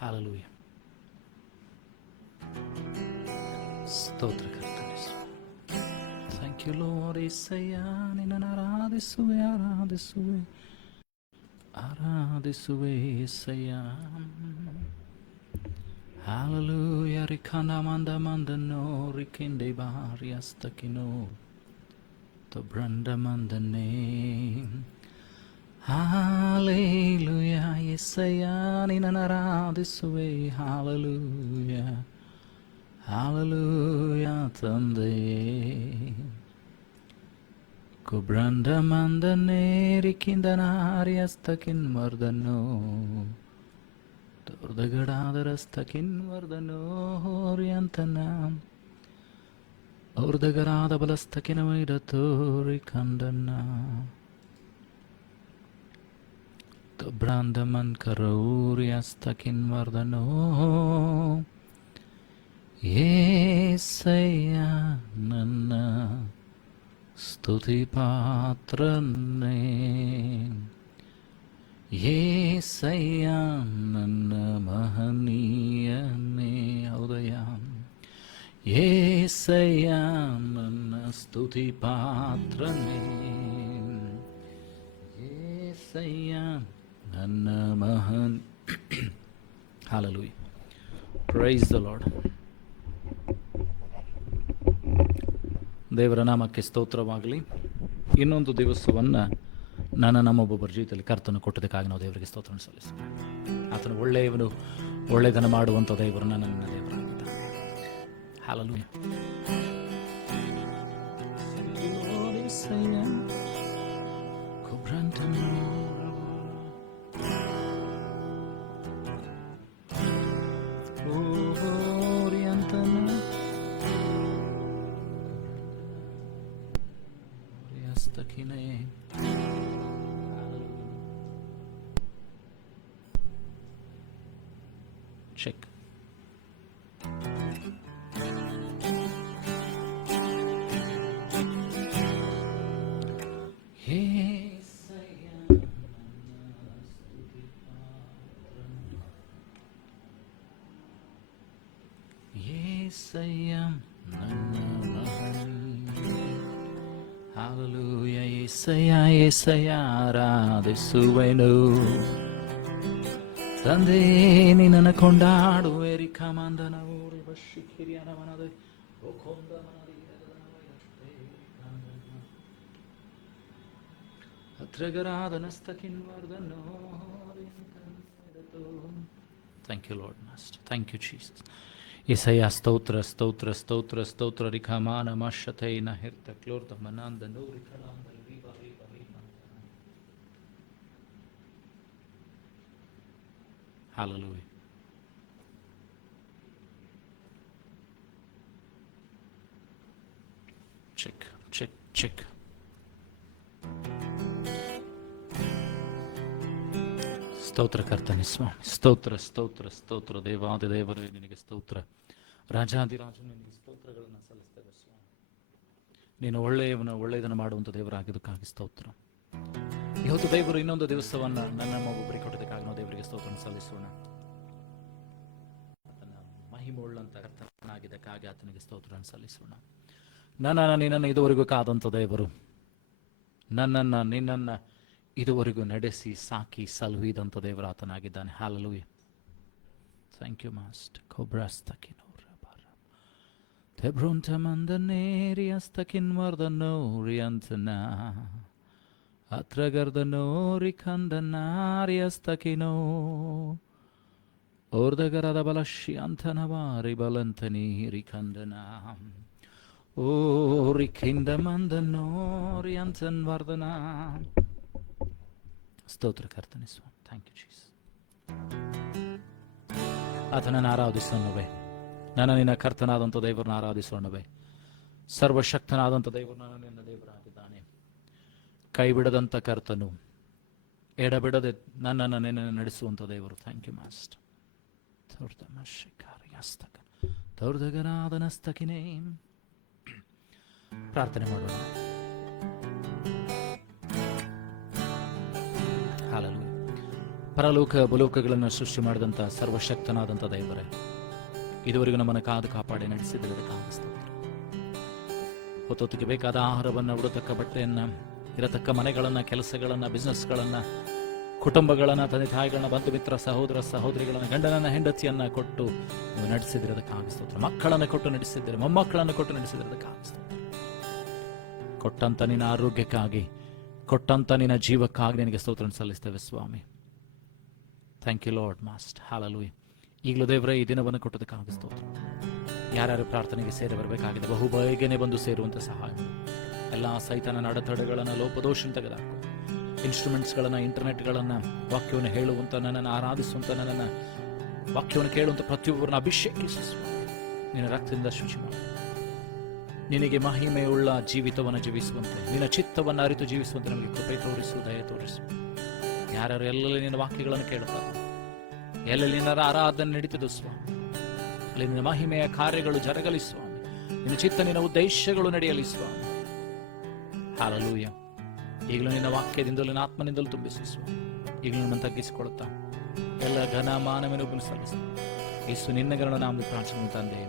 Hallelujah. ಸ್ತೋತ್ರ ಕರ್ತನೇ. Thank you lord. యేసయ్య ನಿನ್ನನ್ನು ಆರಾಧಿಸುವೆ ಆರಾಧಿಸುವೆ ಆರಾಧಿಸುವೆ యేసయ్య. ಹಾಲೆಲೂಯ. ರಿಖಂಡ ಮಂದ ಮಂದನೋ ರಿಕೆಂಡೆ ಬಾರಿ ಅಸ್ತಕಿನೋ ತೊಬ್ರಂಡ ಮಂದನೆ. ಹಾಲೆಲೂಯ. యేసయ్య ನಿನ್ನನ್ನು ಆರಾಧಿಸುವೆ. ಹಾಲೆಲೂಯ ಹಾಲೆಲೂಯ ತಂದೆಯೇ. ಕುಬ್ರಂಡ ಮಂದನೆ ರಿಕಿಂದನಾರ್ಯಸ್ತಕಿನ್ ಮರ್ದನೋ ತೋರ್ದಗಡಾದರಸ್ತಕಿನ್ ವರ್ದನೋ ಹೋರಿಯಂತನ ಔರ್ದಗರಾದ ಬಲಸ್ತಕಿನ ವೈರತೋರಿ ಕಂದನ್ನ ತೊಬ್ರಾಂದಮನ್ ಕರೌರ್ಯಸ್ತಕಿನ್ ವರ್ದನೋ. యేసయ్య ನನ್ನ ಸ್ತುತಿ ಪಾತ್ರನೇ. యేసయ్య ನನ್ನ ಮಹನೀಯನೇ. ಹೌದಯ್ಯ. యేసయ్య ನನ್ನ ಸ್ತುತಿ ಪಾತ್ರನೇ. యేసయ్య ನನ್ನ ಮಹನ್. ಹಾಲೆಲೂಯ. Price the lord. ದೇವರ ನಾಮಕ್ಕೆ ಸ್ತೋತ್ರವಾಗಲಿ. ಇನ್ನೊಂದು ದಿವಸವನ್ನು ನಮ್ಮೊಬ್ಬೊಬ್ಬರ ಜೀವಿತದಲ್ಲಿ ಕರ್ತನು ಕೊಟ್ಟದಕ್ಕಾಗಿ ನಾವು ದೇವರಿಗೆ ಸ್ತೋತ್ರವನ್ನು ಸಲ್ಲಿಸಿ. ಆತನು ಒಳ್ಳೆಯವನು, ಒಳ್ಳೆಯದನ್ನು ಮಾಡುವಂಥ ದೇವರು ನನ್ನ ದೇವರಾಗಿದ್ದಾನೆ. ಹಾಲೆಲೂಯ. Check. Hallelujah. యేసయ్య ಆರಾಧಿಸುವೆನು. ತಂದೆ ನಿನ್ನನ್ನು ಕೊಂಡಾಡುವೆ. ರಿಖಾಮಾಂದನ ಓರಿ ಬಶಿ ಕಿರಿಯನ ಮನದೆ ಓಕೊಂದ ಮನದಿ ಹತ್ರಗರಾದ ನಸ್ತಕಿನ್ ವರ್ದನೋ. Thank you lord master. Thank you Jesus. Yesayya ಸ್ತೋತ್ರ ಸ್ತೋತ್ರ ಸ್ತೋತ್ರ ಸ್ತೋತ್ರ. ರಿಖಾಮಾನ ಮಶತೈನ ಹಿರ್ತ ಕ್ಲೋರ್ದ ಮನಾಂದ ನೂರಿ ಕಲಾಂದ ರೀಬ ರೀಬ ರೀಬ. Hallelujah. Check, check, check. ಸ್ತೋತ್ರ ಕರ್ತನೇ ಸ್ವಾಮಿ. ಸ್ತೋತ್ರ ಸ್ತೋತ್ರ ಸ್ತೋತ್ರ. ದೇವಾದಿ ದೇವರೇ ನಿನಗೆ ಸ್ತೋತ್ರ. ರಾಜಾದಿರಾಜು ನಿನಗೆ ಸ್ತೋತ್ರಗಳನ್ನು ಸಲ್ಲಿಸ್ತೇವೆ ಸ್ವಾಮಿ. ನೀನು ಒಳ್ಳೆಯದನ್ನು ಮಾಡುವಂಥ ದೇವರಾಗಿದ್ದಕ್ಕಾಗಿ ಸ್ತೋತ್ರ. ಇವತ್ತು ದೇವರು ಇನ್ನೊಂದು ದಿವಸವನ್ನು ನನ್ನ ಒಬ್ಬೊಬ್ಬರಿಗೆ ಕೊಟ್ಟದಕ್ಕಾಗಿ ನಾವು ದೇವರಿಗೆ ಸ್ತೋತ್ರ ಸಲ್ಲಿಸೋಣ. ಆತನ ಮಹಿಮೆಯುಳ್ಳಂತ ಕರ್ತನಾಗಿದ್ದಕ್ಕಾಗಿ ಆತನಿಗೆ ಸ್ತೋತ್ರ ಸಲ್ಲಿಸೋಣ. ನಿನ್ನನ್ನು ಇದುವರೆಗೂ ಕಾದಂಥ ದೇವರು, ನಿನ್ನನ್ನು ಇದುವರೆಗೂ ನಡೆಸಿ ಸಾಕಿ ಸಲುಹಿದಂಥ ದೇವರು ಆತನಾಗಿದ್ದಾನೆ. ಹಾಲೆಲೂಯ. Thank you master. ಕೊಬ್ರಾಸ್ತಕಿನೋರ ಬಾರ ತೆಬ್ರೊಂಟ ಮಂದನೇರಿ ಅಸ್ತಕಿನ್ ವರ್ದನೋರಿ ಅಂತನ ಅತ್ರಗರ್ದನೋರಿ ಕಂದನಾರಿ ಅಸ್ತಕಿನೋ ಓರ್ದಗರದ ಬಲಶಿ ಅಂತನವಾರಿ ಬಲಂತನಿ ರಿಕಂದನ ಓರಿ ಕಿಂದ ಮಂದನೋರಿ ಅಂತನ್ ವರ್ದನ. ಸ್ತೋತ್ರ ಕರ್ತನೆ ಸ್ವಾಮಿ. Thank you Jesus. ಆತನನ್ನು ಆರಾಧಿಸೋಣವೇ. ನಿನ್ನ ಕರ್ತನಾದಂಥ ದೇವರನ್ನ ಆರಾಧಿಸೋಣವೇ. ಸರ್ವಶಕ್ತನಾದಂಥ ದೇವರು ನಿನ್ನ ದೇವರಾಗಿದ್ದಾನೆ. ಕೈ ಬಿಡದಂಥ ಕರ್ತನು, ಎಡಬಿಡದೆ ನನ್ನನ್ನು ನಡೆಸುವಂಥ ದೇವರು. Thank you master. ತೌರ್ದಗನಾದನಸ್ತಕಿನೇ. ಪ್ರಾರ್ಥನೆ ಮಾಡೋಣ. ಹಾಲೆಲೂಯ. ಪರಲೋಕ ಭೂಲೋಕಗಳನ್ನು ಸೃಷ್ಟಿ ಮಾಡಿದಂಥ ಸರ್ವಶಕ್ತನಾದಂಥ ದೇವರೇ, ಇದುವರೆಗೂ ನಮ್ಮನ್ನು ಕಾದು ಕಾಪಾಡಿ ನಡೆಸಿದ್ದಕ್ಕಾಗಿ ಸ್ತೋತ್ರ. ಹೊತ್ತೊತ್ತಿಗೆ ಬೇಕಾದ ಆಹಾರವನ್ನು, ಉಡತಕ್ಕ ಬಟ್ಟೆಯನ್ನು, ಇರತಕ್ಕ ಮನೆಗಳನ್ನು, ಕೆಲಸಗಳನ್ನು, ಬಿಸ್ನೆಸ್ಗಳನ್ನು, ಕುಟುಂಬಗಳನ್ನು, ತಂದೆ ತಾಯಿಗಳನ್ನ, ಬಂಧು ಮಿತ್ರ, ಸಹೋದರ ಸಹೋದರಿಗಳನ್ನು, ಗಂಡನನ್ನ ಹೆಂಡತಿಯನ್ನ ಕೊಟ್ಟು ನೀವು ನಡೆಸಿದಿರೋದಕ್ಕಾಗಿ ಸ್ತೋತ್ರ. ಮಕ್ಕಳನ್ನು ಕೊಟ್ಟು ನಡೆಸಿದ್ದೀರಿ, ಮೊಮ್ಮಕ್ಕಳನ್ನು ಕೊಟ್ಟು ನಡೆಸಿದಿರೋದಕ್ಕಾಗಿ ಸ್ತೋತ್ರ. ಕೊಟ್ಟಂತ ನಿನ್ನ ಆರೋಗ್ಯಕ್ಕಾಗಿ, ಕೊಟ್ಟಂತ ನಿನ್ನ ಜೀವಕ್ಕಾಗಿ ನಿನಗೆ ಸ್ತೋತ್ರ ಸಲ್ಲಿಸ್ತೇವೆ ಸ್ವಾಮಿ. Thank you lord master. Hallelujah. ಈಗಲೂ ದೇವರೇ ಈ ದಿನವನ್ನು ಕೊಟ್ಟದಕ್ಕಾಗಿ ಸ್ತೋತ್ರ. ಯಾರ್ಯಾರು ಪ್ರಾರ್ಥನೆಗೆ ಸೇರಿ ಬರಬೇಕಾಗಿದೆ ಬಹು ಬೇಗನೆ ಬಂದು ಸೇರುವಂತ ಸಹಾಯ. ಎಲ್ಲ ಸೈತಾನನ ಅಡೆತಡೆಗಳನ್ನು, ಲೋಪದೋಷ ತೆಗೆದಾಕು. ಇನ್ಸ್ಟ್ರೂಮೆಂಟ್ಸ್ಗಳನ್ನು, ಇಂಟರ್ನೆಟ್ಗಳನ್ನು, ವಾಕ್ಯವನ್ನು ಹೇಳುವಂಥ, ನನ್ನನ್ನು ಆರಾಧಿಸುವಂಥ, ನನ್ನನ್ನು ವಾಕ್ಯವನ್ನು ಕೇಳುವಂಥ ಪ್ರತಿಯೊಬ್ಬರನ್ನ ಅಭಿಷೇಕಿಸು. ನಿನ್ನ ರಕ್ತದಿಂದ ಶುಚಿ ಮಾಡು. ನಿನಗೆ ಮಹಿಮೆಯುಳ್ಳ ಜೀವಿತವನ್ನು ಜೀವಿಸುವಂತೆ, ನಿನ್ನ ಚಿತ್ತವನ್ನು ಅರಿತು ಜೀವಿಸುವಂತೆ ನಮಗೆ ಕೃಪೆ ತೋರಿಸು, ದಯ ತೋರಿಸು. ಯಾರ್ಯಾರು ಎಲ್ಲೆಲ್ಲಿ ನಿನ್ನ ವಾಕ್ಯಗಳನ್ನು ಕೇಳುತ್ತಾರೆ, ಎಲ್ಲೆಲ್ಲಿ ನಿನ್ನ ಆರಾಧನೆ ನಡೀತದೆ ಸ್ವಾಮಿ, ಅಲ್ಲಿ ನಿನ್ನ ಮಹಿಮೆಯ ಕಾರ್ಯಗಳು ಜರಗಲಿ ಸ್ವಾಮಿ. ನಿನ್ನ ಚಿತ್ತ, ನಿನ್ನ ಉದ್ದೇಶಗಳು ನಡೆಯಲಿ ಸ್ವಾಮಿ. ಹಲ್ಲೆಲೂಯಾ. ಈಗಲೂ ನಿನ್ನ ವಾಕ್ಯದಿಂದಲೂ ನಿನ್ನ ಆತ್ಮನಿಂದಲೂ ತುಂಬಿಸು ಸ್ವಾಮಿ. ಈಗಲೂ ನಮ್ಮನ್ನು ತಗ್ಗಿಸಿಕೊಳ್ಳುತ್ತಾ ಎಲ್ಲ ಘನ ಮಾನವನೊಬ್ಬನು ಸಲ್ಲಿಸ ಯೇಸು ನಿನ್ನಗಳನ್ನು ನಾವು ಪ್ರಾರ್ಥನೆ ತಂದೆ.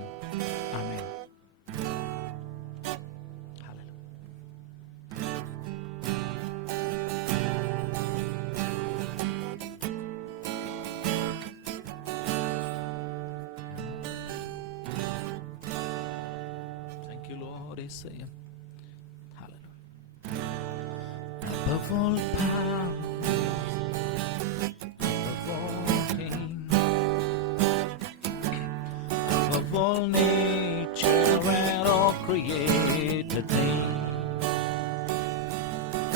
Amen. Thank you, Lord. Hallelujah. Above all power, above all king, above all nature and all created things,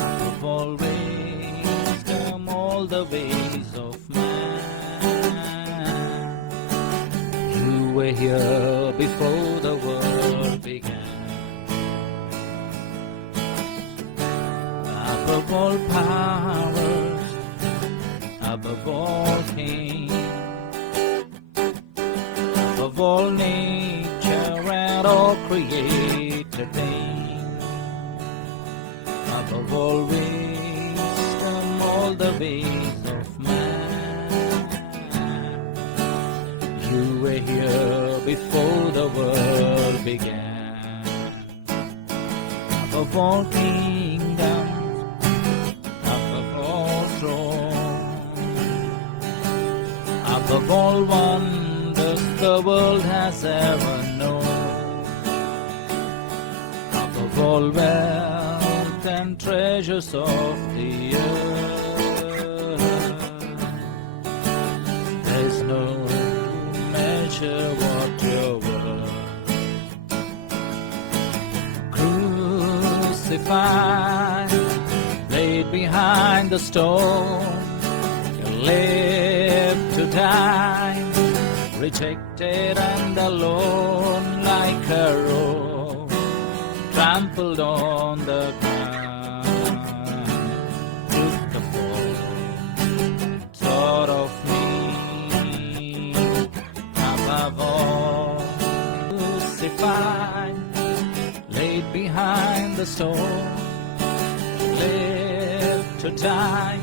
above all wisdom, all the ways of man, you were here before the world began. Above all powers, above all kings, above all nature and all created things, above all wisdom, all the ways of man, you were here before the world began. Above all kingdoms, above all wonders the world has ever known, above all wealth and treasures of the earth, there's no measure what you're worth. Crucified, laid behind the stone, lived to die, rejected and alone like a rose, trampled on the ground, took the fall, thought of me above all. Crucified, laid behind the stone, lived to die,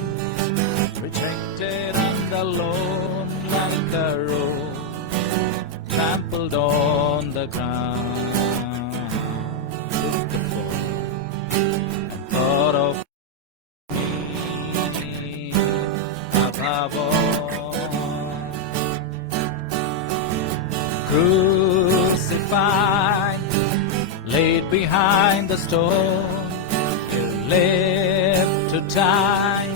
rejected and alone like a rose, trampled on the ground, took the fall, thought of me above all. Crucified, laid behind the stone, you lived to die,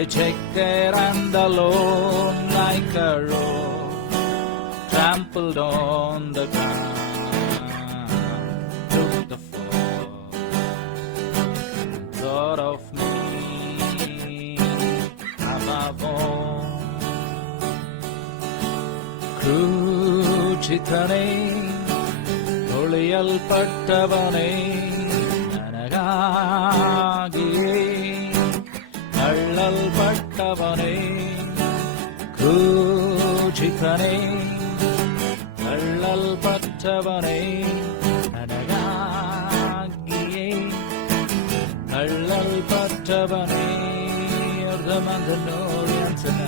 rejected and alone like a rose, trampled on the ground, took the fall, thought of me above all. ಕ್ರೂಚಿತನೇ, ತೊಳೆಯಲ್ಪಟ್ಟವನೇ, ನನಗಾಗಿಯೇ ತಳ್ಳಲ್ಪಟ್ಟವನೇ, ಕ್ರೂಚಿತನೇ, ತಳ್ಳಲ್ಪಟ್ಟವನೇ, ನನಗಾಗಿಯೇ ತಳ್ಳಲ್ಪಟ್ಟವನೇ. ಅರ್ಧಮಂದ ನೋಡಿ ಅನ್ಸನ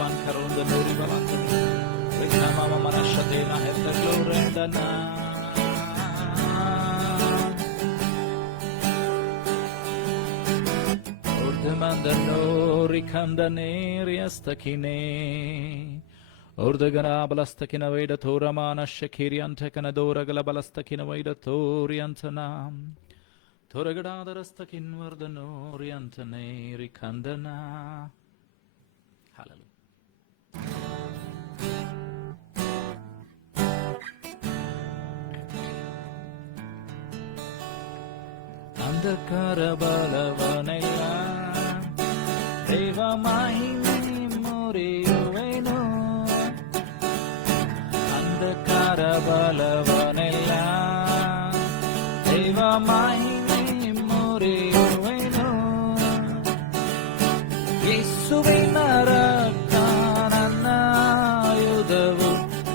mancaronda nuri balantani. Reclamava manasciatena e per l'orendana. Ordemandano ricandane riastakine. Ordagana balastakina veda toramana shakiriante canadora galabalastakina veda toriantana. Toragadadarastakин vardano riantane ricandana. Hallelujah. ಅಂಧಕಾರ ಬಲವನೆಲ್ಲ ದೇವ ಮಹಿಮೆ ಮುರಿಯುವೆನು. ಅಂಧಕಾರ ಬಲವನೆಲ್ಲ ದೇವ ಮಹಿಮೆ ಮುರಿಯುವೆನು. ಯೇಸುವಿನ ರಕ್ತ ನನ್ನ ಆಯುಧವು,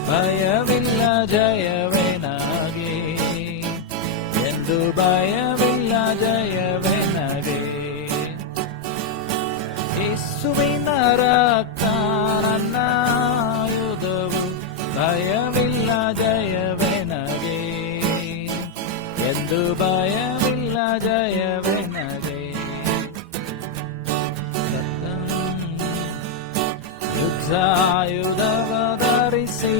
ಭಯವಿಲ್ಲ ಜಯವೇ ನನಗೆ ಎಂದು ಭಯವಿಲ್ಲ ಜಯವೇ ನನಗೆ. ಯೇಸುವಿನ ರಕ್ತ ನನ್ನ ಆಯುಧವು, ಭಯವಿಲ್ಲ ಜಯವೇ ನನಗೆ ಎಂದು ಭಯವಿಲ್ಲ ಜಯವೇ ನನಗೆ. ಯುದ್ಧಾಯುಧವ ಧರಿಸಿ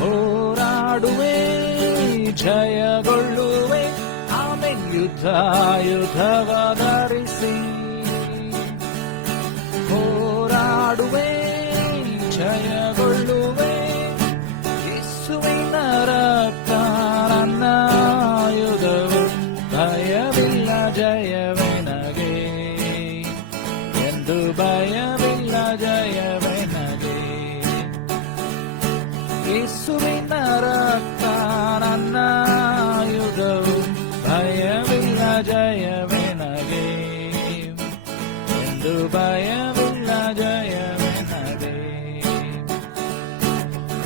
ಹೋರಾಡುವೆ, ಜಯಗೊಳ್ಳುವೆ. ಆಮೇಲೆ ಯುದ್ಧಾಯುಧವ ಧರಿಸಿ ಹೋರಾಡುವೆ, ಜಯಗೊಳ್ಳುವೆ. ಯೇಸುವಿನ ರಕ್ತ ನನ್ನ ಆಯುಧವು, ಭಯವಿಲ್ಲ ಜಯವೇ ನನಗೆ ಎಂದು ಭಯವಿಲ್ಲ ಜಯವೇ ನನಗೆ. ಯೇಸುವಿನ ರಕ್ತ ನನ್ನ ಆಯುಧವು, ಭಯವಿಲ್ಲ ಜಯವೇ ನನಗೆ ಎಂದು ಭಯವಿಲ್ಲ ಜಯವೇ ನನಗೆ.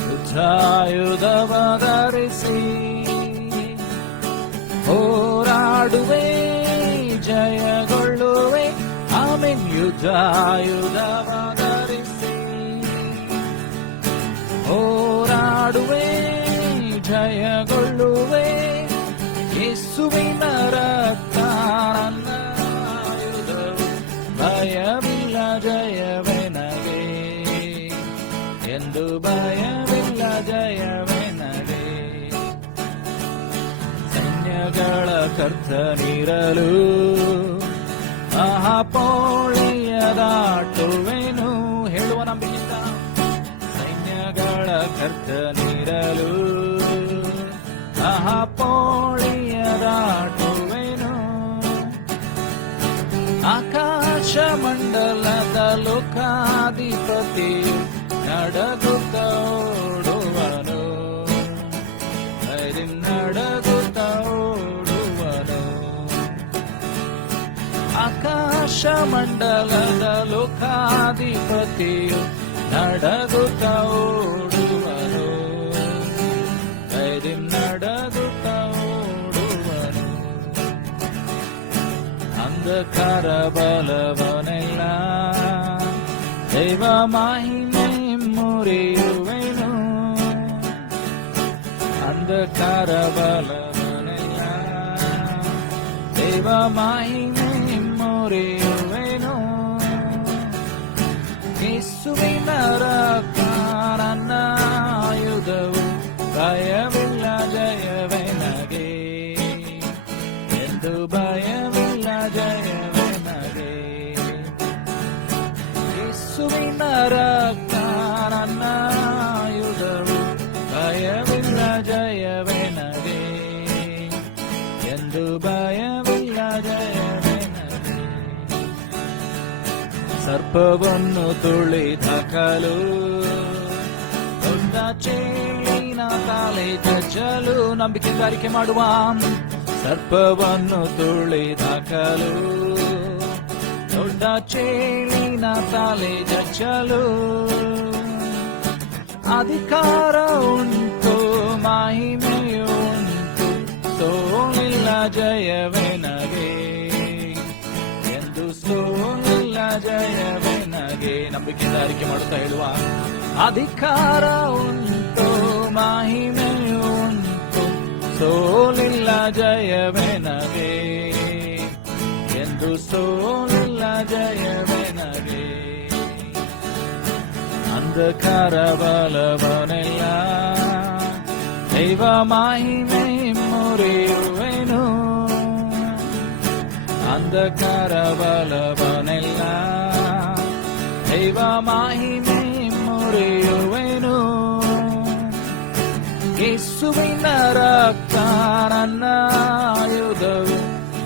ಯುದ್ಧಾಯುಧವ ಧರಿಸಿ ಹೋರಾಡುವೆ, ಜಯಗೊಳ್ಳುವೆ. ಆಮೇನ್ ಯುದ್ಧಾಯುಧವ ಧರಿಸಿ ಹೋರಾಡುವೆ, ಜಯಗೊಳ್ಳುವೆ. ಯೇಸುವಿನ ರಕ್ತ ನನ್ನ ಆಯುಧವು, ಭಯವಿಲ್ಲ ಜಯವೇ ನನಗೆ ಎಂದು ಭಯವಿಲ್ಲ ಜಯವೇ ನನಗೆ. ಸೈನ್ಯಗಳ ಕರ್ತನಿರಲು ಮಹಾಪೌಳಿಯ ದಾಟುವೆನು. ಹೇಳುವ ನಂಬಿಕೆಯಿಂದ ಸೈನ್ಯಗಳ ಕರ್ತನಿರಲು ಮಹಾಪೌಳಿಯ ದಾಟುವೆನು. ಆಕಾಶ ಮಂಡಲದ ಲೋಕಾಧಿಪತಿಯು ನಡಗುತ್ತ ಓಡುವನು, ನಡಗುತ್ತ ಓಡುವನು. ಆಕಾಶ ಮಂಡಲದ ಲೋಕಾಧಿಪತಿಯು ನಡಗುತ್ತ ಓಡುವನು, ನಡಗುತ್ತ ಓಡುವನು. ಅಂಧಕಾರ ಬಲವನೆಲ್ಲ ದೈವ ಮಹಿಮೆ ಮುರಿಯುವೆನು. ಅಂಧಕಾರ ಬಲವನೆಲ್ಲ ದೈವ ಮಹಿಮೆ ಮುರಿಯುವೆನು. ಯೇಸುವಿನ ರಕ್ತ ನನ್ನ ಆಯುಧವು, ಭಯವಿಲ್ಲ ಜಯವೇ ನನಗೆ ಎಂದು ಭಯವಿಲ್ಲ ಜಯವೇ ನನಗೆ. ಯೇಸುವಿನ ರಕ್ತ ನನ್ನ ಆಯುಧವು, ಭಯವಿಲ್ಲ ಜಯವೇ ನನಗೆ ಎಂದು ಭಯವಿಲ್ಲ ಜಯವೇ ನನಗೆ. ಸರ್ಪವನ್ನು ತುಳಿದ ಕಲು, ದೊಡ್ಡ ಚೇಳಿನ ಕಾಲೆ ಜಜ್ಜಲು. ನಂಬಿಕೆಗಾರಿಕೆ ಮಾಡುವ ಸರ್ಪವನ್ನು ತುಳಿದ ಕಲು, ದೊಡ್ಡ ಚೇಳಿನ ಕಾಲೆ ಜಜ್ಜಲು. ಅಧಿಕಾರ ಉಂಟು, ಮಹಿಮೆಯು ಉಂಟು, ಸೋಲಿಲ್ಲ ಜಯವೇ ನನಗೆ ಎಂದು ಸೋಲಿಲ್ಲ ಜಯವೇ ನನಗೆ. ನಂಬಿಕೆಯಿಂದ ಅರಿಕೆ ಮಾಡುತ್ತಾ ಹೇಳುವ, ಅಧಿಕಾರ ಉಂಟು, ಮಹಿಮೆಯು ಉಂಟು, ಸೋಲಿಲ್ಲ ಜಯವೆನಗೆ ಎಂದು, ಸೋಲಿಲ್ಲ ಜಯವೆನಗೆ. ಅಂಧಕಾರ ಬಲವನೆಲ್ಲ ದೈವ ಮಹಿಮೆ ಮುರಿಯುವೆನು, ಅಂಧಕಾರ ಬಲವನೆಲ್ಲ ದೈವ ಮಹಿಮೆ ಮುರಿಯುವೆನು. ಯೇಸುವಿನ ರಕ್ತ ನನ್ನ ಆಯುಧವು,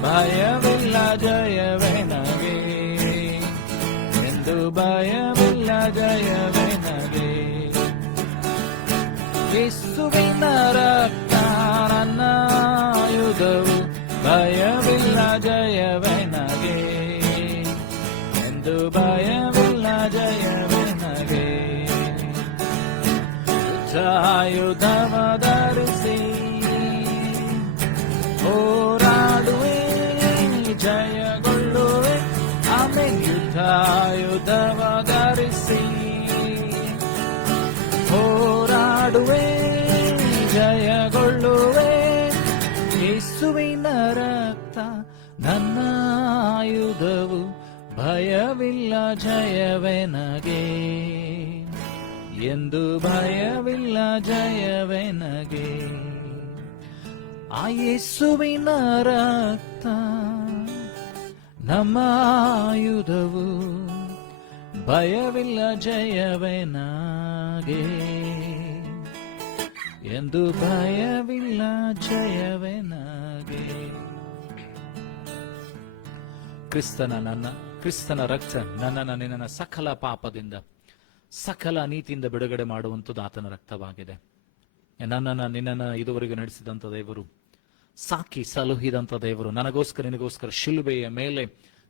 ಭಯವಿಲ್ಲ ಜಯವೆನಗೆ ಎಂದು, ಭಯವಿಲ್ಲ ಜಯವೆನಗೆ. ಯೇಸುವಿನ ರಕ್ತ ನನ್ನ ಆಯುಧವು, ಭಯವಿಲ್ಲ ಜಯವೆನಗೆ ಎಂದು, ಭಯವಿಲ್ಲ ಜಯವೆನಗೆ. ಯುದ್ಧಾಯುಧವ ಧರಿಸಿ ಹೋರಾಡುವೆ, ಜಯಗೊಳ್ಳುವೆ. ಆಮೇಲೆ ಯುದ್ಧಾಯುಧವ ಧರಿಸಿ ಹೋರಾಡುವೆ, ಜಯಗೊಳ್ಳುವೆ. ಯೇಸುವಿನ ರಕ್ತ ನನ್ನ ಆಯುಧವು, ಭಯವಿಲ್ಲ ಜಯವೆನಗೆ ಎಂದು, ಭಯವಿಲ್ಲ ಜಯವೆನಗೆ. ಆ ಯೇಸುವಿನ ರಕ್ತ ನಮ್ಮ ಆಯುಧವು, ಭಯವಿಲ್ಲ ಜಯವೆನಗೆ ಎಂದು, ಭಯವಿಲ್ಲ ಜಯವೆನಗೆ. ಕ್ರಿಸ್ತನ ರಕ್ತ ನನ್ನನ್ನು ನಿನ್ನ ಸಕಲ ಪಾಪದಿಂದ, ಸಕಲ ನೀತಿಯಿಂದ ಬಿಡುಗಡೆ ಮಾಡುವಂಥದ್ದು ಆತನ ರಕ್ತವಾಗಿದೆ. ನನ್ನನ್ನು ನಿನ್ನನ್ನು ಇದುವರೆಗೂ ನಡೆಸಿದಂಥ ದೇವರು, ಸಾಕಿ ಸಲುಹಿದಂಥ ದೇವರು, ನನಗೋಸ್ಕರ ನಿನಗೋಸ್ಕರ ಶಿಲುಬೆಯ ಮೇಲೆ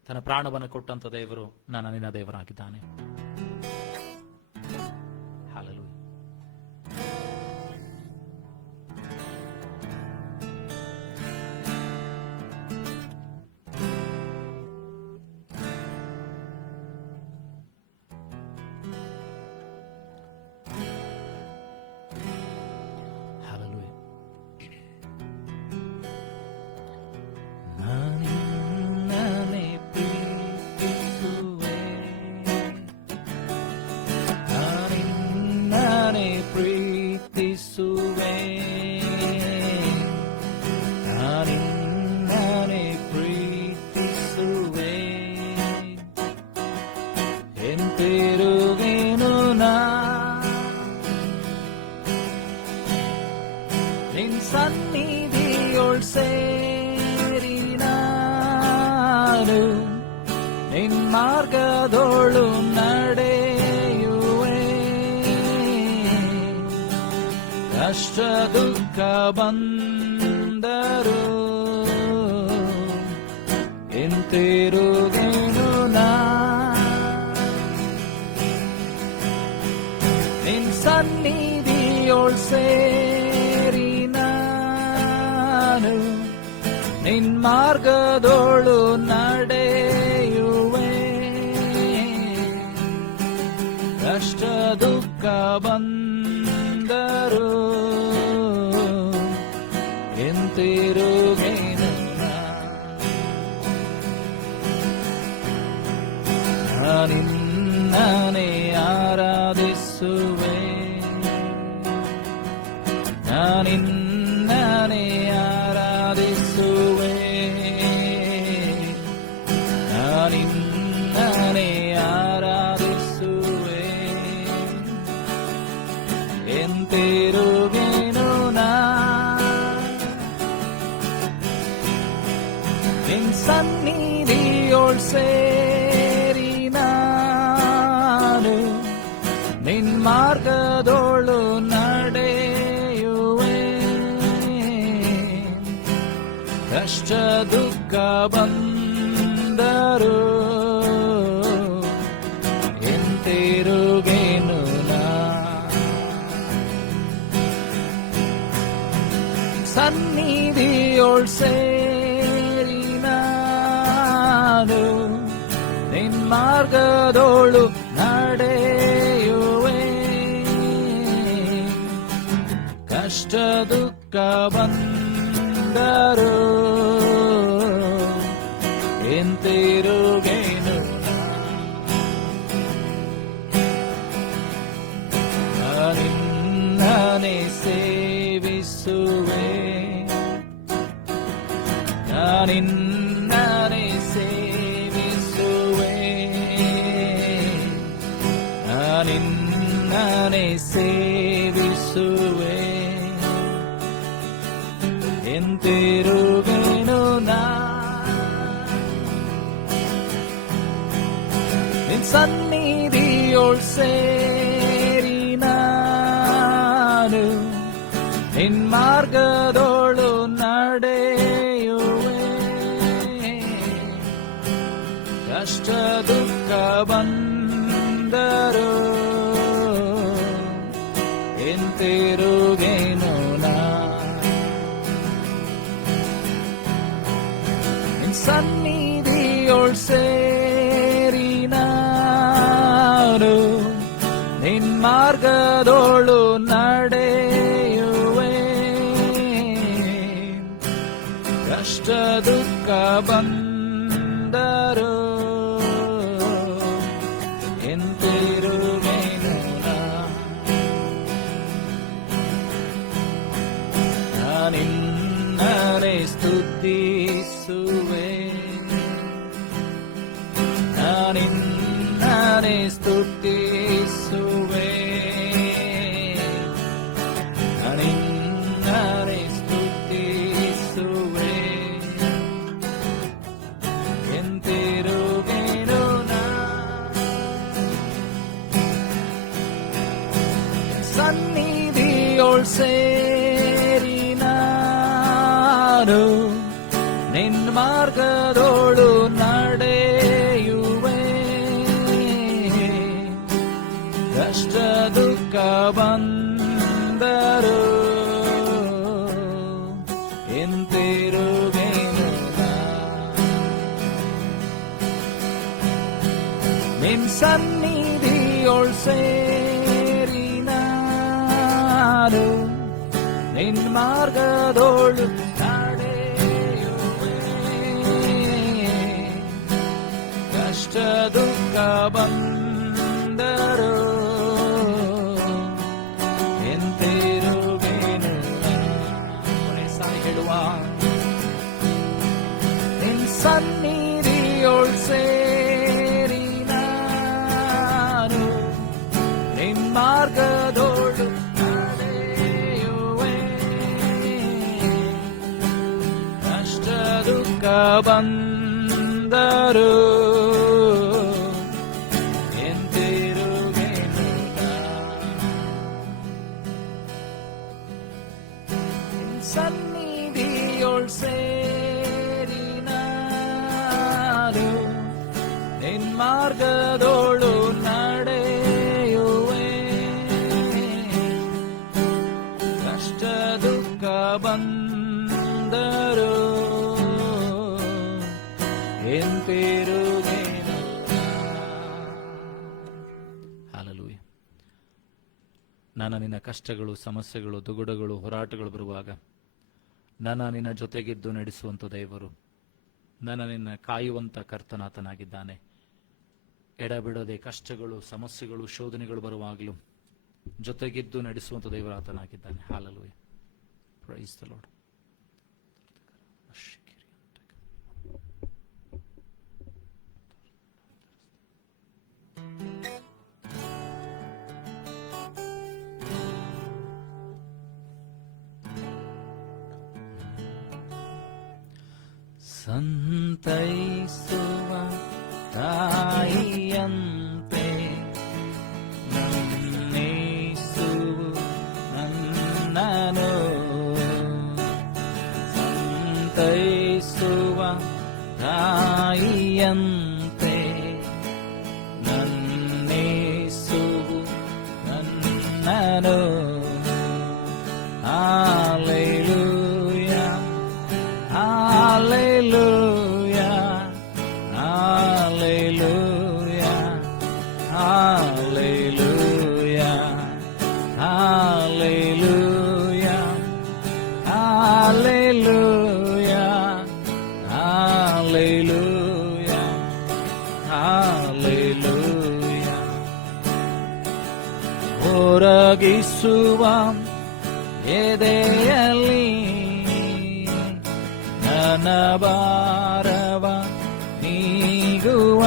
ತನ್ನ ಪ್ರಾಣವನ್ನು ಕೊಟ್ಟಂತ ದೇವರು ನಿನ್ನ ದೇವರಾಗಿದ್ದಾನೆ. സന്നിധിയോൾ ಸೇರಿನಾನು ನಿನ್ ಮಾರ್ಗದೋಳು ನಡೆಯುವೆ. ಕಷ್ಟ ದುಃಖ ಬಂದರು ಎಂತಿರುವೆನು ನಾ ನಿನ್ ಸನ್ನಿಧಿಯೋಳ್ ಸೇರಿ ನಾನು ನಿನ್ ಮಾರ್ಗದೋಳು ನಡೆಯುವೆ. ಕಷ್ಟ ದುಃಖ ಬಂದರು ಎಂತಿರುವೆನು ನಿನ್ನನೆ ಆರಾಧಿಸುವೆ. ನಿನ್ನನೆ ಆರಾಧಿಸುವೆ. ನಿನ್ನನೆ ಆರಾಧಿಸುವೆ. ಎಂತಿರುವೆನು ನಾ ನಿನ್ ಸನ್ನಿಧಿಯೋಳ್ ಸೇರಿ ನಾನು ನಿನ್ ಮಾರ್ಗದೋಳು ನಡೆಯುವೆ. ಕಷ್ಟ ದುಃಖ ಬಂದರು ಎಂತಿರುವೆನು ನಾ ಸನ್ನಿಧಿಯೋಳ್ ಸೇರಿ ನಾನು ನಿನ್ ಮಾರ್ಗದೋಳು ದುಃಖ ಬಂದರು ಎಂತಿರುಗೇನು ನಿನ್ನನೆ ಸೇವಿಸುವೆ ನಿನ್ನನೆ ಸೇವಿಸುವೆ ನಿನ್ನನೆ ಸೇವಿಸುವೆ ಎಂತಿರುವೆನು ನಿನ್ ಸನ್ನಿಧಿಯೊಳ್ ಸೇರಿ ನಾನು ನಿನ್ ಮಾರ್ಗದೋಳು ನಡೆಯುವೆ ಕಷ್ಟ ದುಃಖ ಬಂದರು ಎಂತಿರುಗೇನು ನಿನ್ ಸನ್ನಿಧಿಯೊಳ್ ಸೇರಿ ನಾನು ನಿನ್ ಮಾರ್ಗದೋಳು ನಡೆಯುವೆ ಕಷ್ಟ ದುಃಖ ಬಂದರು ಎಂತಿರುವೆನು ನಿನ್ನನೆ ಸ್ತುತಿಸುವೆ ನಿನ್ನನೆ ಸ್ತುತಿಸುವೆ ನಿನ್ನನೆ ಸ್ತುತಿಸುವೆ ಎಂತಿರುವೆನು ಸನ್ನಿಧಿಯೊಳ್ ಸೇರಿ ನಾನು ನಿನ್ ಮಾರ್ಗದೋಳು ನಡೆಯುವೆ ಕಷ್ಟ ದುಃಖ ಬಂದರು ಎಂತಿರುವೆನು ನಿನ್ ಸನ್ನಿಧಿಯೊಳ್ ಸೇರಿ ನಾನು ನಿನ್ ಮಾರ್ಗದೋಳು ನಡೆಯುವೆ ಕಷ್ಟ ದುಃಖ ಬಂದರು ಎಂತಿರುವೆನು ಸಾರಿ ಹೇಳುವ ನಿನ್ ಸನ್ನಿಧಿಯೊಳ್ ಸೇರಿ ನಾನು ನಿನ್ ಮಾರ್ಗದೋಳು ದುಃಖ ಬಂದರು ಎಂತಿರುವೆನು ಸನ್ನಿಧಿಯೊಳ್ ಸೇರಿ ನಾನು ನಿನ್ ಮಾರ್ಗದೋಳು ನಡೆಯುವೆ ಕಷ್ಟ ದುಃಖ ಬಂದರು ಎಂತಿರುವೆನು ಹಲ್ಲೆಲೂಯಾ. ನನ್ನ ನಿನ್ನ ಕಷ್ಟಗಳು, ಸಮಸ್ಯೆಗಳು, ದುಗುಡಗಳು, ಹೋರಾಟಗಳು ಬರುವಾಗ ನನ್ನ ನಿನ್ನ ಜೊತೆಗಿದ್ದು ನಡೆಸುವಂಥ ದೇವರು, ನನ್ನ ನಿನ್ನ ಕಾಯುವಂಥ ಕರ್ತನಾತನಾಗಿದ್ದಾನೆ. ಎಡಬಿಡದೆ ಕಷ್ಟಗಳು, ಸಮಸ್ಯೆಗಳು, ಶೋಧನೆಗಳು ಬರುವಾಗಲೂ ಜೊತೆಗಿದ್ದು ನಡೆಸುವಂಥ ದೇವರಾತನಾಗಿದ್ದಾನೆ. ಹಲ್ಲೆಲೂಯಾ. Praise the lord. ಸಂತೈಸುವ ತಾಯಿಯಂತೆ ನನ್ನೇಸು ನನ್ನನು ಸಂತೈಸುವ ತಾಯಿಯಂತೆ ನನ್ನೇಸು ನನ್ನನು Hallelujah, Hallelujah, Hallelujah, Hallelujah, Hallelujah, ಒರಗಿಸುವ ಎದೆಯಲ್ಲಿ ನನ್ನ ಭಾರವ ನೀಗುವ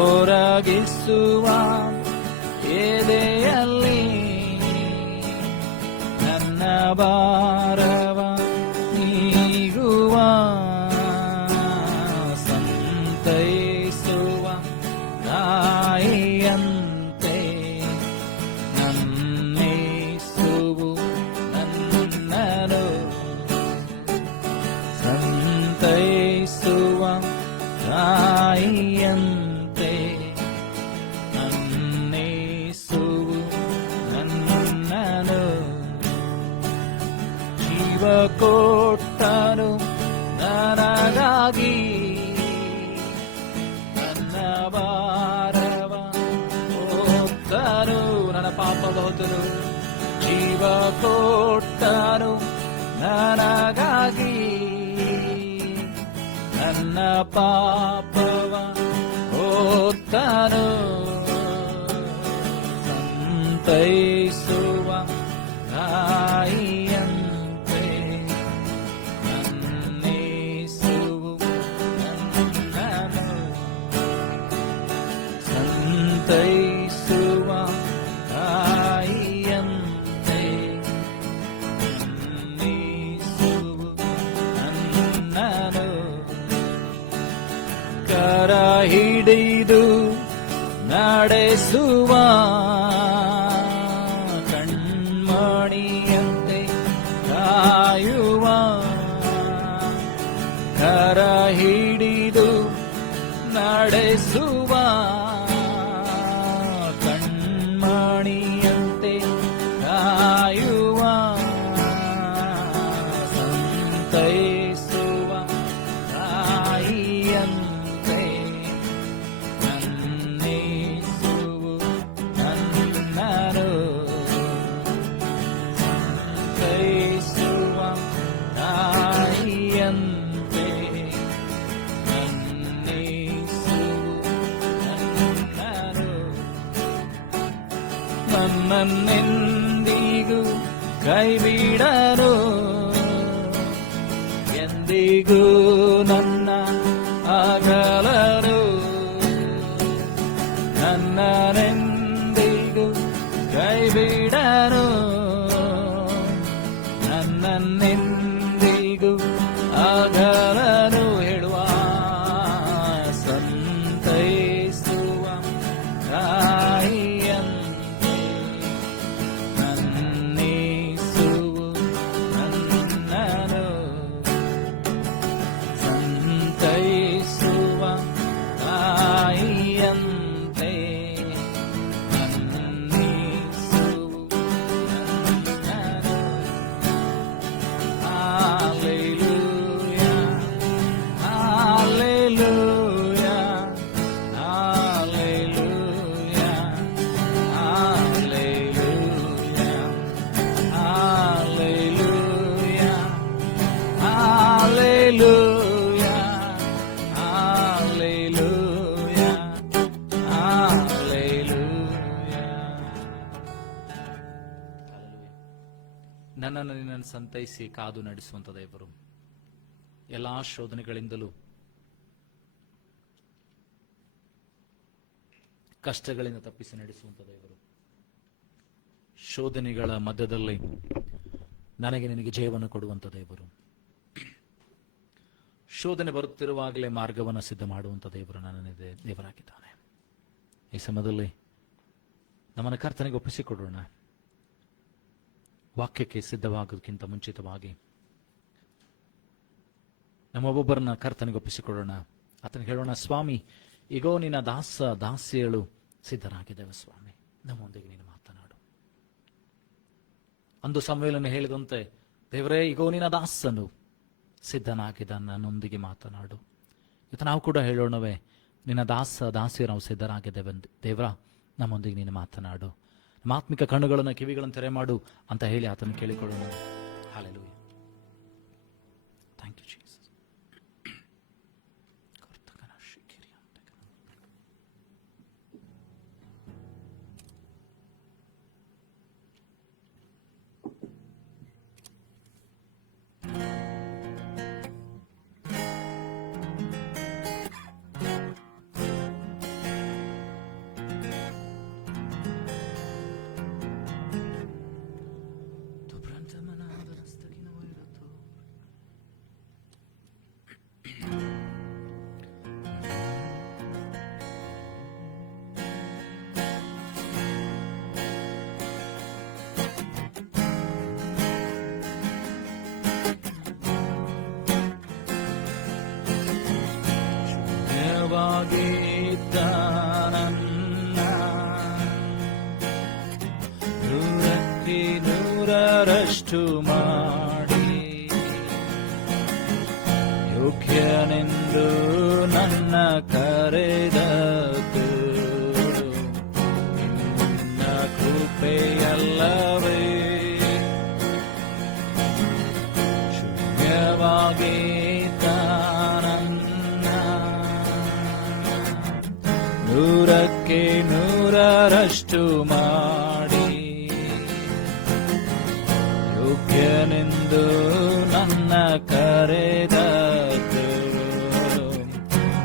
ಒರಗಿಸುವ ಎದೆಯಲ್ಲಿ ನನ್ನ ಭಾರವ ನೀಗುವ ಸಂತೈಸುವ ತಾಯಿಯಂತೆ ನನ್ನೇಸುವು ನನ್ನನು ಸಂತೈಸುವ ತಾಯಿಯಂತೆ ನನ್ನೇಸುವು ನನ್ನನು ಜೀವ ಕೊಟ್ಟನು ನನಗಾಗಿ ನನ್ನ ಭಾರವ ಹೊತ್ತನು ನನ್ನ ಪಾಪ ಹೊತ್ತನು ಜೀವ ಕೊಟ್ಟನು ನನಗಾಗಿ ನನ್ನ ಪಾಪವ ಹೊತ್ತನು ಸಂತೈಸುವ ತಾಯಿಯಂತೆ ನನ್ನೇಸುವು ನನ್ನನು ಸಂತೈಸುವ ತಾಯಿಯಂತೆ ನನ್ನೇಸುವು ನನ್ನನು ಕರ ಹಿಡಿದು ನಡೆಸುವ ಕಣ್ಮಣಿಯಂತೆ ಕಾಯುವ ಕರ ಹಿಡಿದು ನಡೆಸುವ ಕಣ್ಮಣಿಯಂತೆ ಕಾಯುವ ಸಂತೈಸುವ ತಾಯಿಯಂತೆ ನನ್ನೇಸುವು ನನ್ನನು ಸಂತೈಸುವ ತಾಯಿಯಂತೆ ನನ್ನೇಸುವು ನನ್ನನು ನನ್ನನ್ನೆಂದಿಗೂ ಕೈಬಿಡರು ಎಂದಿಗೂ ನನ್ನ ಅಗಲರು ನನ್ನನೆಂದಿಗೂ ಕೈಬಿಡರು ನನ್ನನ್ನೆಂದಿಗೂ ಅಗಲರು ಹೇಳುವ ಸಂತೈಸುವ ತಾಯಿಯಂತೆ ನನ್ನೇಸುವು ನನ್ನನು ಸಂತೈಸುವ ತಾಯಿಯಂತೆ ನನ್ನೇಸುವು ನನ್ನನು Hallelujah, hallelujah, hallelujah, hallelujah, hallelujah, hallelujah, hallelujah. ನನ್ನನ್ನು ನಿನ್ನನ್ನು ಸಂತೈಸಿ ಕಾದು ನಡೆಸುವಂತ ದೇವರು ಎಲ್ಲಾ ಶೋಧನೆಗಳಿಂದಲೂ ಕಷ್ಟಗಳಿಂದ ತಪ್ಪಿಸಿ ನಡೆಸುವಂತ ದೇವರು ಶೋಧನೆಗಳ ಮಧ್ಯದಲ್ಲಿ ನನಗೆ ನಿನಗೆ ಜಯವನ್ನು ಕೊಡುವಂತ ದೇವರು ಶೋಧನೆ ಬರುತ್ತಿರುವಾಗಲೇ ಮಾರ್ಗವನ್ನು ಸಿದ್ಧ ಮಾಡುವಂತ ದೇವರು ನನ್ನ ದೇವರಾಗಿದ್ದಾನೆ. ಈ ಸಮಯದಲ್ಲಿ ನಮ್ಮನ್ನು ಕರ್ತನಿಗೆ ಒಪ್ಪಿಸಿಕೊಡೋಣ. ವಾಕ್ಯಕ್ಕೆ ಸಿದ್ಧವಾಗೋದಕ್ಕಿಂತ ಮುಂಚಿತವಾಗಿ ನಮ್ಮೊಬ್ಬೊಬ್ಬರನ್ನ ಕರ್ತನಿಗೆ ಒಪ್ಪಿಸಿಕೊಡೋಣ. ಆತನಿಗೆ ಹೇಳೋಣ, ಸ್ವಾಮಿ, ಈಗೋ ನಿನ್ನ ದಾಸಿಯಳು ಸಿದ್ಧರಾಗಿದ್ದೇವೆ ಸ್ವಾಮಿ, ನಮ್ಮೊಂದಿಗೆ ನೀನು ಮಾತನಾಡು. ಅಂದು ಸಮುವೇಲನು ಹೇಳಿದಂತೆ, ದೇವರೇ, ಈಗೋ ನಿನ್ನ ದಾಸನು ಸಿದ್ಧನಾಗಿದ್ದ, ನನ್ನೊಂದಿಗೆ ಮಾತನಾಡು. ಇವತ್ತು ನಾವು ಕೂಡ ಹೇಳೋಣವೇ, ನಿನ್ನ ದಾಸಿಯರು ನಾವು ಸಿದ್ಧರಾಗಿದ್ದೇವೆ ದೇವರ, ನಮ್ಮೊಂದಿಗೆ ನೀನು ಮಾತನಾಡು. ನಮ್ಮ ಆತ್ಮಿಕ ಕಣ್ಣುಗಳನ್ನು ಕಿವಿಗಳನ್ನು ತೆರೆ ಮಾಡು ಅಂತ ಹೇಳಿ ಆತನ ಕೇಳಿಕೊಳ್ಳೋಣ. ಹಲ್ಲೆಲೂಯಾ. Thank you Jesus. ನನ್ನ ನೂರಕ್ಕೆ ನೂರರಷ್ಟು ಮಾಡಿ ಯೋಗ್ಯನೆಂದು ನನ್ನ ಕರೆದದ್ದು ನಿನ್ನ ಕೃಪೆಯಲ್ಲವೇ. ಶೂನ್ಯವಾಗಿ ನೂರಕ್ಕೆ ನೂರರಷ್ಟು ಮಾಡಿ ಯೋಗ್ಯನೆಂದು ನನ್ನ ಕರೆದದ್ದು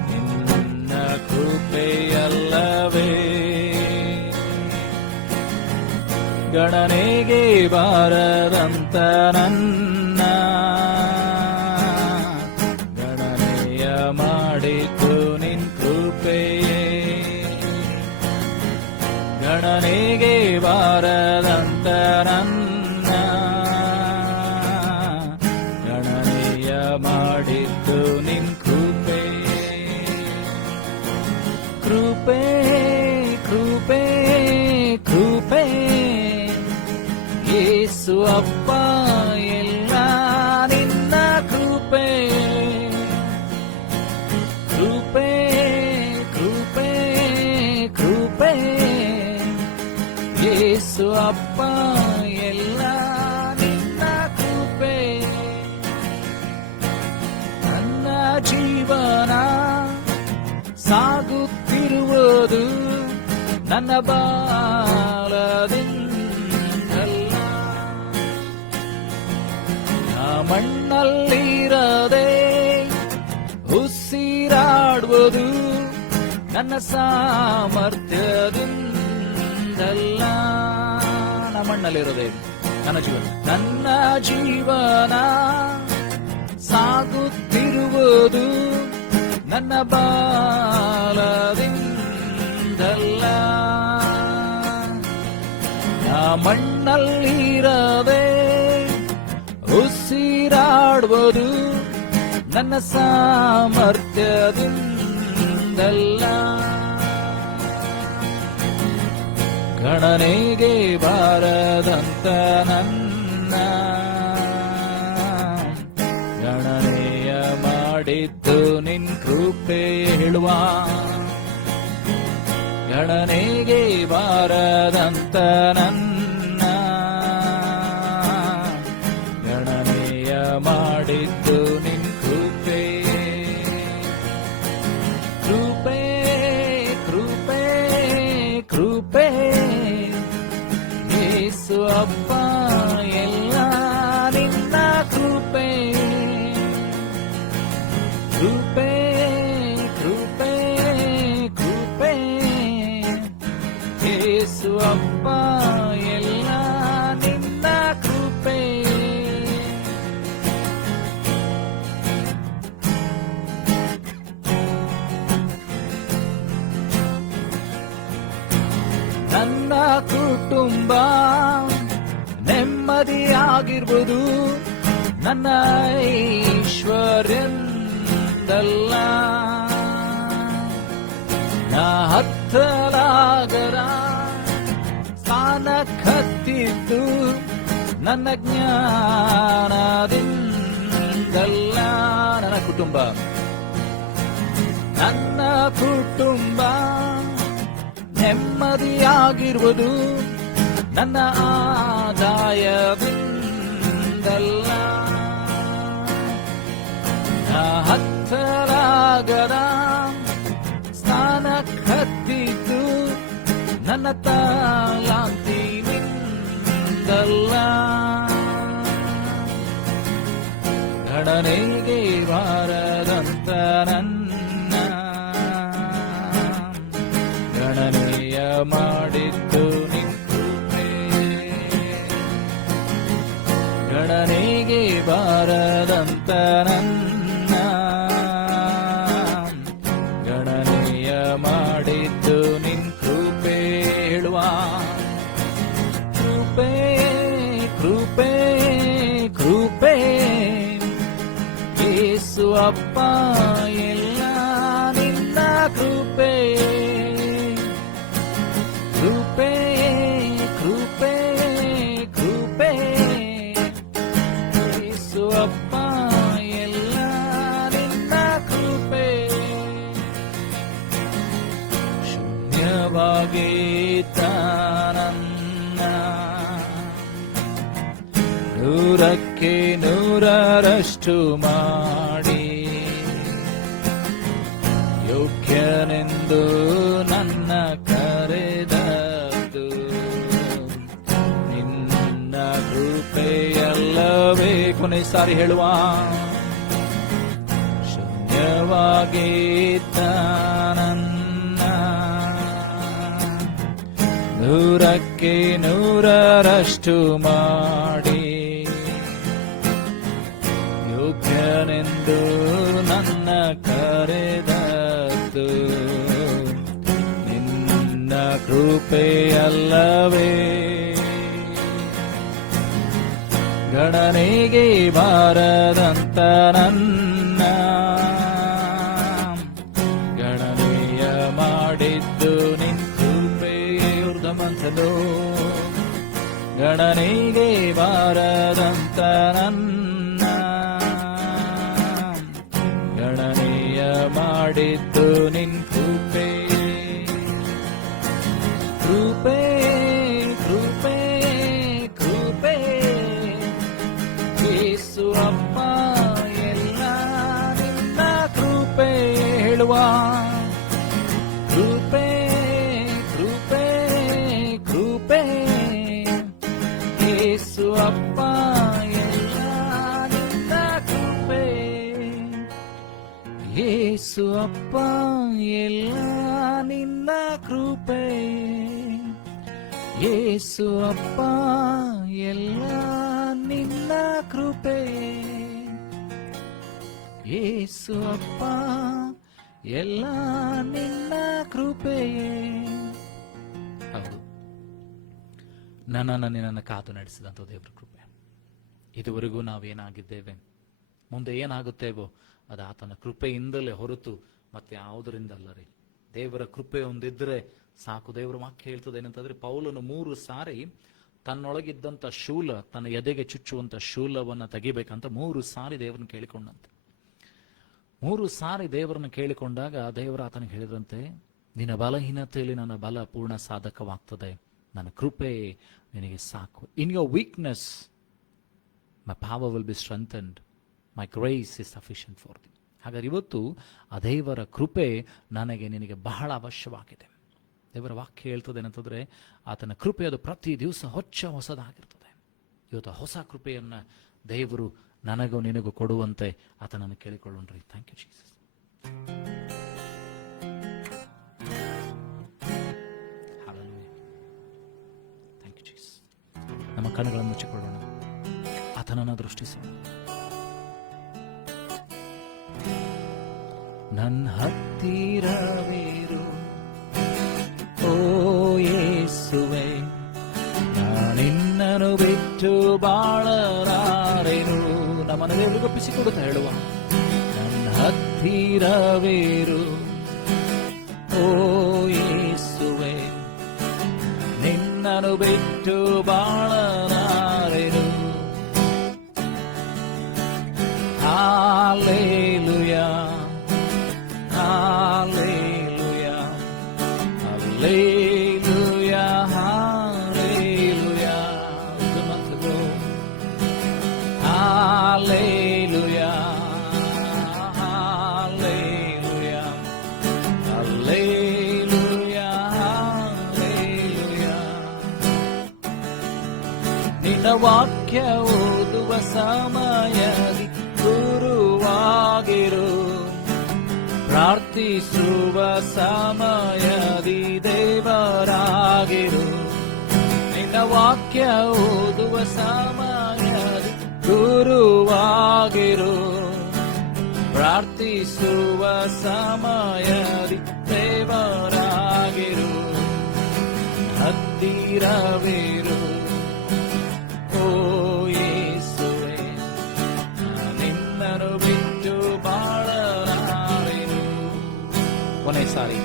ನಿನ್ನ ಕೃಪೆಯಲ್ಲವೇ. ಗಣನೆಗೆ ಬಾರದಂತ ನನ್ನ ಗಣನೆಯ ಮಾಡಿತು ನಿನ್ ಕೃಪೆಯೇ. ಗಣನೆಗೆ ಬಾರದಂತ ನನ್ನ ಗಣನೆಯ ಮಾಡಿದ್ದು ನಿನ್ ಕೃಪೆ. ಕೃಪೆ ಕೃಪೆ ಕೃಪೆ ಯೇಸು ಅಪ್ಪ ಎಲ್ಲ ನಿನ್ನ ಕೃಪೆ. ಕೃಪೆ ಕೃಪೆ ಕೃಪೆ ಯೇಸು ಅಪ್ಪ ಎಲ್ಲ ನಿನ್ನ ಕೃಪೆ. ನನ್ನ ಜೀವನ ಸಾಗುತ್ತಿರುವುದು ನನ್ನ ಬಾಲದಿಂದಲ್ಲ. ನಾ ಮಣ್ಣಲ್ಲಿರದೆ ಉಸಿರಾಡುವುದು ನನ್ನ ಸಾಮರ್ಥ್ಯದಿಂದಲ್ಲ. ನಾ ಮಣ್ಣಲ್ಲಿರದೆ ನನ್ನ ಜೀವನ ಸಾಗುತ್ತಿರುವುದು ನನ್ನ ಬಾಲದಿಂದಲ್ಲ. ನಾ ಮಣ್ಣಲ್ಲಿರದೆ ಉಸಿರಾಡುವುದು ನನ್ನ ಸಾಮರ್ಥ್ಯದಿಂದಲ್ಲ. ಗಣನೆಗೆ ಬಾರದಂತ ನನ್ನ ಗಣನೆಯ ಮಾಡಿದ್ದು ನಿನ್ ಕೃಪೆ ಹೇಳುವ. ಗಣನೆಗೆ ಬಾರದಂತ ನನ್ನ ಗಣನೆಯ ಮಾಡಿದ್ದು ನಿನ್ ಕೃಪೆ. ಕೃಪೆ ಕೃಪೆ ಕೃಪೆ ಯೇಸು ಅಪ್ಪ ಎಲ್ಲ ನಿನ್ನ ಕೃಪೆ. ಕೃಪೆ ಕೃಪೆ ಕೃಪೆ ಯೇಸು ಅಪ್ಪ ಎಲ್ಲ ನಿನ್ನ ಕೃಪೆ. ನನ್ನ ಕುಟುಂಬ ನೆಮ್ಮದಿಯಾಗಿರ್ಬೋದು ನನ್ನ ಐಶ್ವರ್ಯಂದಲ್ಲ. ನಾ ಹತ್ತಲಾಗರ ಸ್ಥಾನ ಕತ್ತಿದ್ದು ನನ್ನ ಜ್ಞಾನದಿಂದಲ್ಲ. ನನ್ನ ಕುಟುಂಬ ನೆಮ್ಮದಿಯಾಗಿರುವುದು ನನ್ನ ಆದಾಯದಿಂದಲ್ಲ. ನಾ ಹತ್ತಲಾಗದ ಸ್ಥಾನ ಕತ್ತಿದ್ದು ನನ್ನ ತಾಲಾಂತಿನಿಂದಲ್ಲ. ಗಣನೆಗೆ ಬಾರದಂತ ನನ್ನ ಗಣನೆಯ ಮಾಡಿದ್ದು ನಿನ್ ಕೃಪೆ. ಗಣನೆಗೆ ಬಾರದಂತ ನನ್ನ ಗಣನೆಯ ಮಾಡಿದ್ದು ನಿನ್ ಕೃಪೆ ಹೇಳುವ. ಕೃಪೆ ಕೃಪೆ ಕೃಪೆ ಯೇಸು ಅಪ್ಪ ಎಲ್ಲ ನಿನ್ನ ಕೃಪೆ ಕೃಪೆ ಕೃಪೆ ಕೃಪೆ ಯೇಸು ಅಪ್ಪ ಎಲ್ಲ ನಿನ್ನ ಕೃಪೆ ಶೂನ್ಯವಾಗಿದ್ದ ನನ್ನ ನೂರಕ್ಕೆ ನೂರರಷ್ಟು ಮಾಡಿ ಯೋಗ್ಯನೆಂದು ನನ್ನ ಕರೆದದ್ದು ನಿನ್ನ ಕೃಪೆಯಲ್ಲವೇ. ಕೊನೆ ಸಾರಿ ಹೇಳುವ ಶೂನ್ಯವಾಗಿದ್ದ ನನ್ನ ನೂರಕ್ಕೆ ನೂರರಷ್ಟು ಮಾಡಿ ಯೋಗ್ಯನೆಂದು ನನ್ನ ಕರೆದದ್ದು ನಿನ್ನ ಕೃಪೆಯಲ್ಲವೇ. ಗಣನೆಗೆ ಬಾರದಂತ ನನ್ನ ಗಣನೆಯ ಮಾಡಿದ್ದು ನಿನ್ನ ಕೃಪೆಯೇ ಊರ್ಧ್ವಮಂಥದ್ದು. ಗಣನೆಗೆ ಬಾರದಂತ ನನ್ನ ಗಣನೆಯ ಮಾಡಿದ್ದು ನಿನ್ ಕೃಪೆ ಕೃಪೆ ಕೃಪೆ ಕೃಪೆ ಯೇಸು ಅಪ್ಪ ಎಲ್ಲ ನಿನ್ನ ಕೃಪೆ ಹೇಳುವ ಕೃಪೆ ಕೃಪೆ ಕೃಪೆ ಯೇಸು ಅಪ್ಪ ಎಲ್ಲ ನಿನ್ನ ಕೃಪೆ ಯೇಸು ಅಪ್ಪ ಎಲ್ಲ ನಿನ್ನ ಕೃಪೆ ಯೇಸು ಅಪ್ಪ ಎಲ್ಲ ನಿನ್ನ ಕೃಪೆ ಯೇಸು ಅಪ್ಪ ಎಲ್ಲ ನಿನ್ನ ಕೃಪೆಯೇ. ಹೌದು, ನನ್ನನ್ನು ಕಾದು ನಡೆಸಿದಂಥ ದೇವರ ಕೃಪೆ. ಇದುವರೆಗೂ ನಾವೇನಾಗಿದ್ದೇವೆ, ಮುಂದೆ ಏನಾಗುತ್ತೇವೋ ಅದು ಆತನ ಕೃಪೆಯಿಂದಲೇ ಹೊರತು ಮತ್ತೆ ಯಾವುದರಿಂದಲ್ಲ ರೀ. ದೇವರ ಕೃಪೆ ಒಂದಿದ್ರೆ ಸಾಕು. ದೇವರ ವಾಕ್ಯ ಹೇಳ್ತದೆ ಏನಂತಂದ್ರೆ, ಪೌಲನು 3 ಸಾರಿ ತನ್ನೊಳಗಿದ್ದಂಥ ಶೂಲ, ತನ್ನ ಎದೆಗೆ ಚುಚ್ಚುವಂತ ಶೂಲವನ್ನ ತೆಗಿಬೇಕಂತ 3 ಸಾರಿ ದೇವರನ್ನ ಕೇಳಿಕೊಂಡಂತೆ. 3 ಸಾರಿ ದೇವರನ್ನ ಕೇಳಿಕೊಂಡಾಗ ದೇವರ ಆತನಿಗೆ ಹೇಳಿದ್ರಂತೆ, ನಿನ್ನ ಬಲಹೀನತೆಯಲ್ಲಿ ನನ್ನ ಬಲ ಪೂರ್ಣ ಸಾಧಕವಾಗ್ತದೆ, ನನ್ನ ಕೃಪೆ ನಿನಗೆ ಸಾಕು. In your weakness my power will be strengthened, my grace is sufficient for the. ಹಾಗಾದ್ರೆ ಇವತ್ತು ಆ ದೇವರ ಕೃಪೆ ನನಗೆ ನಿನಗೆ ಬಹಳ ಅವಶ್ಯವಾಗಿದೆ. ದೇವರ ವಾಕ್ಯ ಹೇಳ್ತದೆ ಏನಂತಂದ್ರೆ, ಆತನ ಕೃಪೆ ಅದು ಪ್ರತಿ ದಿವಸ ಹೊಸದಾಗಿರ್ತದೆ. ಇವತ್ತು ಹೊಸ ಕೃಪೆಯನ್ನ ದೇವರು ನನಗೂ ನಿನಗೂ ಕೊಡುವಂತೆ ಆತನನ್ನು ಕೇಳಿಕೊಳ್ಳೋಣ್ರಿ. Thank you Jesus. Thank you Jesus. ನಮ್ಮ ಕಣ್ಣುಗಳನ್ನು ಮುಚ್ಚಿಕೊಳ್ಳೋಣ, ಆತನನ್ನು ದೃಷ್ಟಿಸೋಣ. ನನ್ನ ಹತ್ತಿರವಿರು ಓ ಯೇಸುವೆ, ನಾನಿನ್ನನು ಬಿಟ್ಟು ಬಾಳಲಾರೆನು. ನಮ್ಮನ್ನು ದೇವರಿಗೆ ಒಪ್ಪಿಸಿಕೊಡುತ್ತಾ ಹೇಳುವ, ನನ್ನ ಹತ್ತಿರವಿರು ಓ ಯೇಸುವೆ, ನಿನ್ನನು ಬಿಟ್ಟು ಬಾಳಲಾರೆನು. Hallelujah hallelujah hallelujah hallelujah. Hallelujah hallelujah hallelujah hallelujah. ನಿನ್ನ ವಾಕ್ಯ ಓದುವ ಸಮಯದಿ ಗುರುವಾಗಿರು, ಪ್ರಾರ್ಥಿಸುವ ಸಮಯದಿ ದೇವರಾಗಿರು. ನಿನ್ನ ವಾಕ್ಯ ಓದುವ ಸಮಯದಿ ಗುರುವಾಗಿರು, ಪ್ರಾರ್ಥಿಸುವ ಸಮಯದಿ ದೇವರಾಗಿರು. ಹತ್ತಿರವಿರು ಓ ಯೇಸುವೆ, ನಿನ್ನನ್ನು ಬಿಟ್ಟು ಬಾಳಲಾರೆನು. ಕೊನೆ ಸಾರಿ.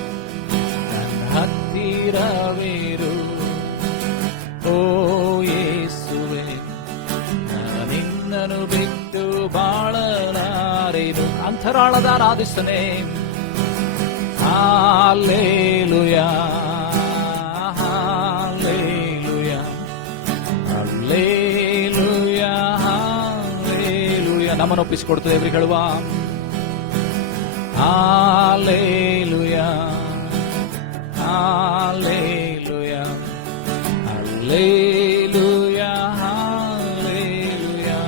ನನ್ನ ಹತ್ತಿರವಿರು ಓ ಯೇಸುವೆ, ನಾನು ನಿನ್ನನ್ನು ಬಿಟ್ಟು ಬಾಳಲಾರೆನು. ಅಂತರಾಳದ ಆರಾಧಿಸನೆ. Hallelujah hallelujah hallelujah hallelujah. ನಮ್ಮನ್ನು ಒಪ್ಪಿಸಿಕೊಡ್ತೇವೆ ಹೇಳುವ hallelujah hallelujah hallelujah hallelujah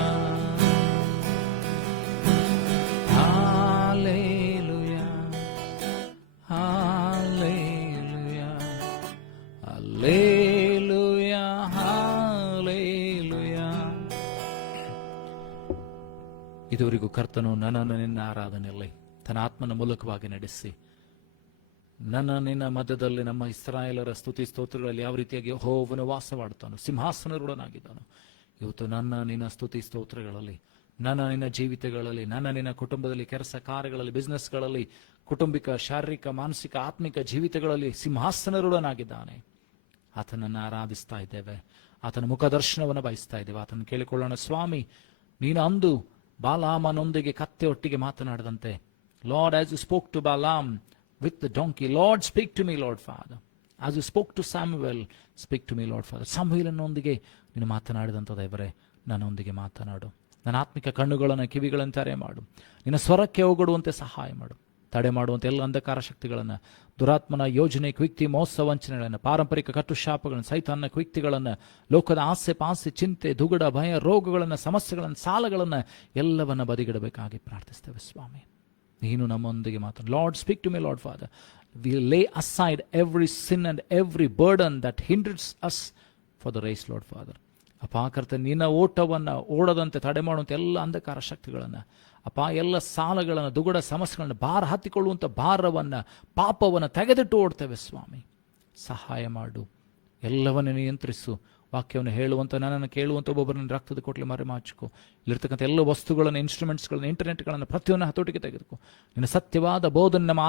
hallelujah hallelujah hallelujah hallelujah. ಇದುವರೆಗೂ ಕರ್ತನು ನನ್ನನ್ನು ನಿನ್ನ ಆರಾಧನೆಯಲ್ಲಿ ತನ್ನ ಆತ್ಮನ ಮೂಲಕವಾಗಿ ನಡೆಸಿ ನನ್ನ ನಿನ್ನ ಮಧ್ಯದಲ್ಲಿ ನಮ್ಮ ಇಸ್ರಾಯೇಲರ ಸ್ತುತಿ ಸ್ತೋತ್ರಗಳಲ್ಲಿ ಯಾವ ರೀತಿಯಾಗಿ ಯೆಹೋವನು ವಾಸವಾಡುತ್ತಾನೋ, ಸಿಂಹಾಸನರೂಢನಾಗಿದ್ದಾನೋ, ಇವತ್ತು ನನ್ನ ನಿನ್ನ ಸ್ತುತಿ ಸ್ತೋತ್ರಗಳಲ್ಲಿ, ನನ್ನ ನಿನ್ನ ಜೀವಿತಗಳಲ್ಲಿ, ನನ್ನ ನಿನ್ನ ಕುಟುಂಬದಲ್ಲಿ, ಕೆಲಸ ಕಾರ್ಯಗಳಲ್ಲಿ, ಬಿಸ್ನೆಸ್ಗಳಲ್ಲಿ, ಕುಟುಂಬಿಕ, ಶಾರೀರಿಕ, ಮಾನಸಿಕ, ಆತ್ಮಿಕ ಜೀವಿತಗಳಲ್ಲಿ ಸಿಂಹಾಸನರೂಢನಾಗಿದ್ದಾನೆ. ಆತನನ್ನು ಆರಾಧಿಸ್ತಾ ಇದ್ದೇವೆ, ಆತನ ಮುಖದರ್ಶನವನ್ನು ಬಯಸ್ತಾ ಇದ್ದೇವೆ. ಆತನ ಕೇಳಿಕೊಳ್ಳೋಣ. ಸ್ವಾಮಿ, ನೀನು ಅಂದು ಬಾಲಾಮನೊಂದಿಗೆ ಕತ್ತೆ ಒಟ್ಟಿಗೆ ಮಾತನಾಡದಂತೆ, Lord, as you spoke to Balaam with the donkey, Lord, speak to me, Lord Father. As you spoke to Samuel, speak to me, Lord Father. ಸಮುವೇಲನೊಂದಿಗೆ ನೀನು ಮಾತನಾಡಿದಂಥ ದೇವರೇ, ನನ್ನೊಂದಿಗೆ ಮಾತನಾಡು. ನನ್ನ ಆತ್ಮಿಕ ಕಣ್ಣುಗಳನ್ನು, ಕಿವಿಗಳನ್ನು ತೆರೆ ಮಾಡು. ನಿನ್ನ ಸ್ವರಕ್ಕೆ ಹೋಗಡುವಂತೆ ಸಹಾಯ ಮಾಡು. ತಡೆ ಮಾಡುವಂತೆ ಎಲ್ಲ ಅಂಧಕಾರ ಶಕ್ತಿಗಳನ್ನು, ದುರಾತ್ಮನ ಯೋಜನೆ, ಕುಯುಕ್ತಿ, ಮೋಸ, ವಂಚನೆಗಳನ್ನು, ಪಾರಂಪರಿಕ ಕಟ್ಟುಶಾಪಗಳನ್ನು, ಸೈತಾನ್ನ ಕುಯುಕ್ತಿಗಳನ್ನು, ಲೋಕದ ಆಸೆ ಪಾಸೆ, ಚಿಂತೆ, ದುಗುಡ, ಭಯ, ರೋಗಗಳನ್ನು, ಸಮಸ್ಯೆಗಳನ್ನು, ಸಾಲಗಳನ್ನು ಎಲ್ಲವನ್ನ ಬದಿಗಿಡಬೇಕಾಗಿ ಪ್ರಾರ್ಥಿಸ್ತೇವೆ. ಸ್ವಾಮಿ, ನೀನು ನಮ್ಮೊಂದಿಗೆ ಮಾತನಾಡು. Lord, speak to me, lord father. We lay aside every sin and every burden that hinders us for the race, lord father. ಅಪ್ಪ ಕರ್ತನೆ, ನಿನ್ನ ಓಟವನ್ನು ಓಡದಂತೆ ತಡೆ ಮಾಡುವಂಥ ಎಲ್ಲ ಅಂಧಕಾರ ಶಕ್ತಿಗಳನ್ನು, ಅಪ್ಪ ಎಲ್ಲ ಸಾಲಗಳನ್ನು, ದುಗುಡ ಸಮಸ್ಯೆಗಳನ್ನು, ಭಾರ ಹತ್ತಿಕೊಳ್ಳುವಂಥ ಭಾರವನ್ನು, ಪಾಪವನ್ನು ತೆಗೆದಿಟ್ಟು ಓಡ್ತೇವೆ. ಸ್ವಾಮಿ, ಸಹಾಯ ಮಾಡು. ಎಲ್ಲವನ್ನು ನಿಯಂತ್ರಿಸು. ವಾಕ್ಯವನ್ನು ಹೇಳುವಂಥ, ನನ್ನನ್ನು ಕೇಳುವಂಥ ಒಬ್ಬೊಬ್ಬರನ್ನು ರಕ್ತದ ಕೊಟ್ಲಿ ಮರೆಮಾಚಿಕೊ. ಇಲ್ಲಿರ್ತಕ್ಕಂಥ ಎಲ್ಲ ವಸ್ತುಗಳನ್ನು, ಇನ್ಸ್ಟ್ರೂಮೆಂಟ್ಸ್ಗಳನ್ನು, ಇಂಟರ್ನೆಟ್ಗಳನ್ನು ಪ್ರತಿಯೊಂದು ಹತೋಟಿಗೆ ತೆಗೆದುಕೋ. ನಿನ್ನ ಸತ್ಯವಾದ ಬೋಧನೆ ನಮ್ಮ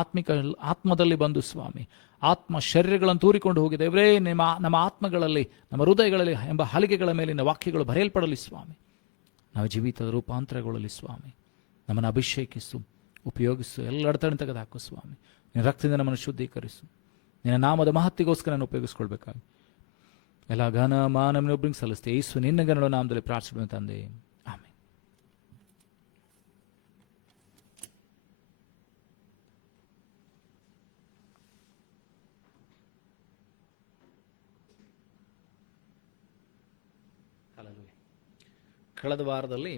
ಆತ್ಮದಲ್ಲಿ ಬಂದು ಸ್ವಾಮಿ, ಆತ್ಮ ಶರೀರಗಳನ್ನು ತೂರಿಕೊಂಡು ಹೋಗಿದೆ ಇವರೇ. ನಮ್ಮ ಆತ್ಮಗಳಲ್ಲಿ, ನಮ್ಮ ಹೃದಯಗಳಲ್ಲಿ ಎಂಬ ಹಲಿಗೆಗಳ ಮೇಲಿನ ವಾಕ್ಯಗಳು ಬರೆಯಲ್ಪಡಲಿ ಸ್ವಾಮಿ. ನಾವು ಜೀವಿತದ ರೂಪಾಂತರಗೊಳ್ಳಲಿ ಸ್ವಾಮಿ. ನಮ್ಮನ್ನು ಅಭಿಷೇಕಿಸು, ಉಪಯೋಗಿಸು, ಎಲ್ಲ ಅಡೆತಡೆ ತೆಗೆದುಹಾಕು ಸ್ವಾಮಿ. ನಿನ್ನ ರಕ್ತದಿಂದ ನಮ್ಮನ್ನು ಶುದ್ಧೀಕರಿಸು. ನಿನ್ನ ನಾಮದ ಮಹತ್ತಿಗೋಸ್ಕರ ನಾನು ಉಪಯೋಗಿಸ್ಕೊಳ್ಬೇಕಾಗಿ ಎಲ್ಲ ಘನ ಮಾನವನ ಒಬ್ಬರಿಗೆ ಸಲ್ಲಿಸ್ತೇ. ಯೇಸು ನಿನ್ನ ಗಣಗಳ ನಾಮದಲ್ಲಿ ಪ್ರಾರ್ಥಿಸುವ ತಂದೆ, ಆಮೆನ್. ಕಳೆದ ವಾರದಲ್ಲಿ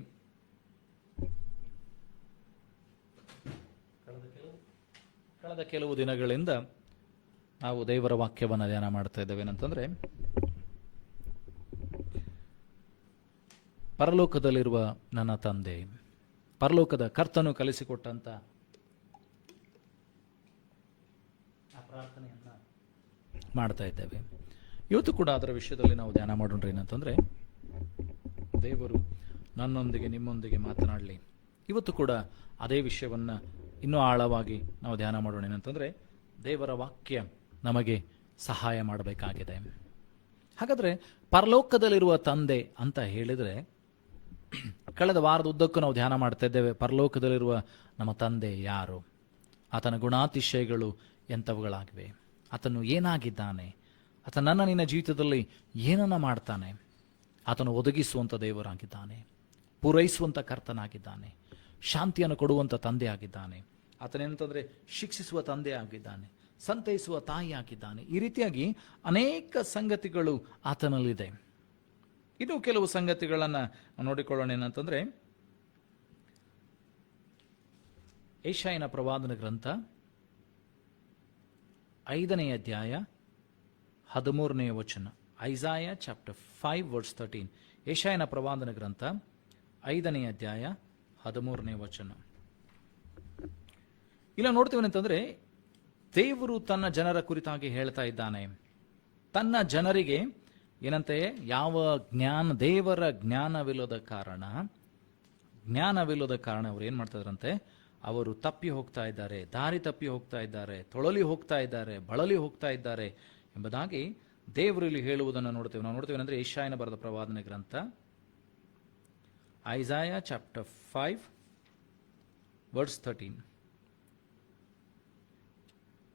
ಕಳೆದ ಕೆಲವು ದಿನಗಳಿಂದ ನಾವು ದೇವರ ವಾಕ್ಯವನ್ನು ಧ್ಯಾನ ಮಾಡ್ತಾ ಇದ್ದೇವೆ. ಏನಂತಂದ್ರೆ, ಪರಲೋಕದಲ್ಲಿರುವ ನನ್ನ ತಂದೆ, ಪರಲೋಕದ ಕರ್ತನು ಕಲಿಸಿಕೊಟ್ಟಂತ ಆ ಪ್ರಾರ್ಥನೆಯನ್ನ ಮಾಡ್ತಾ ಇದ್ದೇವೆ. ಇವತ್ತು ಕೂಡ ಅದರ ವಿಷಯದಲ್ಲಿ ನಾವು ಧ್ಯಾನ ಮಾಡೋಣ. ಏನಂತಂದ್ರೆ, ದೇವರು ನನ್ನೊಂದಿಗೆ ನಿಮ್ಮೊಂದಿಗೆ ಮಾತನಾಡಲಿ. ಇವತ್ತು ಕೂಡ ಅದೇ ವಿಷಯವನ್ನ ಇನ್ನೂ ಆಳವಾಗಿ ನಾವು ಧ್ಯಾನ ಮಾಡೋಣ. ಏನಂತಂದ್ರೆ, ದೇವರ ವಾಕ್ಯ ನಮಗೆ ಸಹಾಯ ಮಾಡಬೇಕಾಗಿದೆ. ಹಾಗಾದ್ರೆ ಪರಲೋಕದಲ್ಲಿರುವ ತಂದೆ ಅಂತ ಹೇಳಿದ್ರೆ, ಕಳೆದ ವಾರದ ಉದ್ದಕ್ಕೂ ನಾವು ಧ್ಯಾನ ಮಾಡ್ತಾ ಇದ್ದೇವೆ. ಪರಲೋಕದಲ್ಲಿರುವ ನಮ್ಮ ತಂದೆ ಯಾರು, ಆತನ ಗುಣಾತಿಶಯಗಳು ಎಂಥವುಗಳಾಗಿವೆ, ಆತನು ಏನಾಗಿದ್ದಾನೆ, ಆತ ನನ್ನ ನಿನ್ನ ಜೀವಿತದಲ್ಲಿ ಏನನ್ನ ಮಾಡ್ತಾನೆ, ಆತನು ಒದಗಿಸುವಂಥ ದೇವರಾಗಿದ್ದಾನೆ, ಪೂರೈಸುವಂಥ ಕರ್ತನಾಗಿದ್ದಾನೆ, ಶಾಂತಿಯನ್ನು ಕೊಡುವಂಥ ತಂದೆ ಆಗಿದ್ದಾನೆ, ಆತನೇನಂತಂದ್ರೆ ಶಿಕ್ಷಿಸುವ ತಂದೆ ಆಗಿದ್ದಾನೆ, ಸಂತೈಸುವ ತಾಯಿ ಆಗಿದ್ದಾನೆ. ಈ ರೀತಿಯಾಗಿ ಅನೇಕ ಸಂಗತಿಗಳು ಆತನಲ್ಲಿದೆ. ಇನ್ನು ಕೆಲವು ಸಂಗತಿಗಳನ್ನ ನೋಡಿಕೊಳ್ಳೋಣ. ಏನಂತಂದ್ರೆ, ಯೆಶಾಯನ ಪ್ರವಾದನ ಗ್ರಂಥ 5ನೇ ಅಧ್ಯಾಯ 13ನೇ ವಚನ. ಐಸಾಯ ಚಾಪ್ಟರ್ 5 ವರ್ಸ್ 13. ಯೆಶಾಯನ ಪ್ರವಾದನ ಗ್ರಂಥ 5ನೇ ಅಧ್ಯಾಯ 13ನೇ ವಚನ. ಇಲ್ಲ ನೋಡ್ತೀವಿ ಅಂತಂದ್ರೆ, ದೇವರು ತನ್ನ ಜನರ ಕುರಿತಾಗಿ ಹೇಳ್ತಾ ಇದ್ದಾನೆ. ತನ್ನ ಜನರಿಗೆ ಏನಂತೆ, ಯಾವ ದೇವರ ಜ್ಞಾನವಿಲ್ಲದ ಕಾರಣ ಅವ್ರು ಏನ್ ಮಾಡ್ತಾ ಇದ್ರಂತೆ, ಅವರು ತಪ್ಪಿ ಹೋಗ್ತಾ ಇದ್ದಾರೆ, ದಾರಿ ತಪ್ಪಿ ಹೋಗ್ತಾ ಇದ್ದಾರೆ, ತೊಳಲಿ ಹೋಗ್ತಾ ಇದ್ದಾರೆ, ಬಳಲಿ ಹೋಗ್ತಾ ಇದ್ದಾರೆ ಎಂಬುದಾಗಿ ದೇವರು ಇಲ್ಲಿ ಹೇಳುವುದನ್ನು ನೋಡ್ತೇವೆ. ನಾವು ನೋಡ್ತೇವೆ ಅಂದರೆ ಯೆಶಾಯನ ಬರೆದ ಪ್ರವಾದನೆ ಗ್ರಂಥ ಐಸಾಯ chapter 5 verse 13.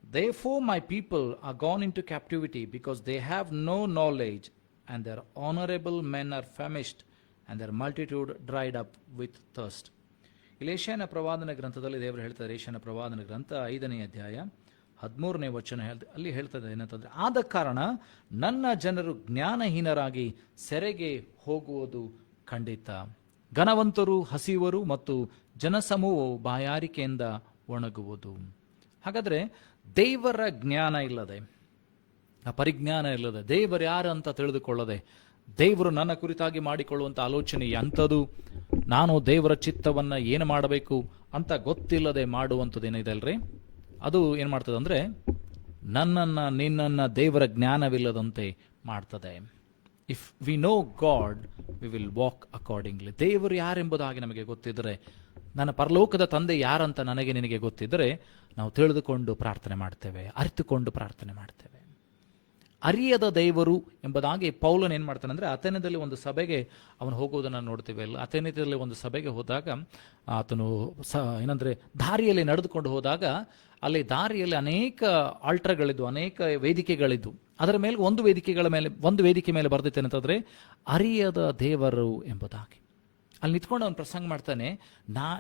Therefore my people are gone into captivity, because they have no knowledge, and their honorable men are famished, and their multitude dried up with thirst. ಇಲ್ಲಿ ಯೆಶಾಯನ ಪ್ರವಾದನ ಗ್ರಂಥದಲ್ಲಿ ದೇವರು ಹೇಳ್ತಾರೆ, ಯೆಶಾಯನ ಪ್ರವಾದನ ಗ್ರಂಥ 5ನೇ ಅಧ್ಯಾಯ 13ನೇ ವಚನ ಅಲ್ಲಿ ಹೇಳ್ತದೆ ಏನಂತಂದ್ರೆ, ಆದ ಕಾರಣ ನನ್ನ ಜನರು ಜ್ಞಾನಹೀನರಾಗಿ ಸೆರೆಗೆ ಹೋಗುವುದು ಖಂಡಿತ. ಘನವಂತರು ಹಸಿಯುವರು ಮತ್ತು ಜನಸಮೂಹವು ಬಾಯಾರಿಕೆಯಿಂದ ಒಣಗುವುದು. ಹಾಗಾದ್ರೆ ದೇವರ ಜ್ಞಾನ ಇಲ್ಲದೆ, ಆ ಪರಿಜ್ಞಾನ ಇಲ್ಲದೆ, ದೇವರು ಯಾರು ಅಂತ ತಿಳಿದುಕೊಳ್ಳದೆ, ದೇವರು ನನ್ನ ಕುರಿತಾಗಿ ಮಾಡಿಕೊಳ್ಳುವಂಥ ಆಲೋಚನೆ ಎಂಥದ್ದು, ನಾನು ದೇವರ ಚಿತ್ತವನ್ನ ಏನು ಮಾಡಬೇಕು ಅಂತ ಗೊತ್ತಿಲ್ಲದೆ ಮಾಡುವಂಥದ್ದು ಏನಿದೆ ಅಲ್ರಿ, ಅದು ಏನು ಮಾಡ್ತದೆ ಅಂದರೆ ನನ್ನನ್ನು ನಿನ್ನನ್ನು ದೇವರ ಜ್ಞಾನವಿಲ್ಲದಂತೆ ಮಾಡ್ತದೆ. If we know god we will walk accordingly. ದೇವರು ಯಾರೆಂಬುದಾಗಿ ನಮಗೆ ಗೊತ್ತಿದ್ದರೆ, ನನ್ನ ಪರಲೋಕದ ತಂದೆ ಯಾರಂತ ನನಗೆ ನಿನಗೆ ಗೊತ್ತಿದ್ದರೆ, ನಾವು ತಿಳಿದುಕೊಂಡು ಪ್ರಾರ್ಥನೆ ಮಾಡ್ತೇವೆ, ಅರಿತುಕೊಂಡು ಪ್ರಾರ್ಥನೆ ಮಾಡ್ತೇವೆ. ಅರಿಯದ ದೇವರು ಎಂಬುದಾಗಿ ಪೌಲನ್ ಏನು ಮಾಡ್ತಾನೆ ಅಂದರೆ, ಅಥೆನದಲ್ಲಿ ಒಂದು ಸಭೆಗೆ ಅವನು ಹೋಗುವುದನ್ನು ನೋಡ್ತೇವೆ. ಅಲ್ಲ, ಅಥೆನದಲ್ಲಿ ಒಂದು ಸಭೆಗೆ ಹೋದಾಗ ಆತನು ಏನಂದರೆ ದಾರಿಯಲ್ಲಿ ನಡೆದುಕೊಂಡು ಹೋದಾಗ ಅಲ್ಲಿ ದಾರಿಯಲ್ಲಿ ಅನೇಕ ಆಲ್ಟರ್ಗಳಿದ್ದು, ಅನೇಕ ವೇದಿಕೆಗಳಿದ್ದು. ಅದರ ಮೇಲೆ ಒಂದು ವೇದಿಕೆ ಮೇಲೆ ಬರ್ದಿತ್ತೇನಂತಂದರೆ ಅರಿಯದ ದೇವರು ಎಂಬುದಾಗಿ. ಅಲ್ಲಿ ನಿಂತ್ಕೊಂಡು ಅವನು ಪ್ರಸಂಗ ಮಾಡ್ತಾನೆ,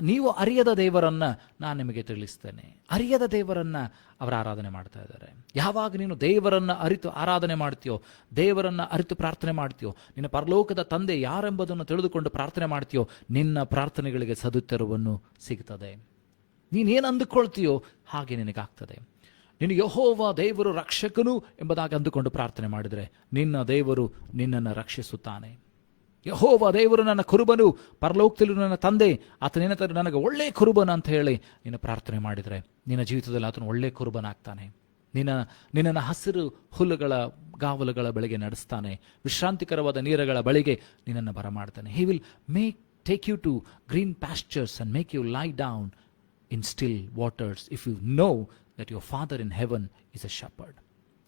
ನೀವು ಅರಿಯದ ದೇವರನ್ನ ನಾನು ನಿಮಗೆ ತಿಳಿಸ್ತೇನೆ. ಅರಿಯದ ದೇವರನ್ನ ಅವರ ಆರಾಧನೆ ಮಾಡ್ತಾ ಇದ್ದಾರೆ. ಯಾವಾಗ ನೀನು ದೇವರನ್ನ ಅರಿತು ಆರಾಧನೆ ಮಾಡ್ತೀಯೋ, ದೇವರನ್ನ ಅರಿತು ಪ್ರಾರ್ಥನೆ ಮಾಡ್ತೀಯೋ, ನಿನ್ನ ಪರಲೋಕದ ತಂದೆ ಯಾರೆಂಬುದನ್ನು ತಿಳಿದುಕೊಂಡು ಪ್ರಾರ್ಥನೆ ಮಾಡ್ತೀಯೋ, ನಿನ್ನ ಪ್ರಾರ್ಥನೆಗಳಿಗೆ ಸದುತ್ತರವನ್ನು ಸಿಗ್ತದೆ. ನೀನೇನು ಅಂದುಕೊಳ್ತೀಯೋ ಹಾಗೆ ನಿನಗಾಗ್ತದೆ. ನೀನು ಯೆಹೋವ ದೇವರು ರಕ್ಷಕನು ಎಂಬುದಾಗಿ ಅಂದುಕೊಂಡು ಪ್ರಾರ್ಥನೆ ಮಾಡಿದರೆ ನಿನ್ನ ದೇವರು ನಿನ್ನನ್ನು ರಕ್ಷಿಸುತ್ತಾನೆ. ಯೆಹೋವ ದೇವರು ನನ್ನ ಕುರುಬನು, ಪರಲೋಕದಲ್ಲೂ ನನ್ನ ತಂದೆ, ಆತನೇನಂತಾರೆ ನನಗೆ ಒಳ್ಳೆ ಕುರುಬನ ಅಂತ ಹೇಳಿ ನೀನು ಪ್ರಾರ್ಥನೆ ಮಾಡಿದರೆ ನಿನ್ನ ಜೀವಿತದಲ್ಲಿ ಆತನು ಒಳ್ಳೆ ಕುರುಬನಾಗ್ತಾನೆ. ನಿನ್ನನ್ನು ಹಸಿರು ಹುಲ್ಲುಗಳ ಗಾವಲುಗಳ ಬಳಿಗೆ ನಡೆಸ್ತಾನೆ, ವಿಶ್ರಾಂತಿಕರವಾದ ನೀರುಗಳ ಬಳಿಗೆ ನಿನ್ನನ್ನು ಬರಮಾಡ್ತಾನೆ. He will take you to green pastures and make you lie down in still waters, if you know that your Father in heaven is a shepherd.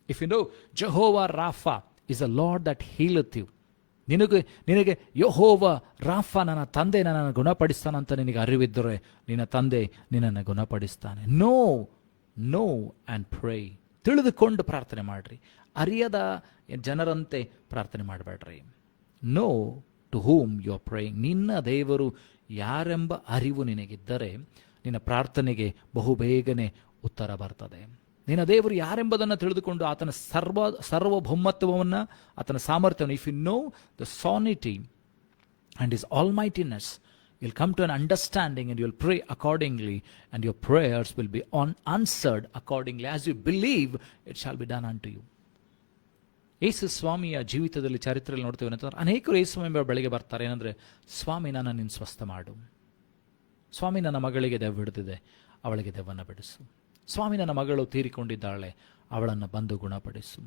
If you know Jehovah Rapha is a Lord that healeth you. ನಿನಗೆ ಯೆಹೋವ ರಾಫ ನನ್ನ ತಂದೆ ನನ್ನನ್ನು ಗುಣಪಡಿಸ್ತಾನಂತ ನಿನಗೆ ಅರಿವಿದ್ದರೆ ನಿನ್ನ ತಂದೆ ನಿನ್ನನ್ನು ಗುಣಪಡಿಸ್ತಾನೆ. Know and pray. ತಿಳಿದುಕೊಂಡು ಪ್ರಾರ್ಥನೆ ಮಾಡ್ರಿ, ಅರಿಯದ ಜನರಂತೆ ಪ್ರಾರ್ಥನೆ ಮಾಡಬೇಡ್ರಿ. Know to whom you are praying. ನಿನ್ನ ದೇವರು ಯಾರೆಂಬ ಅರಿವು ನಿನಗಿದ್ದರೆ ನಿನ್ನ ಪ್ರಾರ್ಥನೆಗೆ ಬಹುಬೇಗನೆ ಉತ್ತರ ಬರ್ತದೆ. ನಿನ್ನ ದೇವರು ಯಾರೆಂಬುದನ್ನು ತಿಳಿದುಕೊಂಡು ಆತನ ಸರ್ವಭೌಮತ್ವವನ್ನು, ಆತನ ಸಾಮರ್ಥ್ಯವನ್ನು, if you know the sanity and his almightiness, you'll come to an understanding and you'll pray accordingly, and your prayers will be answered accordingly. As you believe, it shall be done unto you. ಯೇಸು ಸ್ವಾಮಿಯ ಜೀವಿತದಲ್ಲಿ ಚರಿತ್ರೆಯಲ್ಲಿ ನೋಡ್ತೇವೆ ಅಂತಂದ್ರೆ ಅನೇಕರು ಯೇಸು ಸ್ವಾಮಿ ಬಳಿಗೆ ಬರ್ತಾರೆ. ಏನಂದರೆ, ಸ್ವಾಮಿ ನನ್ನ ನಿನ್ನ ಸ್ವಸ್ಥ ಮಾಡು, ಸ್ವಾಮಿ ನನ್ನ ಮಗಳಿಗೆ ದೆವ್ವ ಹಿಡಿದಿದೆ, ಅವಳಿಗೆ ದೆವ್ವನ್ನು ಬಿಡಿಸು, ಸ್ವಾಮಿ ನನ್ನ ಮಗಳು ತೀರಿಕೊಂಡಿದ್ದಾಳೆ, ಅವಳನ್ನು ಬಂದು ಗುಣಪಡಿಸು.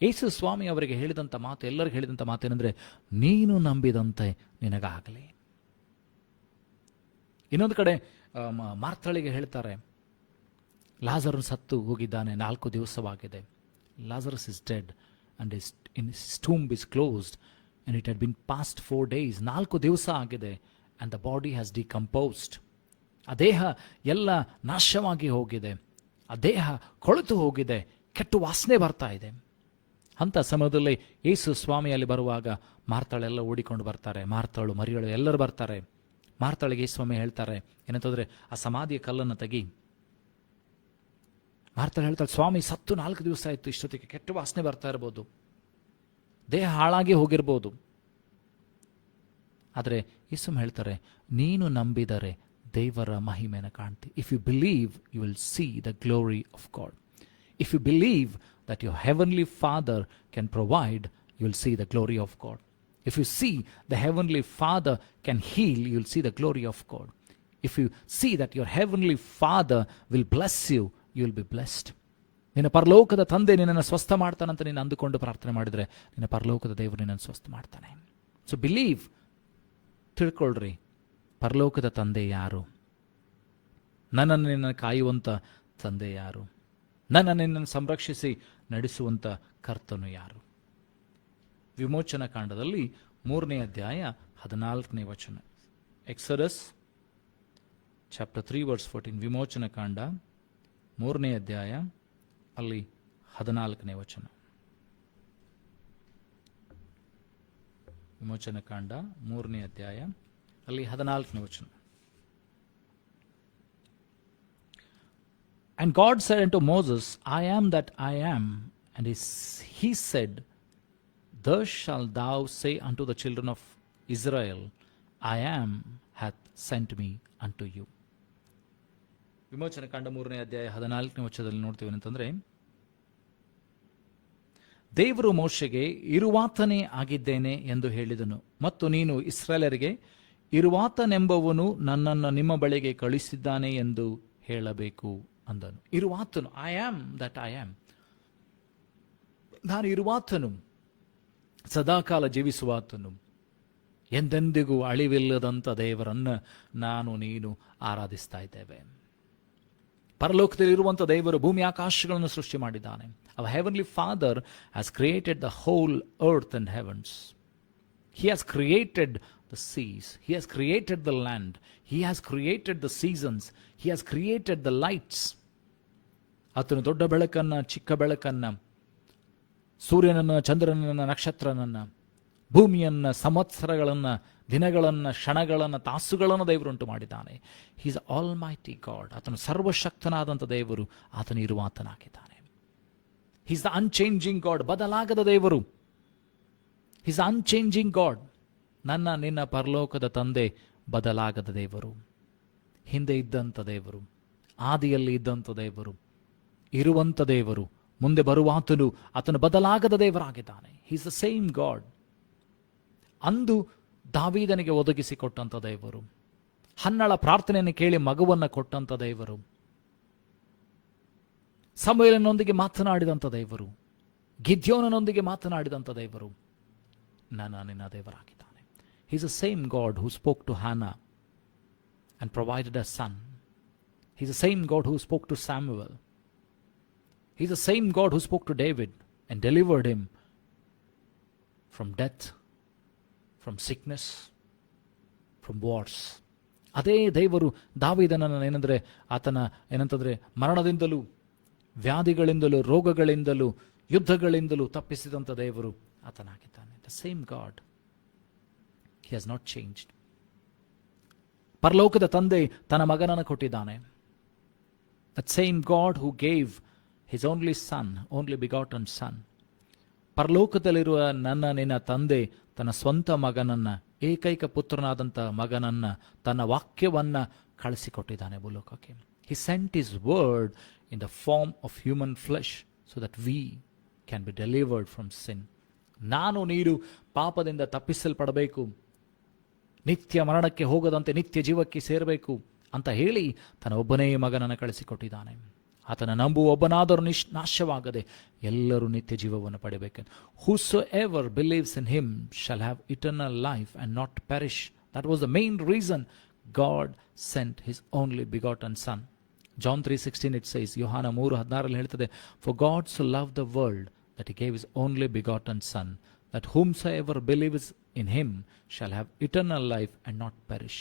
ಯೇಸು ಸ್ವಾಮಿ ಅವರಿಗೆ ಹೇಳಿದಂಥ ಮಾತು, ಎಲ್ಲರಿಗೂ ಹೇಳಿದಂಥ ಮಾತೇನೆಂದರೆ, ನೀನು ನಂಬಿದಂತೆ ನಿನಗಾಗಲಿ. ಇನ್ನೊಂದು ಕಡೆ ಮಾರ್ಥಳಿಗೆ ಹೇಳ್ತಾರೆ, ಲಾಜರನು ಸತ್ತು ಹೋಗಿದ್ದಾನೆ, 4 ದಿವಸವಾಗಿದೆ. Lazarus is dead and his tomb is closed and it had been past 4 days. 4 ದಿವಸ ಆಗಿದೆ and the body has decomposed. ಆ ದೇಹ ಎಲ್ಲ ನಾಶವಾಗಿ ಹೋಗಿದೆ, ಆ ದೇಹ ಕೊಳೆತು ಹೋಗಿದೆ, ಕೆಟ್ಟು ವಾಸನೆ ಬರ್ತಾ ಇದೆ. ಅಂಥ ಸಮಯದಲ್ಲಿ ಯೇಸು ಸ್ವಾಮಿಯಲ್ಲಿ ಬರುವಾಗ ಮಾರ್ಥಳೆಲ್ಲ ಓಡಿಕೊಂಡು ಬರ್ತಾರೆ. ಮಾರ್ಥಳು, ಮರಿಯಳು ಎಲ್ಲರೂ ಬರ್ತಾರೆ. ಮಾರ್ಥಳಿಗೆ ಯೇಸು ಸ್ವಾಮಿ ಹೇಳ್ತಾರೆ ಏನಂತಂದರೆ, ಆ ಸಮಾಧಿಯ ಕಲ್ಲನ್ನು ತೆಗಿ. ಮಾರ್ಥಳು ಹೇಳ್ತಾಳೆ, ಸ್ವಾಮಿ ಸತ್ತು 4 ದಿವಸ ಆಯಿತು, ಇಷ್ಟೊತ್ತಿಗೆ ಕೆಟ್ಟು ವಾಸನೆ ಬರ್ತಾ ಇರ್ಬೋದು, ದೇಹ ಹಾಳಾಗಿ ಹೋಗಿರ್ಬೋದು. ಆದರೆ ಯೇಸು ಹೇಳ್ತಾರೆ, ನೀನು ನಂಬಿದರೆ ದೇವರ ಮಹಿಮೆಯನ್ನು ಕಾಣ್ತಿ. If you believe you will see the glory of God. If you believe that your heavenly father can provide, you will see the glory of God. If you see the heavenly Father can heal, you will see the glory of God. If you see that your heavenly Father will bless you, you will be blessed. ನಿನ್ನ ಪರಲೋಕದ ತಂದೆ ನಿನ್ನನ್ನು ಸ್ವಸ್ಥ ಮಾಡ್ತಾನಂತ ನೀನು ಅಂದುಕೊಂಡು ಪ್ರಾರ್ಥನೆ ಮಾಡಿದರೆ ನಿನ್ನ ಪರಲೋಕದ ದೇವರು ನಿನ್ನನ್ನು ಸ್ವಸ್ಥ ಮಾಡ್ತಾನೆ. ಸೊ ಬಿಲೀವ್, ತಿಳ್ಕೊಳ್ರಿ, ಪರಲೋಕದ ತಂದೆ ಯಾರು, ನನ್ನನ್ನು ನಿನ್ನ ಕಾಯುವಂಥ ತಂದೆ ಯಾರು? ನನ್ನನ್ನು ನಿನ್ನನ್ನು ಸಂರಕ್ಷಿಸಿ ನಡೆಸುವಂಥ ಕರ್ತನು ಯಾರು? ವಿಮೋಚನಾ ಕಾಂಡದಲ್ಲಿ 3ನೇ ಅಧ್ಯಾಯ 14ನೇ ವಚನ. Exodus chapter 3 verse 14. ವಿಮೋಚನಾ ಕಾಂಡ 3ನೇ ಅಧ್ಯಾಯ ಅಲ್ಲಿ 14ನೇ ವಚನ. ವಿಮೋಚನಾ ಕಾಂಡ 3ನೇ ಅಧ್ಯಾಯ ಅಲ್ಲಿ 14ನೇ ವಚನ. And God said unto Moses, I am that I am. And he said, Thus shalt thou say unto the children of Israel, I am hath sent me unto you. ವಿಮೋಚನ ಕಾಂಡ 3ನೇ ಅಧ್ಯಾಯ 14ನೇ ವಚನದಲ್ಲಿ ನೋಡ್ತೀವಿ ಅಂತಂದ್ರೆ, ದೇವರು ಮೋಶೆಗೆ ಇರುವಾತನೇ ಆಗಿದ್ದೇನೆ ಎಂದು ಹೇಳಿದನು, ಮತ್ತು ನೀನು ಇಸ್ರಾಯೇಲರಿಗೆ ಇರುವಾತನೆಂಬವನು ನನ್ನನ್ನು ನಿಮ್ಮ ಬಳಿಗೆ ಕಳಿಸಿದ್ದಾನೆ ಎಂದು ಹೇಳಬೇಕು ಅಂದನು. ಇರುವಾತನು, I am that I am. ನಾನು ಇರುವಾತನು, ಸದಾಕಾಲ ಜೀವಿಸುವಾತನು, ಎಂದೆಂದಿಗೂ ಅಳಿವಿಲ್ಲದಂಥ ದೇವರನ್ನು ನಾನು ನೀನು ಆರಾಧಿಸ್ತಾ ಇದ್ದೇವೆ. ಪರಲೋಕದಲ್ಲಿರುವಂಥ ದೇವರು ಭೂಮಿ ಆಕಾಶಗಳನ್ನು ಸೃಷ್ಟಿ ಮಾಡಿದ್ದಾನೆ. Our heavenly Father has created the whole earth and heavens. He has created the seas. He has created the land. He has created the seasons. He has created the lights. ಆತನು ದೊಡ್ಡ ಬೆಳಕನ್ನು, ಚಿಕ್ಕ ಬೆಳಕನ್ನು, ಸೂರ್ಯನನ್ನು, ಚಂದ್ರನನ್ನು, ನಕ್ಷತ್ರನನ್ನು, ಭೂಮಿಯನ್ನು, ಸಂವತ್ಸರಗಳನ್ನು, ದಿನಗಳನ್ನು, ಕ್ಷಣಗಳನ್ನು, ತಾಸುಗಳನ್ನು ದೇವರುಂಟು ಮಾಡಿದ್ದಾನೆ. He is almighty God. ಆತನು ಸರ್ವಶಕ್ತನಾದಂಥ ದೇವರು. ಆತನು ಇರುವಾತನಾಗಿದ್ದಾನೆ. He is the unchanging God. ಬದಲಾಗದ ದೇವರು. He is unchanging God. ನನ್ನ ನಿನ್ನ ಪರಲೋಕದ ತಂದೆ ಬದಲಾಗದ ದೇವರು. ಹಿಂದೆ ಇದ್ದಂಥ ದೇವರು, ಆದಿಯಲ್ಲಿ ಇದ್ದಂಥ ದೇವರು, ಇರುವಂಥ ದೇವರು, ಮುಂದೆ ಬರುವಾತನು. ಆತನು ಬದಲಾಗದ ದೇವರಾಗಿದ್ದಾನೆ. He is the same God. ಅಂದು ದಾವೀದನಿಗೆ ಒದಗಿಸಿಕೊಟ್ಟಂಥ ದೇವರು, ಹನ್ನಳ ಪ್ರಾರ್ಥನೆಯನ್ನು ಕೇಳಿ ಮಗುವನ್ನು ಕೊಟ್ಟಂಥ ದೇವರು, ಸಮುವೇಲನೊಂದಿಗೆ ಮಾತನಾಡಿದಂಥ ದೇವರು, ಗಿದ್ಯೋನನೊಂದಿಗೆ ಮಾತನಾಡಿದಂಥ ದೇವರು ನನ್ನ ನಿನ್ನ ದೇವರಾಗಿದ್ದಾನೆ. He is the same God who spoke to Hannah and provided a son. He's the same God who spoke to Samuel. He's the same God who spoke to David and delivered him from death, from sickness, from wars. ಅದೇ ದೇವರು ದಾವೀದನನ್ನು ಏನಂತಂದ್ರೆ ಮರಣದಿಂದಲೂ, ವ್ಯಾಧಿಗಳಿಂದಲೂ, ರೋಗಗಳಿಂದಲೂ, ಯುದ್ಧಗಳಿಂದಲೂ ತಪ್ಪಿಸಿದಂಥ ದೇವರು ಆತನಾಗಿದ್ದಾನೆ. The same God. He has not changed. ಪರಲೋಕದ ತಂದೆ ತನ್ನ ಮಗನನ್ನು ಕೊಟ್ಟಿದ್ದಾನೆ. That same God who gave his only son, only begotten son. ಪರಲೋಕದಲ್ಲಿರುವ ನನ್ನ ನಿನ್ನ ತಂದೆ ತನ್ನ ಸ್ವಂತ ಮಗನನ್ನ, ಏಕೈಕ ಪುತ್ರನಾದಂಥ ಮಗನನ್ನ, ತನ್ನ ವಾಕ್ಯವನ್ನ ಕಳಿಸಿಕೊಟ್ಟಿದ್ದಾನೆ ಭೂಲೋಕಕ್ಕೆ. He sent his word in the form of human flesh so that we can be delivered from sin. ನಾನು ನೀನು ಪಾಪದಿಂದ ತಪ್ಪಿಸಲ್ಪಡಬೇಕು, ನಿತ್ಯ ಮರಣಕ್ಕೆ ಹೋಗದಂತೆ ನಿತ್ಯ ಜೀವಕ್ಕೆ ಸೇರಬೇಕು ಅಂತ ಹೇಳಿ ತನ್ನ ಒಬ್ಬನೇ ಮಗನನ್ನು ಕಳಿಸಿಕೊಟ್ಟಿದ್ದಾನೆ. ಆತನ ನಂಬುವ ಒಬ್ಬನಾದರೂ ನಾಶವಾಗದೆ ಎಲ್ಲರೂ ನಿತ್ಯ ಜೀವವನ್ನು ಪಡೆಯಬೇಕು. Whosoever believes in him shall have eternal life and not perish. That was the main reason God sent his only begotten son. John 3:16 it says, ಯೋಹಾನ 3:16 ಹೇಳ್ತದೆ, For God so loved the world that he gave his only begotten son, that whomsoever believes in him shall have eternal life and not perish.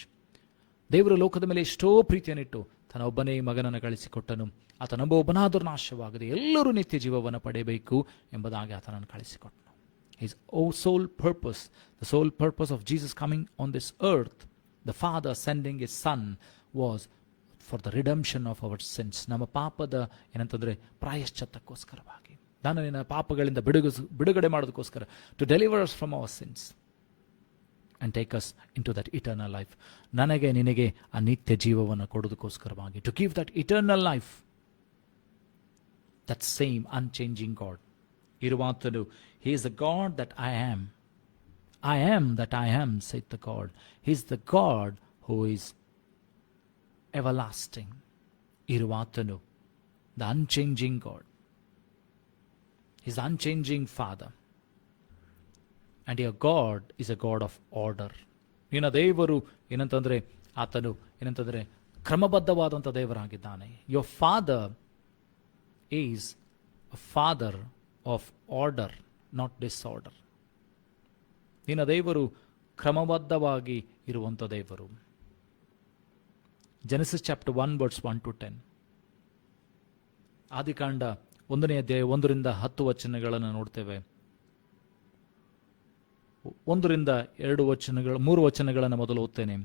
ದೇವರು ಲೋಕದ ಮೇಲೆ ಎಷ್ಟೋ ಪ್ರೀತಿಯನ್ನಿಟ್ಟು ತನ್ನ ಒಬ್ಬನೇ ಮಗನನ್ನು ಕಳಿಸಿಕೊಟ್ಟನು. ಆತನೊಬ್ಬ ಒಬ್ಬನಾದರೂ ನಾಶವಾಗದೆ ಎಲ್ಲರೂ ನಿತ್ಯ ಜೀವವನ್ನು ಪಡೆಯಬೇಕು ಎಂಬುದಾಗಿ ಆತನನ್ನು ಕಳಿಸಿಕೊಟ್ಟನು. His sole purpose, the sole purpose of Jesus coming on this earth, the Father sending his Son, was for the redemption of our sins. ನಮ್ಮ ಪಾಪದ ಏನಂತಂದ್ರೆ ಪ್ರಾಯಶ್ಚಿತ್ತಕ್ಕೋಸ್ಕರವಾಗಿ, ನಾನು ನಿನ್ನ ಪಾಪಗಳಿಂದ ಬಿಡುಗಡೆ ಮಾಡೋದಕ್ಕೋಸ್ಕರ, to deliver us from our sins and take us into that eternal life. ನನಗೆ ನಿನಗೆ ಆ ನಿತ್ಯ ಜೀವವನ್ನು ಕೊಡೋದಕ್ಕೋಸ್ಕರವಾಗಿ, to give that eternal life. That same unchanging God. ಇರುವಾತನು, he is the God that I am. I am that I am, saith the God. He is the God who is everlasting. ಇರುವಾತನು, the unchanging God. He is the unchanging Father. And your God is a God of order. ನಿನ್ನ ದೇವರು ಏನಂತಂದ್ರೆ ಆತನು ಏನಂತಂದ್ರೆ ಕ್ರಮಬದ್ಧವಾದಂಥ ದೇವರಾಗಿದ್ದಾನೆ. Your father is a father of order, not disorder. ನಿನ್ನ ದೇವರು ಕ್ರಮಬದ್ಧವಾಗಿ ಇರುವಂಥ ದೇವರು. Genesis chapter 1 verse 1 to 10. ಆದಿಕಾಂಡ 1ನೇ ಅಧ್ಯಾಯ 1ರಿಂದ 10 ವಚನಗಳನ್ನು ನೋಡ್ತೇವೆ. 1ರಿಂದ 2 ವಚನಗಳು, 3 ವಚನಗಳನ್ನು ಮೊದಲು ಓದ್ತೇನೆ.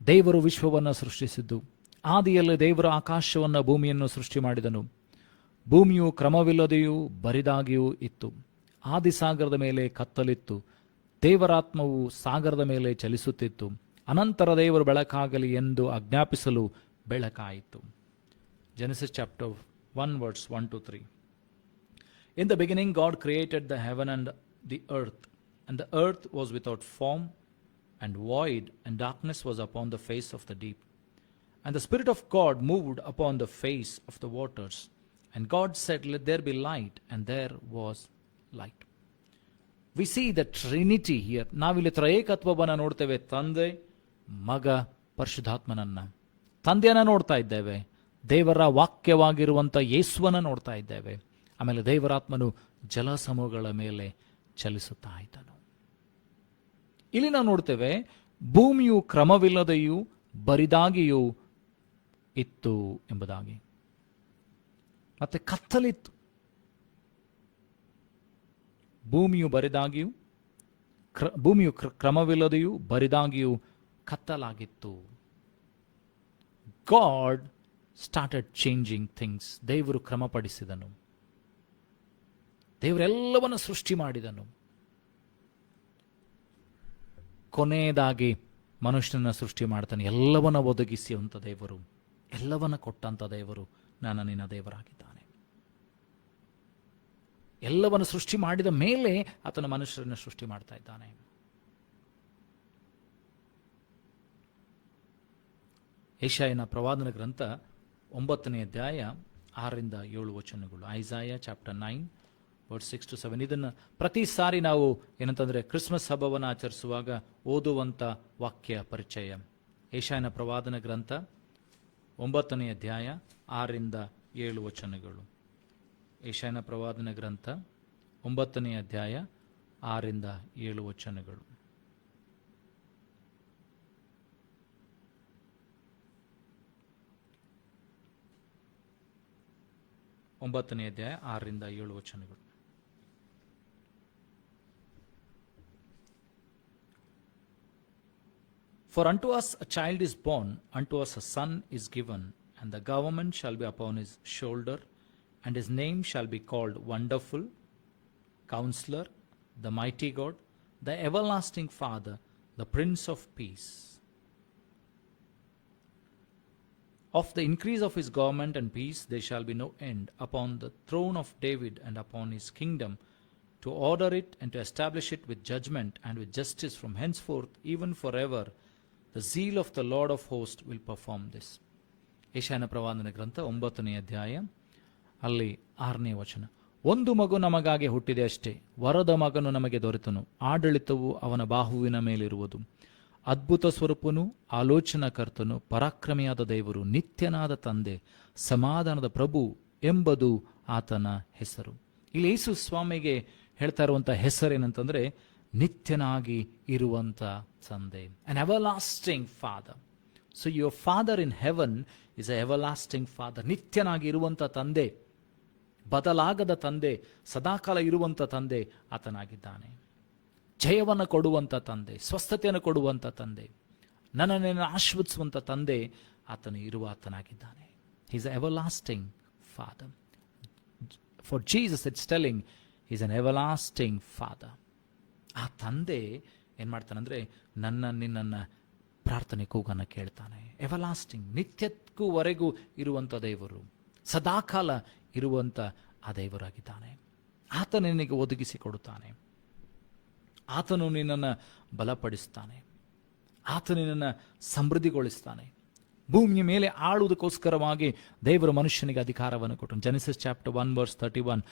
ದೇವರು ವಿಶ್ವವನ್ನು ಸೃಷ್ಟಿಸಿದ್ದು. ಆದಿಯಲ್ಲಿ ದೇವರು ಆಕಾಶವನ್ನು ಭೂಮಿಯನ್ನು ಸೃಷ್ಟಿ ಮಾಡಿದನು. ಭೂಮಿಯು ಕ್ರಮವಿಲ್ಲದೆಯೂ ಬರಿದಾಗಿಯೂ ಇತ್ತು. ಆದಿಸಾಗರದ ಮೇಲೆ ಕತ್ತಲಿತ್ತು. ದೇವರಾತ್ಮವು ಸಾಗರದ ಮೇಲೆ ಚಲಿಸುತ್ತಿತ್ತು. ಅನಂತರ ದೇವರು ಬೆಳಕಾಗಲಿ ಎಂದು ಆಜ್ಞಾಪಿಸಲು ಬೆಳಕಾಯಿತು. Genesis chapter 1 verse 1 to 3. In the beginning God created the heaven and the earth, and the earth was without form and void, and darkness was upon the face of the deep. And the Spirit of God moved upon the face of the waters. And God said, let there be light, and there was light. We see the Trinity here. ನಾವಿಲ್ಲಿ ತ್ರಯೇಕತ್ವವನ್ನು ನೋಡ್ತೇವೆ. ತಂದೆ, ಮಗ, ಪರಿಶುದ್ಧಾತ್ಮನನ್ನ. ತಂದೆಯನ್ನ ನೋಡ್ತಾ ಇದ್ದೇವೆ. ದೇವರ ವಾಕ್ಯವಾಗಿರುವಂಥ ಯೇಸುವನ್ನ ನೋಡ್ತಾ ಇದ್ದೇವೆ. ಆಮೇಲೆ ದೇವರಾತ್ಮನು ಜಲಸಮೂಹಗಳ ಮೇಲೆ ಚಲಿಸುತ್ತಾ ಇದ್ದನು. ಇಲ್ಲಿ ನಾವು ನೋಡ್ತೇವೆ, ಭೂಮಿಯು ಕ್ರಮವಿಲ್ಲದೆಯೂ ಬರಿದಾಗಿಯೂ ಇತ್ತು ಎಂಬುದಾಗಿ. ಮತ್ತೆ ಕತ್ತಲಿತ್ತು. ಭೂಮಿಯು ಕ್ರಮವಿಲ್ಲದೆಯೂ ಬರಿದಾಗಿಯೂ ಕತ್ತಲಾಗಿತ್ತು. God started changing things. ದೇವರು ಕ್ರಮಪಡಿಸಿದನು. ದೇವರೆಲ್ಲವನ್ನು ಸೃಷ್ಟಿ ಮಾಡಿದನು. ಕೊನೆಯದಾಗಿ ಮನುಷ್ಯನನ್ನ ಸೃಷ್ಟಿ ಮಾಡ್ತಾನೆ. ಎಲ್ಲವನ್ನ ಒದಗಿಸಿದಂಥ ದೇವರು, ಎಲ್ಲವನ್ನ ಕೊಟ್ಟಂಥ ದೇವರು ನಾನು ನಿನ್ನ ದೇವರಾಗಿದ್ದಾನೆ. ಎಲ್ಲವನ್ನು ಸೃಷ್ಟಿ ಮಾಡಿದ ಮೇಲೆ ಆತನ ಮನುಷ್ಯರನ್ನು ಸೃಷ್ಟಿ ಮಾಡ್ತಾ ಇದ್ದಾನೆ. ಯೆಶಾಯನ ಪ್ರವಾದನ ಗ್ರಂಥ 9ನೇ ಅಧ್ಯಾಯ 6ರಿಂದ 7 ವಚನಗಳು. ಐಸಾಯ ಚಾಪ್ಟರ್ 9 ವರ್ಸ್ 6 to 7. ಇದನ್ನು ಪ್ರತಿ ಸಾರಿ ನಾವು ಏನಂತಂದ್ರೆ ಕ್ರಿಸ್ಮಸ್ ಹಬ್ಬವನ್ನು ಆಚರಿಸುವಾಗ ಓದುವಂಥ ವಾಕ್ಯ ಪರಿಚಯ. ಯೆಶಾಯನ ಪ್ರವಾದನ ಗ್ರಂಥ 9ನೇ ಅಧ್ಯಾಯ 6ರಿಂದ 7 ವಚನಗಳು. ಯೆಶಾಯನ ಪ್ರವಾದನ ಗ್ರಂಥ 9ನೇ ಅಧ್ಯಾಯ 6ರಿಂದ 7 ವಚನಗಳು. ಒಂಬತ್ತನೇ ಅಧ್ಯಾಯ 6ರಿಂದ 7 ವಚನಗಳು. For unto us a child is born, unto us a son is given, and the government shall be upon his shoulder, and his name shall be called Wonderful, Counselor, the Mighty God, the Everlasting Father, the Prince of Peace. Of the increase of his government and peace there shall be no end upon the throne of David and upon his kingdom, to order it and to establish it with judgment and with justice from henceforth even forever. The zeal of the Lord of hosts will perform this. ಯೆಶಾಯನ ಪ್ರವಾದನ ಗ್ರಂಥ 9ನೇ ಅಧ್ಯಾಯ ಅಲ್ಲಿ 6ನೇ ವಚನ. ಒಂದು ಮಗು ನಮಗಾಗಿ ಹುಟ್ಟಿದೆ ಅಷ್ಟೇ, ವರದ ಮಗನು ನಮಗೆ ದೊರೆತನು, ಆಡಳಿತವು ಅವನ ಬಾಹುವಿನ ಮೇಲಿರುವುದು. ಅದ್ಭುತ ಸ್ವರೂಪನು, ಆಲೋಚನಾಕರ್ತನು, ಪರಾಕ್ರಮಿಯಾದ ದೇವರು, ನಿತ್ಯನಾದ ತಂದೆ, ಸಮಾಧಾನದ ಪ್ರಭು ಎಂಬುದು ಆತನ ಹೆಸರು. ಇಲ್ಲಿ ಯೇಸು ಸ್ವಾಮಿಗೆ ಹೇಳ್ತಾ ಇರುವಂಥ ಹೆಸರೇನಂತಂದ್ರೆ ನಿತ್ಯನಾಗಿ ಇರುವಂಥ ತಂದೆ, an everlasting father. So your father in heaven is a everlasting father. ನಿತ್ಯನಾಗಿ ಇರುವಂಥ ತಂದೆ, ಬದಲಾಗದ ತಂದೆ, ಸದಾಕಾಲ ಇರುವಂಥ ತಂದೆ ಆತನಾಗಿದ್ದಾನೆ. ಜಯವನ್ನು ಕೊಡುವಂಥ ತಂದೆ, ಸ್ವಸ್ಥತೆಯನ್ನು ಕೊಡುವಂಥ ತಂದೆ, ನನ್ನನ್ನು ಆಶೀರ್ವದಿಸುವಂಥ ತಂದೆ ಆತನು ಇರುವ ಆತನಾಗಿದ್ದಾನೆ. He is an everlasting father. For Jesus it's telling he is an everlasting father. ಆ ತಂದೆ ಏನ್ ಮಾಡ್ತಾನಂದ್ರೆ ನಿನ್ನನ್ನ ಪ್ರಾರ್ಥನೆ ಕೂಗನ್ನು ಕೇಳ್ತಾನೆ. ಎವರ್ಲಾಸ್ಟಿಂಗ್, ನಿತ್ಯಕ್ಕೂವರೆಗೂ ಇರುವಂಥ ದೇವರು, ಸದಾಕಾಲ ಇರುವಂಥ ಆ ದೇವರಾಗಿದ್ದಾನೆ. ಆತನು ನಿನಗೆ ಒದಗಿಸಿ ಕೊಡುತ್ತಾನೆ. ಆತನು ನಿನ್ನನ್ನು ಬಲಪಡಿಸ್ತಾನೆ. ಆತನು ನಿನ್ನನ್ನು ಸಮೃದ್ಧಿಗೊಳಿಸ್ತಾನೆ. ಭೂಮಿಯ ಮೇಲೆ ಆಳುವುದಕ್ಕೋಸ್ಕರವಾಗಿ ದೇವರು ಮನುಷ್ಯನಿಗೆ ಅಧಿಕಾರವನ್ನು ಕೊಟ್ಟನು. Genesis chapter 1 verse 31.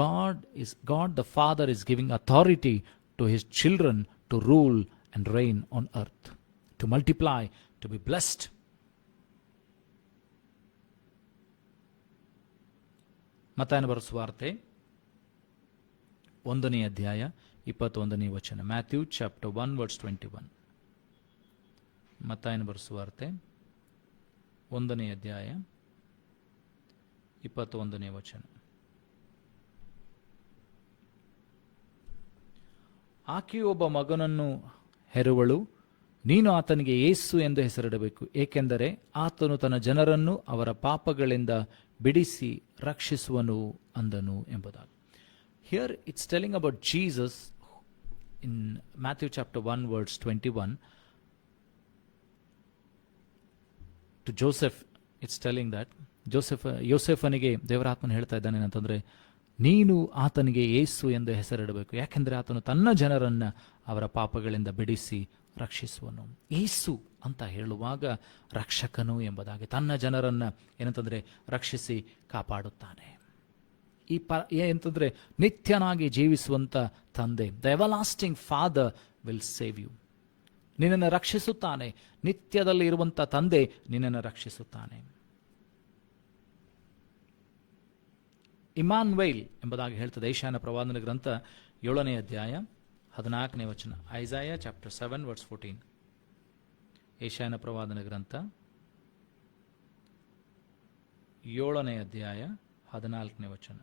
God the Father is giving authority to his children to rule and reign on earth, to multiply, to be blessed. ಮತ್ತಾಯನ ಬರೆದ ಸುವಾರ್ತೆ 1ನೇ ಅಧ್ಯಾಯ 21ನೇ ವಚನ. Matthew chapter 1 verse 21. ಮತ್ತಾಯನ ಬರೆದ ಸುವಾರ್ತೆ 1ನೇ ಅಧ್ಯಾಯ 21ನೇ ವಚನ. ಆಕೆಯು ಒಬ್ಬ ಮಗನನ್ನು ಹೆರುವಳು, ನೀನು ಆತನಿಗೆ ಯೇಸು ಎಂದು ಹೆಸರಿಡಬೇಕು, ಏಕೆಂದರೆ ಆತನು ತನ್ನ ಜನರನ್ನು ಅವರ ಪಾಪಗಳಿಂದ ಬಿಡಿಸಿ ರಕ್ಷಿಸುವನು ಅಂದನು ಎಂಬುದಾಗಿ. Here it's telling about Jesus in Matthew chapter 1 verse 21. To Joseph it's telling that ಯೋಸೆಫನಿಗೆ ದೇವರಾತ್ಮನ ಹೇಳ್ತಾ ಇದ್ದಾನೆ ಏನಂತಂದ್ರೆ, ನೀನು ಆತನಿಗೆ ಯೇಸು ಎಂದು ಹೆಸರಿಡಬೇಕು, ಯಾಕೆಂದರೆ ಆತನು ತನ್ನ ಜನರನ್ನ ಅವರ ಪಾಪಗಳಿಂದ ಬಿಡಿಸಿ ರಕ್ಷಿಸುವನು. ಯೇಸು ಅಂತ ಹೇಳುವಾಗ ರಕ್ಷಕನು ಎಂಬುದಾಗಿ, ತನ್ನ ಜನರನ್ನ ಏನಂತಂದ್ರೆ ರಕ್ಷಿಸಿ ಕಾಪಾಡುತ್ತಾನೆ. ಏನಂತಂದ್ರೆ ನಿತ್ಯನಾಗಿ ಜೀವಿಸುವಂತ ತಂದೆ, the everlasting father will save you. ನಿನ್ನನ್ನು ರಕ್ಷಿಸುತ್ತಾನೆ. ನಿತ್ಯದಲ್ಲಿ ಇರುವಂತ ತಂದೆ ನಿನ್ನನ್ನು ರಕ್ಷಿಸುತ್ತಾನೆ. ಇಮಾನ್ವೇಲ್ ಎಂಬುದಾಗಿ ಹೇಳ್ತದೆ ಯೆಶಾಯನ ಪ್ರವಾದನ ಗ್ರಂಥ 7ನೇ ಅಧ್ಯಾಯ 14ನೇ ವಚನ. ಐಸಾಯ ಚಾಪ್ಟರ್ 7 ವರ್ಸ್ 14. ಯೆಶಾಯನ ಪ್ರವಾದನ ಗ್ರಂಥ 7ನೇ ಅಧ್ಯಾಯ 14ನೇ ವಚನ.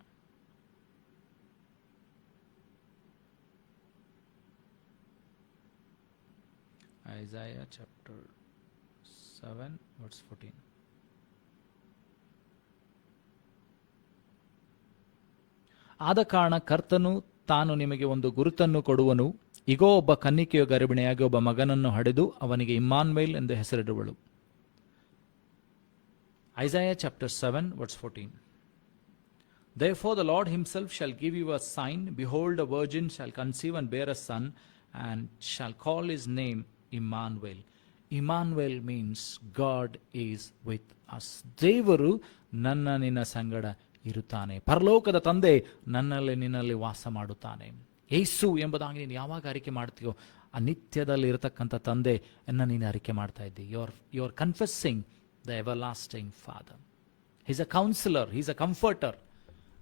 ಐಸಾಯ ಚಾಪ್ಟರ್ 7 ವರ್ಸ್ 14. ಆದ ಕಾರಣ ಕರ್ತನು ತಾನು ನಿಮಗೆ ಒಂದು ಗುರುತನ್ನು ಕೊಡುವನು, ಇಗೋ ಒಬ್ಬ ಕನ್ನಿಕೆಯು ಗರ್ಭಿಣಿಯಾಗಿ ಒಬ್ಬ ಮಗನನ್ನು ಹಡೆದು ಅವನಿಗೆ ಇಮ್ಮಾನ್ವೇಲ್ ಎಂದು ಹೆಸರಿಡುವಳು. ಐಸಾಯ chapter 7 verse 14. Therefore the Lord himself shall give you a sign, behold a virgin shall conceive and bear a son, and shall call his name Immanuel. Immanuel means God is with us. ದೇವರು ನನ್ನ ನಿನ್ನ ಸಂಗಡ ಇರುತ್ತಾನೆ. ಪರಲೋಕದ ತಂದೆ ನನ್ನಲ್ಲಿ ನಿನ್ನಲ್ಲಿ ವಾಸ ಮಾಡುತ್ತಾನೆ. ಯೇಸು ಎಂಬುದಾಗಿ ನೀನು ಯಾವಾಗ ಅರಿಕೆ ಮಾಡ್ತೀಯೋ ಆ ನಿತ್ಯದಲ್ಲಿ ಇರತಕ್ಕಂಥ ತಂದೆಯನ್ನು ನೀನು ಅರಿಕೆ ಮಾಡ್ತಾ ಇದ್ದಿ. You are confessing the everlasting father. He's a counsellor, he's a comforter.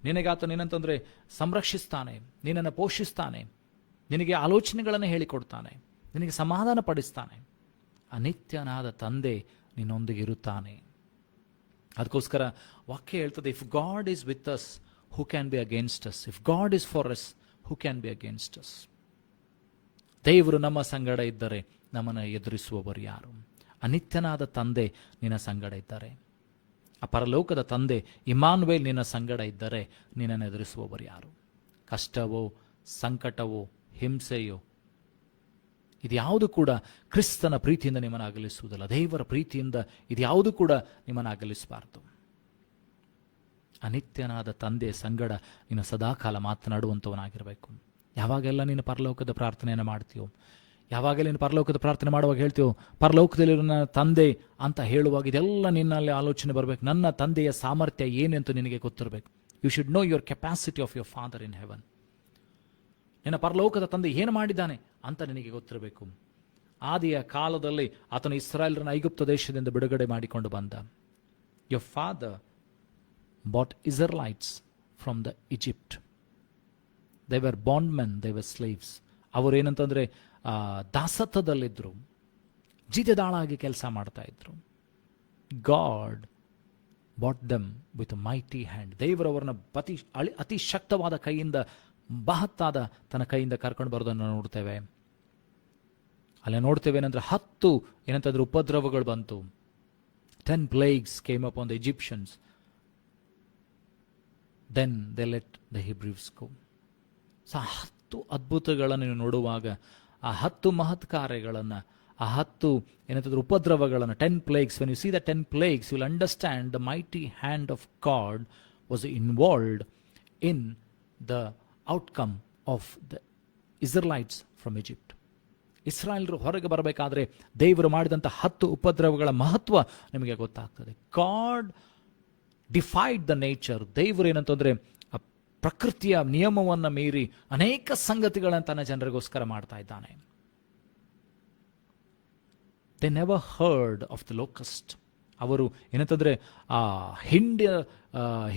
ನಿನಗಾತ ಏನಂತಂದ್ರೆ ಸಂರಕ್ಷಿಸ್ತಾನೆ, ನಿನ್ನನ್ನು ಪೋಷಿಸ್ತಾನೆ, ನಿನಗೆ ಆಲೋಚನೆಗಳನ್ನು ಹೇಳಿಕೊಡ್ತಾನೆ, ನಿನಗೆ ಸಮಾಧಾನ ಪಡಿಸ್ತಾನೆ. ಅನಿತ್ಯನಾದ ತಂದೆ ನಿನ್ನೊಂದಿಗೆ ಇರುತ್ತಾನೆ. ಅದಕ್ಕೋಸ್ಕರ ವಾಕ್ಯ ಹೇಳ್ತದೆ, if god is with us who can be against us, if god is for us who can be against us. ದೇವರು ನಮ್ಮ ಸಂಗಡ ಇದ್ದರೆ ನಮ್ಮನ್ನು ಎದುರಿಸುವವರು ಯಾರು? ಅನಿತ್ಯನಾದ ತಂದೆ ನಿನ್ನ ಸಂಗಡ ಇದ್ದಾರೆ. ಆ ಪರಲೋಕದ ತಂದೆ ಇಮ್ಮಾನುವೇಲ್ ನಿನ್ನ ಸಂಗಡ ಇದ್ದರೆ ನಿನ್ನನ್ನು ಎದುರಿಸುವವರು ಯಾರು? ಕಷ್ಟವೋ, ಸಂಕಟವೋ, ಹಿಂಸೆಯೋ, ಇದ್ಯಾವುದು ಕೂಡ ಕ್ರಿಸ್ತನ ಪ್ರೀತಿಯಿಂದ ನಿಮ್ಮನ್ನು ಅಗಲಿಸುವುದಿಲ್ಲ. ದೇವರ ಪ್ರೀತಿಯಿಂದ ಇದ್ಯಾವುದು ಕೂಡ ನಿಮ್ಮನ್ನು ಅಗಲಿಸಬಾರದು. ಅನಿತ್ಯನಾದ ತಂದೆ ಸಂಗಡ ನೀನು ಸದಾಕಾಲ ಮಾತನಾಡುವಂಥವನಾಗಿರಬೇಕು. ಯಾವಾಗೆಲ್ಲ ನೀನು ಪರಲೋಕದ ಪ್ರಾರ್ಥನೆಯನ್ನು ಮಾಡ್ತೀಯೋ, ಯಾವಾಗೆಲ್ಲ ನೀನು ಪರಲೋಕದ ಪ್ರಾರ್ಥನೆ ಮಾಡುವಾಗ ಹೇಳ್ತೀಯೋ, ಪರಲೋಕದಲ್ಲಿರೋ ನನ್ನ ತಂದೆ ಅಂತ ಹೇಳುವಾಗ ಇದೆಲ್ಲ ನಿನ್ನಲ್ಲಿ ಆಲೋಚನೆ ಬರಬೇಕು. ನನ್ನ ತಂದೆಯ ಸಾಮರ್ಥ್ಯ ಏನೆಂತ ನಿನಗೆ ಗೊತ್ತಿರಬೇಕು. You should know your capacity of your father in heaven. ನಿನ್ನ ಪರಲೋಕದ ತಂದೆ ಏನು ಮಾಡಿದ್ದಾನೆ ಅಂತ ನಿನಗೆ ಗೊತ್ತಿರಬೇಕು. ಆದಿಯ ಕಾಲದಲ್ಲಿ ಆತನು ಇಸ್ರಾಯೇಲರನ್ನು ಐಗುಪ್ತ ದೇಶದಿಂದ ಬಿಡುಗಡೆ ಮಾಡಿಕೊಂಡು ಬಂದ. Your father brought Israelites from the Egypt. They were bond men, they were slaves. ಅವರು ಏನಂತಂದ್ರೆ ದಾಸತ್ವದಲ್ಲಿದ್ದರು, ಜೀತದಾಳಾಗಿ ಕೆಲಸ ಮಾಡ್ತಾ ಇದ್ರು. God brought them with mighty hand. ದೇವರವರನ್ನ ಅತಿ ಶಕ್ತವಾದ ಕೈಯಿಂದ, ಮಹತ್ತಾದ ತನ್ನ ಕೈಯಿಂದ ಕರ್ಕೊಂಡು ಬರೋದನ್ನು ನೋಡ್ತೇವೆ. ಅಲ್ಲೇ ನೋಡ್ತೇವೆ ಏನಂದ್ರೆ 10 ಏನಂತಂದ್ರೆ ಉಪದ್ರವಗಳು ಬಂತು. 10 plagues came upon the Egyptians. Then they let the Hebrews go. So 10 ಅದ್ಭುತಗಳನ್ನು ನೀವು ನೋಡುವಾಗ, ಆ 10 ಮಹತ್ ಕಾರ್ಯಗಳನ್ನು, ಆ 10 ಏನಂತಂದ್ರೆ ಉಪದ್ರವಗಳನ್ನು, 10 plagues, when you see the 10 plagues, you will understand the mighty hand of God was involved in the outcome of the Israelites from Egypt. ಇಸ್ರಾಯೇಲರು ಹೊರಗೆ ಬರಬೇಕಾದ್ರೆ ದೇವರು ಮಾಡಿದಂಥ 10 ಉಪದ್ರವಗಳ ಮಹತ್ವ ನಿಮಗೆ ಗೊತ್ತಾಗ್ತದೆ. God defied the nature. ದೇವರು ಏನಂತಂದ್ರೆ ಆ ಪ್ರಕೃತಿಯ ನಿಯಮವನ್ನು ಮೀರಿ ಅನೇಕ ಸಂಗತಿಗಳನ್ನು ತನ್ನ ಜನರಿಗೋಸ್ಕರ ಮಾಡ್ತಾ ಇದ್ದಾನೆ. They never heard of the locust. ಅವರು ಏನಂತಂದರೆ ಆ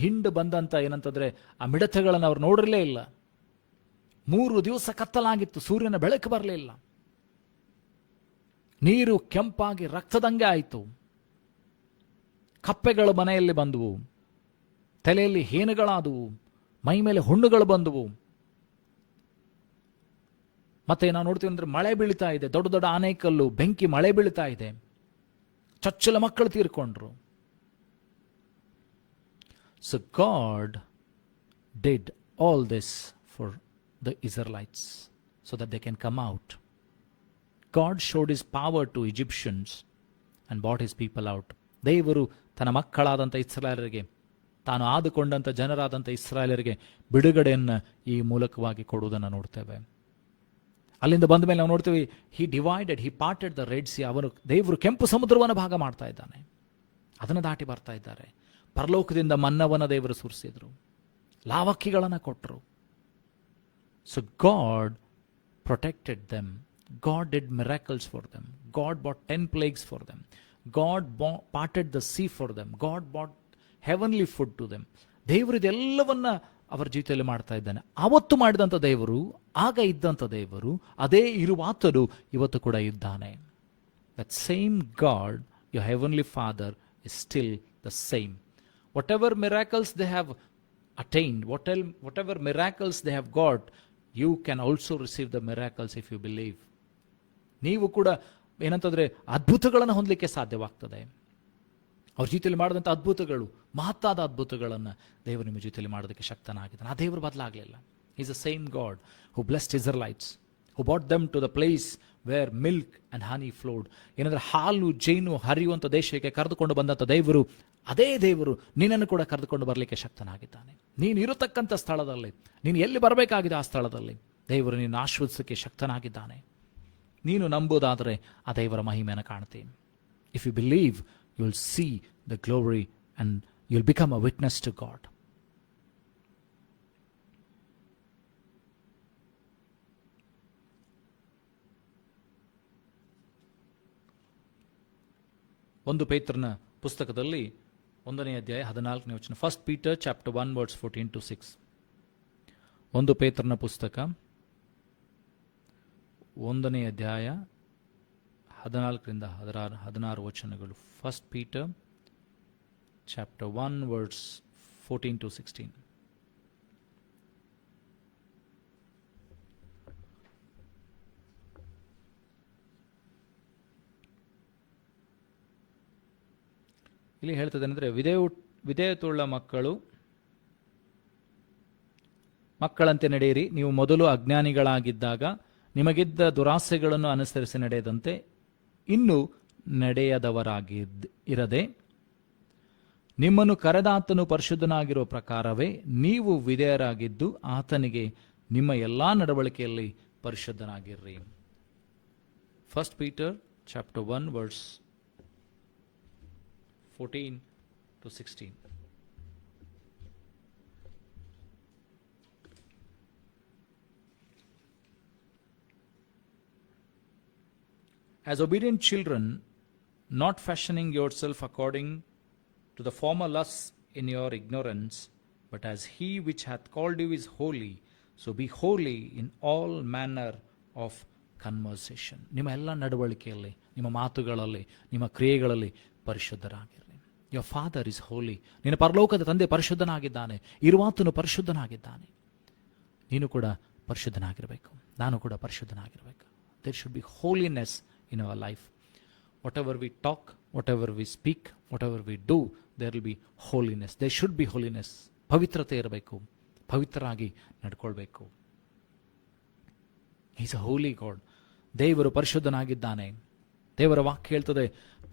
ಹಿಂಡು ಬಂದಂಥ ಏನಂತಂದರೆ ಆ ಮಿಡತೆಗಳನ್ನು ಅವ್ರು ನೋಡಿರಲೇ ಇಲ್ಲ. 3 ದಿವಸ ಕತ್ತಲಾಗಿತ್ತು, ಸೂರ್ಯನ ಬೆಳಕು ಬರಲಿಲ್ಲ, ನೀರು ಕೆಂಪಾಗಿ ರಕ್ತದಂಗೆ ಆಯಿತು, ಕಪ್ಪೆಗಳು ಮನೆಯಲ್ಲಿ ಬಂದವು, ತಲೆಯಲ್ಲಿ ಹೇನುಗಳಾದವು, ಮೈ ಮೇಲೆ ಹುಣ್ಣುಗಳು ಬಂದವು. ಮತ್ತೆ ನಾವು ನೋಡ್ತೀವಿ ಅಂದರೆ ಮಳೆ ಬೀಳ್ತಾ ಇದೆ, ದೊಡ್ಡ ದೊಡ್ಡ ಆನೆಕಲ್ಲು ಬೆಂಕಿ ಮಳೆ ಬೀಳ್ತಾ ಇದೆ, ಚೊಚ್ಚಲ ಮಕ್ಕಳು ತೀರ್ಕೊಂಡ್ರು. So God did all this for the Israelites so that they can come out. God showed his power to Egyptians and brought his people out. ದೇವರು ತನ್ನ ಮಕ್ಕಳಾದಂಥ ಇಸ್ರಾಯೇಲರಿಗೆ, ತಾನು ಆದುಕೊಂಡಂಥ ಜನರಾದಂಥ ಇಸ್ರಾಯೇಲರಿಗೆ ಬಿಡುಗಡೆಯನ್ನು ಈ ಮೂಲಕವಾಗಿ ಕೊಡುವುದನ್ನು ನೋಡ್ತೇವೆ. ಅಲ್ಲಿಂದ ಬಂದ ಮೇಲೆ ನಾವು ನೋಡ್ತೀವಿ, he divided, he parted the red sea. ದೇವರು ಕೆಂಪು ಸಮುದ್ರವನ್ನು ಭಾಗ ಮಾಡ್ತಾ ಇದ್ದಾನೆ, ಅದನ್ನು ದಾಟಿ ಬರ್ತಾ ಇದ್ದಾರೆ. ಪರಲೋಕದಿಂದ ಮನ್ನವನ್ನು ದೇವರು ಸುರಿಸಿದ್ರು, ಲಾವಕ್ಕಿಗಳನ್ನು ಕೊಟ್ಟರು. So God protected them. God did miracles for them. God brought 10 plagues for them. God parted the sea for them. God brought heavenly food to them. ದೇವರು ಇದೆಲ್ಲವನ್ನ ಅವರ ಜೀವಿತದಲ್ಲಿ ಮಾಡ್ತಾ ಇದ್ದಾನೆ. ಆವತ್ತು ಮಾಡಿದಂಥ ದೇವರು, ಆಗ ಇದ್ದಂಥ ದೇವರು, ಅದೇ ಇರುವಾತನು ಇವತ್ತು ಕೂಡ ಇದ್ದಾನೆ. That same God, your heavenly Father, is still the same. Whatever miracles they have attained, whatever miracles they have got, you can also receive the miracles if you believe. ನೀವು ಕೂಡ ಏನಂತಂದರೆ ಅದ್ಭುತಗಳನ್ನು ಹೊಂದಲಿಕ್ಕೆ ಸಾಧ್ಯವಾಗ್ತದೆ. ಅವ್ರ ಜೀವಿತದಲ್ಲಿ ಮಾಡಿದಂಥ ಅದ್ಭುತಗಳು, ಮಹತ್ತಾದ ಅದ್ಭುತಗಳನ್ನು ದೇವರು ನಿಮ್ಮ ಜೀವಿತದಲ್ಲಿ ಮಾಡೋದಕ್ಕೆ ಶಕ್ತನಾಗಿದ್ದಾನೆ. ಆ ದೇವರು ಬದಲಾಗಲಿಲ್ಲ. Is the same God who blessed Israelites, who brought them to the place where milk and honey flowed. ಏನಂದರೆ ಹಾಲು ಜೇನು ಹರಿಯುವಂಥ ದೇಶಕ್ಕೆ ಕರೆದುಕೊಂಡು ಬಂದಂಥ ದೇವರು, ಅದೇ ದೇವರು ನಿನ್ನನ್ನು ಕೂಡ ಕರೆದುಕೊಂಡು ಬರಲಿಕ್ಕೆ ಶಕ್ತನಾಗಿದ್ದಾನೆ. ನೀನು ಇರತಕ್ಕಂಥ ಸ್ಥಳದಲ್ಲಿ, ನೀನು ಎಲ್ಲಿ ಬರಬೇಕಾಗಿದೆ ಆ ಸ್ಥಳದಲ್ಲಿ ದೇವರು ನಿನ್ನ ಆಶೀರ್ವದಿಸಕ್ಕೆ ಶಕ್ತನಾಗಿದ್ದಾನೆ. ನೀನು ನಂಬುವುದಾದರೆ ಆ ದೇವರ ಮಹಿಮೆಯನ್ನು ಕಾಣ್ತೀನಿ. If you believe, you will see the glory and you will become a witness to God. ಒಂದು ಪೇತ್ರನ ಪುಸ್ತಕದಲ್ಲಿ 1ನೇ ಅಧ್ಯಾಯ 14ನೇ ವಚನ. First Peter chapter 1 verse 14 to 6. ಒಂದು ಪೇತ್ರನ ಪುಸ್ತಕ 1ನೇ ಅಧ್ಯಾಯ 14ರಿಂದ 16 ವಚನಗಳು. First Peter chapter 1 verse 14 to 16. ಇಲ್ಲಿ ಹೇಳ್ತದೆ ಅಂದರೆ, ವಿಧೇಯತೆಯುಳ್ಳ ಮಕ್ಕಳಂತೆ ನಡೆಯಿರಿ. ನೀವು ಮೊದಲು ಅಜ್ಞಾನಿಗಳಾಗಿದ್ದಾಗ ನಿಮಗಿದ್ದ ದುರಾಸೆಗಳನ್ನು ಅನುಸರಿಸಿ ನಡೆಯದಂತೆ ಇನ್ನೂ ನಡೆಯದವರಾಗಿರದೆ, ನಿಮ್ಮನ್ನು ಕರೆದಾತನು ಪರಿಶುದ್ಧನಾಗಿರುವ ಪ್ರಕಾರವೇ ನೀವು ವಿಧೇಯರಾಗಿದ್ದು ಆತನಿಗೆ ನಿಮ್ಮ ಎಲ್ಲ ನಡವಳಿಕೆಯಲ್ಲಿ ಪರಿಶುದ್ಧನಾಗಿರ್ರಿ. First Peter chapter 1 verse 14 to 16. As obedient children, not fashioning yourself according to the former lusts in your ignorance, but as he which hath called you is holy, so be holy in all manner of conversation. ನಿಮ್ಮ ಎಲ್ಲ ನಡವಳಿಕೆಯಲ್ಲಿ, ನಿಮ್ಮ ಮಾತುಗಳಲ್ಲಿ, ನಿಮ್ಮ ಕ್ರಿಯೆಗಳಲ್ಲಿ ಪರಿಶುದ್ಧರಾಗಿರಿ. Your Father is holy. ನಿನ್ನ ಪರಲೋಕದ ತಂದೆ ಪರಿಶುದ್ಧನಾಗಿದ್ದಾನೆ, ಇರುವಾತನು ಪರಿಶುದ್ಧನಾಗಿದ್ದಾನೆ. ನೀನು ಕೂಡ ಪರಿಶುದ್ಧನಾಗಿರಬೇಕು, ನಾನು ಕೂಡ ಪರಿಶುದ್ಧನಾಗಿರಬೇಕು. There should be holiness in our life. Whatever we talk, whatever we speak, whatever we do, there will be holiness. There should be holiness. ಪವಿತ್ರತೆ ಇರಬೇಕು, ಪವಿತ್ರರಾಗಿ ನಡ್ಕೊಳ್ಬೇಕು. He is a holy God. ದೇವರು ಪರಿಶುದ್ಧನಾಗಿದ್ದಾನೆ. ದೇವರ ವಾಕ್ಯ ಹೇಳ್ತದೆ,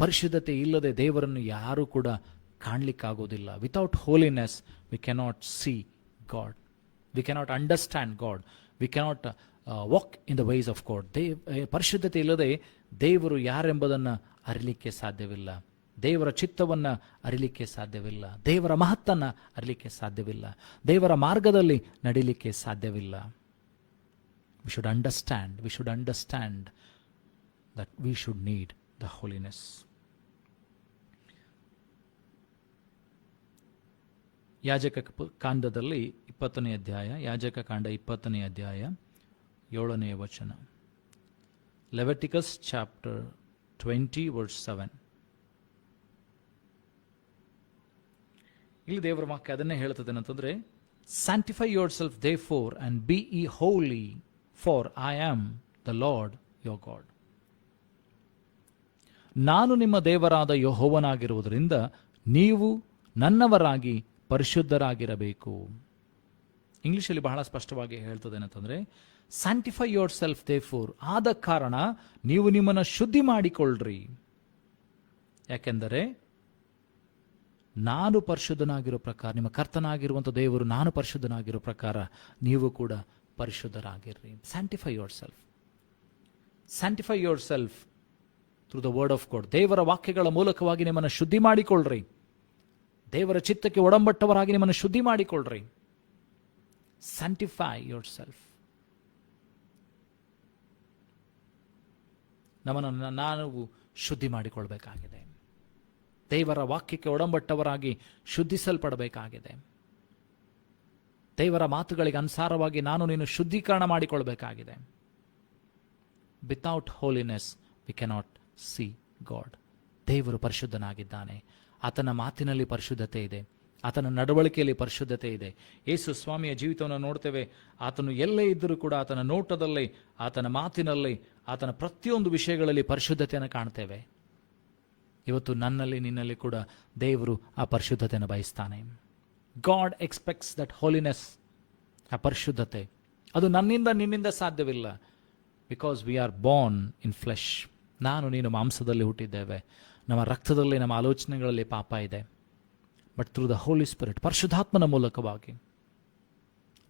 ಪರಿಶುದ್ಧತೆ ಇಲ್ಲದೆ ದೇವರನ್ನು ಯಾರೂ ಕೂಡ ಕಾಣಲಿಕ್ಕಾಗೋದಿಲ್ಲ. Without holiness we cannot see God, we cannot understand God, we cannot walk in the ways of God. ಪರಿಶುದ್ಧತೆ ಇಲ್ಲದೆ ದೇವರು ಯಾರೆಂಬುದನ್ನು ಅರಿಲಿಕ್ಕೆ ಸಾಧ್ಯವಿಲ್ಲ, ದೇವರ ಚಿತ್ತವನ್ನು ಅರಿಲಿಕ್ಕೆ ಸಾಧ್ಯವಿಲ್ಲ, ದೇವರ ಮಹತ್ತನ್ನು ಅರಿಲಿಕ್ಕೆ ಸಾಧ್ಯವಿಲ್ಲ, ದೇವರ ಮಾರ್ಗದಲ್ಲಿ ನಡಿಲಿಕ್ಕೆ ಸಾಧ್ಯವಿಲ್ಲ. We should understand that we should need the holiness. ಯಾಜಕ ಕಾಂಡದಲ್ಲಿ 20ನೇ ಅಧ್ಯಾಯ, ಯಾಜಕ ಕಾಂಡ 20ನೇ ಅಧ್ಯಾಯ 7ನೇ ವಚನ. Leviticus chapter 20 verse 7. ಇಲ್ಲಿ ದೇವರ ವಾಕ್ಯ ಅದನ್ನೇ ಹೇಳ್ತದೆ ಅಂತಂದ್ರೆ, sanctify yourself therefore and be ye holy, for I am the lord your God. ನಾನು ನಿಮ್ಮ ದೇವರಾದ ಯೆಹೋವನಾಗಿರುವುದರಿಂದ ನೀವು ನನ್ನವರಾಗಿ ಪರಿಶುದ್ಧರಾಗಿರಬೇಕು. ಇಂಗ್ಲಿಷಲ್ಲಿ ಬಹಳ ಸ್ಪಷ್ಟವಾಗಿ ಹೇಳ್ತದೆ ಏನಂತಂದ್ರೆ, ಸ್ಯಾಂಟಿಫೈ ಯೋರ್ ಸೆಲ್ಫ್ ದೇ ಫೋರ್, ಆದ ಕಾರಣ ನೀವು ನಿಮ್ಮನ್ನು ಶುದ್ಧಿ ಮಾಡಿಕೊಳ್ಳ್ರಿ, ಯಾಕೆಂದರೆ ನಾನು ಪರಿಶುದ್ಧನಾಗಿರೋ ಪ್ರಕಾರ, ನಿಮ್ಮ ಕರ್ತನಾಗಿರುವಂಥ ದೇವರು ನಾನು ಪರಿಶುದ್ಧನಾಗಿರೋ ಪ್ರಕಾರ ನೀವು ಕೂಡ ಪರಿಶುದ್ಧರಾಗಿರ್ರಿ. Sanctify yourself, sanctify yourself through the word of God. ದೇವರ ವಾಕ್ಯಗಳ ಮೂಲಕವಾಗಿ ನಿಮ್ಮನ್ನು ಶುದ್ಧಿ ಮಾಡಿಕೊಳ್ಳ್ರಿ. ದೇವರ ಚಿತ್ತಕ್ಕೆ ಒಡಂಬಟ್ಟವರಾಗಿ ನಿಮ್ಮನ್ನು ಶುದ್ಧಿ ಮಾಡಿಕೊಳ್ಳ್ರಿ. ಸ್ಯಾಂಟಿಫೈ ಯೋರ್ ಸೆಲ್ಫ್. ನಮ್ಮನ್ನು ನಾವು ಶುದ್ಧಿ ಮಾಡಿಕೊಳ್ಬೇಕಾಗಿದೆ. ದೇವರ ವಾಕ್ಯಕ್ಕೆ ಒಡಂಬಟ್ಟವರಾಗಿ ಶುದ್ಧಿಸಲ್ಪಡಬೇಕಾಗಿದೆ. ದೇವರ ಮಾತುಗಳಿಗೆ ಅನುಸಾರವಾಗಿ ನಾನು ನೀನು ಶುದ್ಧೀಕರಣ ಮಾಡಿಕೊಳ್ಬೇಕಾಗಿದೆ. Without holiness we cannot see God. ದೇವರು ಪರಿಶುದ್ಧನಾಗಿದ್ದಾನೆ. ಆತನ ಮಾತಿನಲ್ಲಿ ಪರಿಶುದ್ಧತೆ ಇದೆ, ಆತನ ನಡವಳಿಕೆಯಲ್ಲಿ ಪರಿಶುದ್ಧತೆ ಇದೆ. ಯೇಸು ಸ್ವಾಮಿಯ ಜೀವಿತವನ್ನು ನೋಡ್ತೇವೆ. ಆತನು ಎಲ್ಲೇ ಇದ್ದರೂ ಕೂಡ ಆತನ ನೋಟದಲ್ಲಿ, ಆತನ ಮಾತಿನಲ್ಲಿ, ಆತನ ಪ್ರತಿಯೊಂದು ವಿಷಯಗಳಲ್ಲಿ ಪರಿಶುದ್ಧತೆಯನ್ನು ಕಾಣ್ತೇವೆ. ಇವತ್ತು ನನ್ನಲ್ಲಿ ನಿನ್ನಲ್ಲಿ ಕೂಡ ದೇವರು ಆ ಪರಿಶುದ್ಧತೆಯನ್ನು ಬಯಸ್ತಾನೆ. ಗಾಡ್ ಎಕ್ಸ್ಪೆಕ್ಟ್ಸ್ ದಟ್ ಹೋಲಿನೆಸ್, ಆ ಪರಿಶುದ್ಧತೆ. ಅದು ನನ್ನಿಂದ ನಿನ್ನಿಂದ ಸಾಧ್ಯವಿಲ್ಲ. Because we are born in flesh. ನಾನು ನೀನು ಮಾಂಸದಲ್ಲಿ ಹುಟ್ಟಿದ್ದೇವೆ. ನಮ್ಮ ರಕ್ತದಲ್ಲಿ, ನಮ್ಮ ಆಲೋಚನೆಗಳಲ್ಲಿ ಪಾಪ ಇದೆ. But through the Holy Spirit, ಪರಿಶುದ್ಧಾತ್ಮನ ಮೂಲಕವಾಗಿ,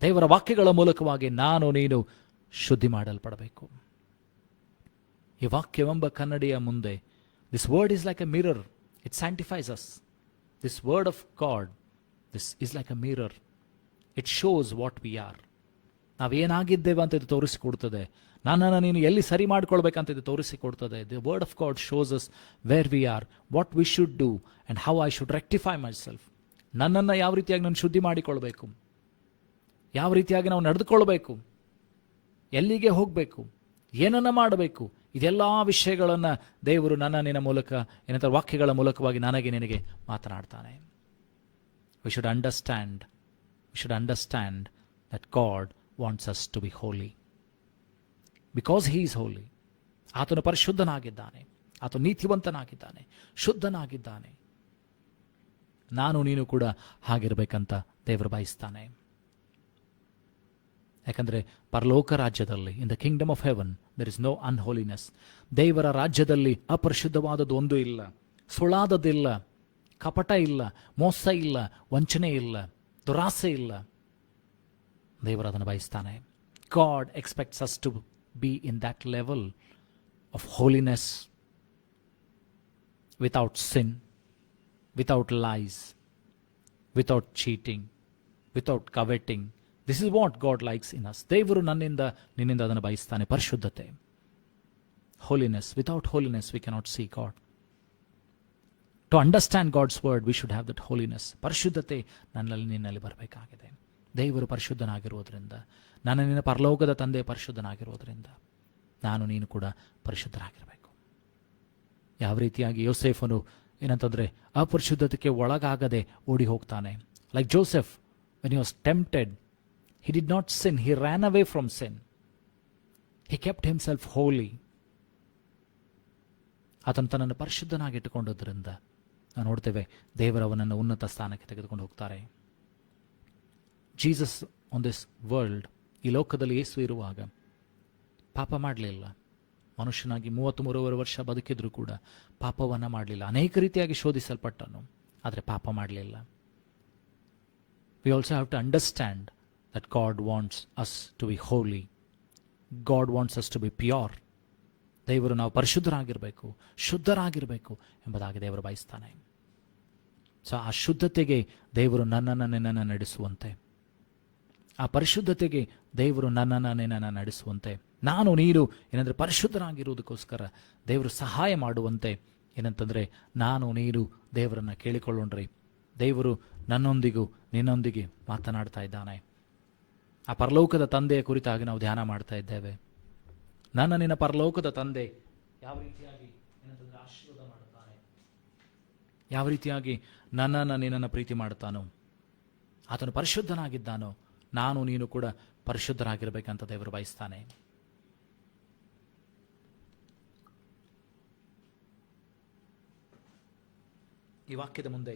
ದೇವರ ವಾಕ್ಯಗಳ ಮೂಲಕವಾಗಿ ನಾನು ನೀನು ಶುದ್ಧಿ ಮಾಡಲ್ಪಡಬೇಕು. ಈ ವಾಕ್ಯವೆಂಬ ಕನ್ನಡಿಯ ಮುಂದೆ, this word is like a mirror. It sanctifies us. This word of God, this is like a mirror. It shows what we are. ನಾವೇನಾಗಿದ್ದೇವೆ ಅಂತ ಇದು ತೋರಿಸಿಕೊಡ್ತದೆ. ನನ್ನನ್ನು ನೀನು ಎಲ್ಲಿ ಸರಿ ಮಾಡ್ಕೊಳ್ಬೇಕಂತ ಇದು ತೋರಿಸಿಕೊಡ್ತದೆ. The word of God shows us where we are, what we should do and how I should rectify myself. ನನ್ನನ್ನು ಯಾವ ರೀತಿಯಾಗಿ ನಾನು ಶುದ್ಧಿ ಮಾಡಿಕೊಳ್ಬೇಕು, ಯಾವ ರೀತಿಯಾಗಿ ನಾವು ನಡೆದುಕೊಳ್ಬೇಕು, ಎಲ್ಲಿಗೆ ಹೋಗಬೇಕು, ಏನನ್ನ ಮಾಡಬೇಕು, ಇದೆಲ್ಲ ವಿಷಯಗಳನ್ನು ದೇವರು ನನ್ನ ನಿನ್ನ ಮೂಲಕ, ಏನಂತಾರೆ, ವಾಕ್ಯಗಳ ಮೂಲಕವಾಗಿ ನನಗೆ ನಿನಗೆ ಮಾತನಾಡ್ತಾನೆ. We should understand that God wants us to be holy. Because He is holy. ಆತನು ಪರಿಶುದ್ಧನಾಗಿದ್ದಾನೆ, ಆತನು ನೀತಿವಂತನಾಗಿದ್ದಾನೆ, ಶುದ್ಧನಾಗಿದ್ದಾನೆ. ನಾನು ನೀನು ಕೂಡ ಹಾಗಿರ್ಬೇಕಂತ ದೇವರು ಬಯಸ್ತಾನೆ. ಯಾಕಂದರೆ ಪರಲೋಕ ರಾಜ್ಯದಲ್ಲಿ, in the kingdom of heaven, there is no unholiness. ದೇವರ ರಾಜ್ಯದಲ್ಲಿ ಅಪರಿಶುದ್ಧವಾದದ್ದು ಒಂದು ಇಲ್ಲ, ಸುಳ್ಳಾದದಿಲ್ಲ, ಕಪಟ ಇಲ್ಲ, ಮೋಸ ಇಲ್ಲ, ವಂಚನೆ ಇಲ್ಲ, ದುರಾಸೆ ಇಲ್ಲ. ದೇವರು ಅದನ್ನು ಬಯಸ್ತಾನೆ. God expects us to be in that level of holiness, without sin, without lies, without cheating, without coveting. This is what God likes in us. ದೇವರು ನನ್ನಿಂದ ನಿನ್ನಿಂದ ಅದನ್ನು ಬಯಸ್ತಾನೆ, ಪರಿಶುದ್ಧತೆ, holiness. Without holiness we cannot see God. To understand God's word we should have that holiness. ಪರಿಶುದ್ಧತೆ ನನ್ನಲ್ಲಿ ನಿನ್ನಲ್ಲಿ ಬರಬೇಕಾಗಿದೆ. ದೇವರು ಪರಿಶುದ್ಧನಾಗಿರುವುದರಿಂದ, ನನ್ನ ನಿನ್ನ ಪರಲೋಕದ ತಂದೆ ಪರಿಶುದ್ಧನಾಗಿರುವುದರಿಂದ ನಾನು ನೀನು ಕೂಡ ಪರಿಶುದ್ಧರಾಗಿರಬೇಕು. ಯಾವ ರೀತಿಯಾಗಿ ಯೋಸೇಫನು ಏನಂತಂದರೆ ಅಪರಿಶುದ್ಧತೆಗೆ ಒಳಗಾಗದೆ ಓಡಿ ಹೋಗ್ತಾನೆ. Like Joseph, when he was tempted, he did not sin, he ran away from sin, he kept himself holy. ಆತನು ತನ್ನನ್ನು ಪರಿಶುದ್ಧನಾಗಿಟ್ಟುಕೊಂಡದ್ರಿಂದ ನಾವು ನೋಡ್ತೇವೆ ದೇವರವನನ್ನು ಉನ್ನತ ಸ್ಥಾನಕ್ಕೆ ತೆಗೆದುಕೊಂಡು ಹೋಗ್ತಾರೆ. ಜೀಸಸ್ ಆನ್ ದಿಸ್ ವರ್ಲ್ಡ್, ಈ ಲೋಕದಲ್ಲಿ ಯೇಸು ಇರುವಾಗ ಪಾಪ ಮಾಡಲಿಲ್ಲ. ಮನುಷ್ಯನಾಗಿ 33 ವರ್ಷ ಬದುಕಿದ್ರು ಕೂಡ ಪಾಪವನ್ನು ಮಾಡಲಿಲ್ಲ. ಅನೇಕ ರೀತಿಯಾಗಿ ಶೋಧಿಸಲ್ಪಟ್ಟನು, ಆದರೆ ಪಾಪ ಮಾಡಲಿಲ್ಲ. We also have to understand that God wants us to be holy. God wants us to be pure. ದೇವರು ನಾವು ಪರಿಶುದ್ಧರಾಗಿರಬೇಕು, ಶುದ್ಧರಾಗಿರಬೇಕು ಎಂಬುದಾಗಿ ದೇವರು ಬಯಸ್ತಾನೆ. ಸೊ ಆ ಶುದ್ಧತೆಗೆ ದೇವರು ನನ್ನನ್ನು ನಿನ್ನನ್ನು ನಡೆಸುವಂತೆ, ಆ ಪರಿಶುದ್ಧತೆಗೆ ದೇವರು ನನ್ನನ್ನು ನಿನ್ನನ್ನು ನಡೆಸುವಂತೆ, ನಾನು ನೀನು ಏನಂದರೆ ಪರಿಶುದ್ಧರಾಗಿರುವುದಕ್ಕೋಸ್ಕರ ದೇವರು ಸಹಾಯ ಮಾಡುವಂತೆ, ಏನಂತಂದರೆ ನಾನು ನೀನು ದೇವರನ್ನು ಕೇಳಿಕೊಳ್ಳೋಣ್ರಿ. ದೇವರು ನನ್ನೊಂದಿಗೂ ನಿನ್ನೊಂದಿಗೆ ಮಾತನಾಡ್ತಾ ಇದ್ದಾನೆ. ಆ ಪರಲೋಕದ ತಂದೆಯ ಕುರಿತಾಗಿ ನಾವು ಧ್ಯಾನ ಮಾಡ್ತಾ ಇದ್ದೇವೆ. ನಿನ್ನ ಪರಲೋಕದ ತಂದೆ ಯಾವ ರೀತಿಯಾಗಿ ನಿನ್ನನ್ನು ಆಶೀರ್ವಾದ ಮಾಡುತ್ತಾನೆ, ಯಾವ ರೀತಿಯಾಗಿ ನಿನ್ನನ್ನು ಪ್ರೀತಿ ಮಾಡ್ತಾನೋ, ಆತನು ಪರಿಶುದ್ಧನಾಗಿದ್ದಾನೋ, ನೀನು ಕೂಡ ಪರಿಶುದ್ಧರಾಗಿರ್ಬೇಕಂತ ದೇವರು ಬಯಸ್ತಾನೆ. ಈ ವಾಕ್ಯದ ಮುಂದೆ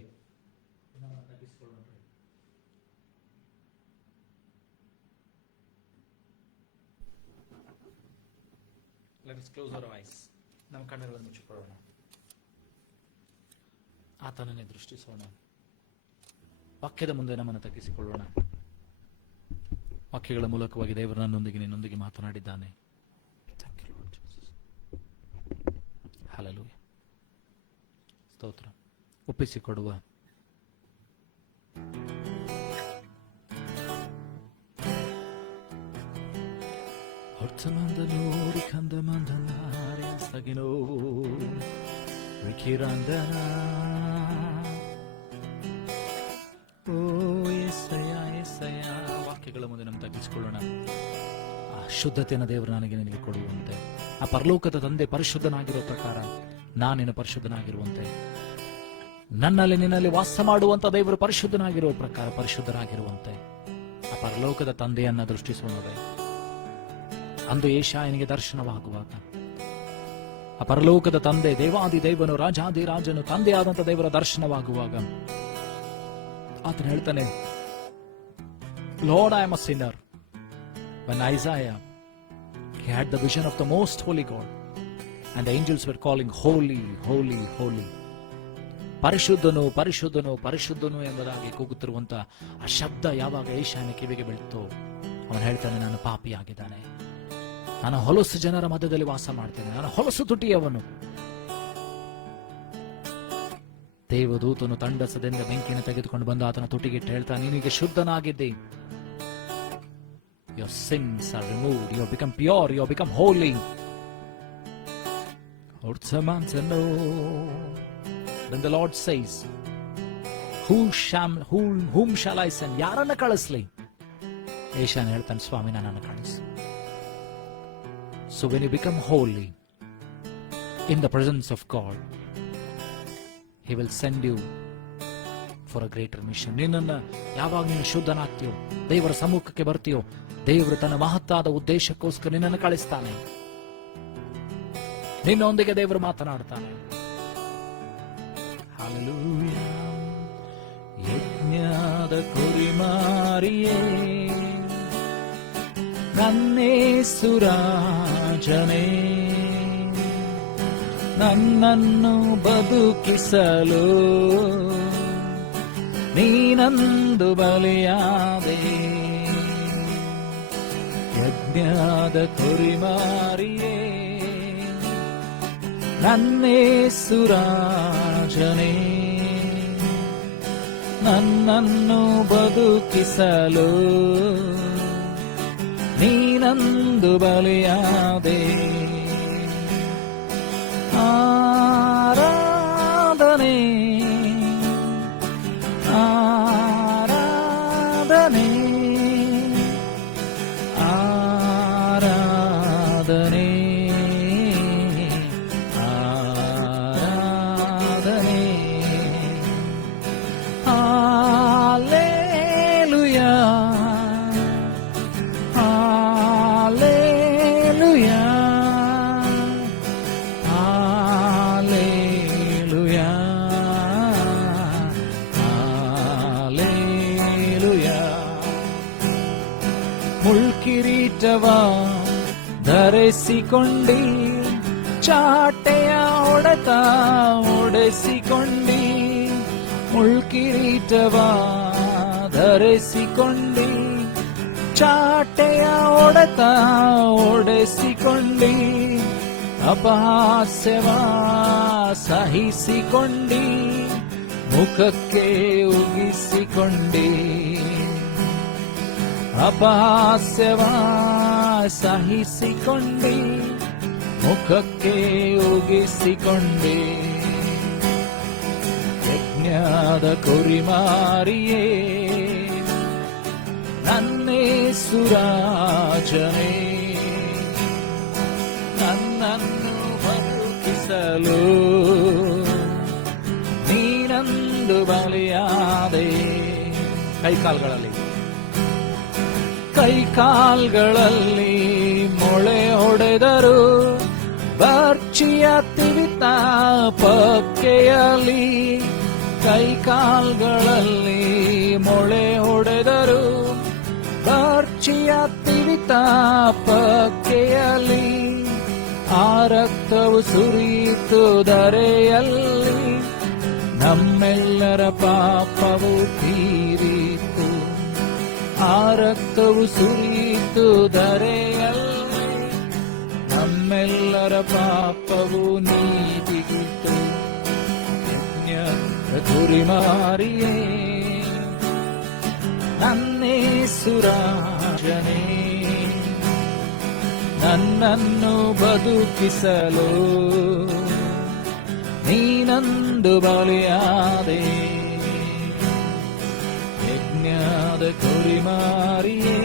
ನಮ್ಮ ಕಣ್ಣುಗಳನ್ನು ಮುಚ್ಚಿಕೊಳ್ಳೋಣ, ಆತನನ್ನೇ ದೃಷ್ಟಿಸೋಣ. ವಾಕ್ಯದ ಮುಂದೆ ನಮ್ಮನ್ನು ತಗ್ಗಿಸಿಕೊಳ್ಳೋಣ. ವಾಕ್ಯಗಳ ಮೂಲಕವಾಗಿ ದೇವರು ನಿನ್ನೊಂದಿಗೆ ಮಾತನಾಡಿದ್ದಾನೆ. ಹಲ್ಲೆಲೂಯಾ, ಸ್ತೋತ್ರ. ಒಪ್ಪಿಸಿಕೊಡುವ. ಹೊರ್ತಮಂದನೋರಿ ಕಂದಮಂದನಾರಿ ಸಗಿನೋ ವಿಕಿರಂದನ ಓ ಎಸ್ಸಯ್ಯ ಎಸ್ಸಯ್ಯ. ವಾಕ್ಯಗಳ ಮುಂದೆ ನಮ್ಮ ತಗ್ಗಿಸಿಕೊಳ್ಳೋಣ. ಆ ಶುದ್ಧತೆಯನ್ನು ದೇವರು ನಿನಗೆ ಕೊಡುವಂತೆ, ಆ ಪರಲೋಕದ ತಂದೆ ಪರಿಶುದ್ಧನಾಗಿರೋ ಪ್ರಕಾರ ನಾನೇನು ಪರಿಶುದ್ಧನಾಗಿರುವಂತೆ, ನಿನ್ನಲ್ಲಿ ವಾಸ ಮಾಡುವಂತ ದೇವರು ಪರಿಶುದ್ಧನಾಗಿರುವ ಪ್ರಕಾರ ಪರಿಶುದ್ಧರಾಗಿರುವಂತೆ ಆ ಪರಲೋಕದ ತಂದೆಯನ್ನ ದೃಷ್ಟಿಸೋಣವೇ. ಅಂದು ಯೆಶಾಯನಿಗೆ ದರ್ಶನವಾಗುವಾಗ ಆ ಪರಲೋಕದ ತಂದೆ, ದೇವಾದಿ ದೇವನು, ರಾಜಾದಿ ರಾಜನು, ತಂದೆಯಾದಂತ ದೇವರ ದರ್ಶನವಾಗುವಾಗ ಆತನು ಹೇಳ್ತಾನೆ, Lord, I am a sinner. When Isaiah, he had the vision of the most holy God and the angels were calling holy, holy, holy. ಪರಿಶುದ್ಧನು ಪರಿಶುದ್ಧನು ಪರಿಶುದ್ಧನು ಎಂಬುದಾಗಿ ಕೂಗುತ್ತಿರುವಂತ ಆ ಶಬ್ದ ಯಾವಾಗ ಯೆಶಾಯನ ಕಿವಿಗೆ ಬೀಳ್ತೋ, ಅವನು ಹೇಳ್ತಾನೆ, ನಾನು ಪಾಪಿಯಾಗಿದ್ದಾನೆ, ನಾನು ಹೊಲಸು ಜನರ ಮಧ್ಯದಲ್ಲಿ ವಾಸ ಮಾಡ್ತೇನೆ, ನಾನು ಹೊಲಸು ತುಟಿಯವನು. ದೇವದೂತನು ತಂಡಸದಿಂದ ಬೆಂಕಿಯನ್ನು ತೆಗೆದುಕೊಂಡು ಬಂದು ಆತನ ತುಟಿಗಿಟ್ಟು ಹೇಳ್ತಾನೆ, ನೀನೀಗ ಶುದ್ಧನಾಗಿದ್ದೆ. Your sins are removed, you have become pure, you have become holy. Then the Lord says, whom shall I send? ಯಾರನ್ನ ಕಳಿಸ್ಲಿ? ಯೆಶಾಯನ ಹೇಳ್ತಾನೆ, ಸ್ವಾಮಿ ನನ್ನನ್ನು ಕಳಿಸು. So when you become holy in the presence of God, He will send you for a greater mission. ನಿನ್ನನ್ನು ಯಾವಾಗ ನೀನು ಶುದ್ಧನಾಗ್ತೀಯೋ, ದೇವರ ಸಮ್ಮುಖಕ್ಕೆ ಬರ್ತೀಯೋ, ದೇವರು ತನ್ನ ಮಹತ್ತಾದ ಉದ್ದೇಶಕ್ಕೋಸ್ಕರ ನಿನ್ನನ್ನು ಕಳಿಸ್ತಾನೆ. ನಿನ್ನೊಂದಿಗೆ ದೇವರು ಮಾತನಾಡ್ತಾನೆ. ಹಲ್ಲೆಲೂಯಾ. ಯಜ್ಞದ ಕುರಿಮಾರಿಯೇ, ನನ್ನೇಸುರಾಜನೇ, ನನ್ನನ್ನು ಬದುಕಿಸಲು ನೀನಂದು ಬಲಿಯಾದೆ. ಯಜ್ಞದ ಕುರಿಮಾರಿಯೇ, ನನ್ನೇಸುರಾಜನೇ, ನನ್ನನ್ನು ಬದುಕಿಸಲು ನೀನಂದು ಬಲಿಯಾದೆ. ಆರಾಧನೆ ಆರಾಧನೆ ಆರಾಧನೆ ಆರಾಧನೆ. Hallelujah hallelujah hallelujah hallelujah. ಮುಳ್ಕಿರೀಟವ ಧರಿಸಿಕೊಂಡಿ, ಚಾಟೆಯ ಹೊಡೆತ ಹೊಡೆಸಿಕೊಂಡಿ. ಮುಳ್ಕಿರೀಟವ ಧರಿಸಿಕೊಂಡಿ, ಚಾಟೆಯ ಹೊಡೆತ ಹೊಡೆಸಿಕೊಂಡಿ. ಅಪಹಾಸ್ಯವ ಸಹಿಸಿಕೊಂಡಿ, ಮುಖಕ್ಕೆ ಉಗಿಸಿಕೊಂಡಿ. ಅಪಹಾಸ್ಯವ ಸಹಿಸಿಕೊಂಡಿ, ಮುಖಕ್ಕೆ ಉಗಿಸಿಕೊಂಡಿ. ಯಜ್ಞದ ಕುರಿಮಾರಿಯೇ, ನನ್ನೇಸುರಾಜನೇ, ನನ್ನನ್ನು ಬದುಕಿಸಲು ನೀನಂದು ಬಲಿಯಾದೆ. ಕೈಕಾಲ್ಗಳಲ್ಲಿ ಮೊಳೆ ಹೊಡೆದರು, ಬರ್ಚಿಯ ತಿವಿತ ಪಕ್ಕೆಯಲ್ಲಿ. ಕೈಕಾಲ್ಗಳಲ್ಲಿ ಮೊಳೆ ಹೊಡೆದರು, ಬರ್ಚಿಯ ತಿವಿತ ಪಕ್ಕೆಯಲ್ಲಿ. ಆ ರಕ್ತವು ಸುರಿಯಿತು ಧರೆಯಲ್ಲಿ, ನಮ್ಮೆಲ್ಲರ ಪಾಪವು ತೀರಿತು. ಆ ರಕ್ತವು ಸುರಿಯಿತು ಧರೆಯಲ್ಲಿ, ನಮ್ಮೆಲ್ಲರ ಪಾಪವು ನೀತಿಗಿತ್ತು. ಯಜ್ಞದ ಕುರಿಮರಿಯೇ, ನನ್ನೇಸುರಾಜನೇ, ನನ್ನನ್ನು ಬದುಕಿಸಲು ನೀನಂದು ಬಲಿಯಾದೆ. ಯಜ್ಞದ ಕುರಿಮರಿಯೇ,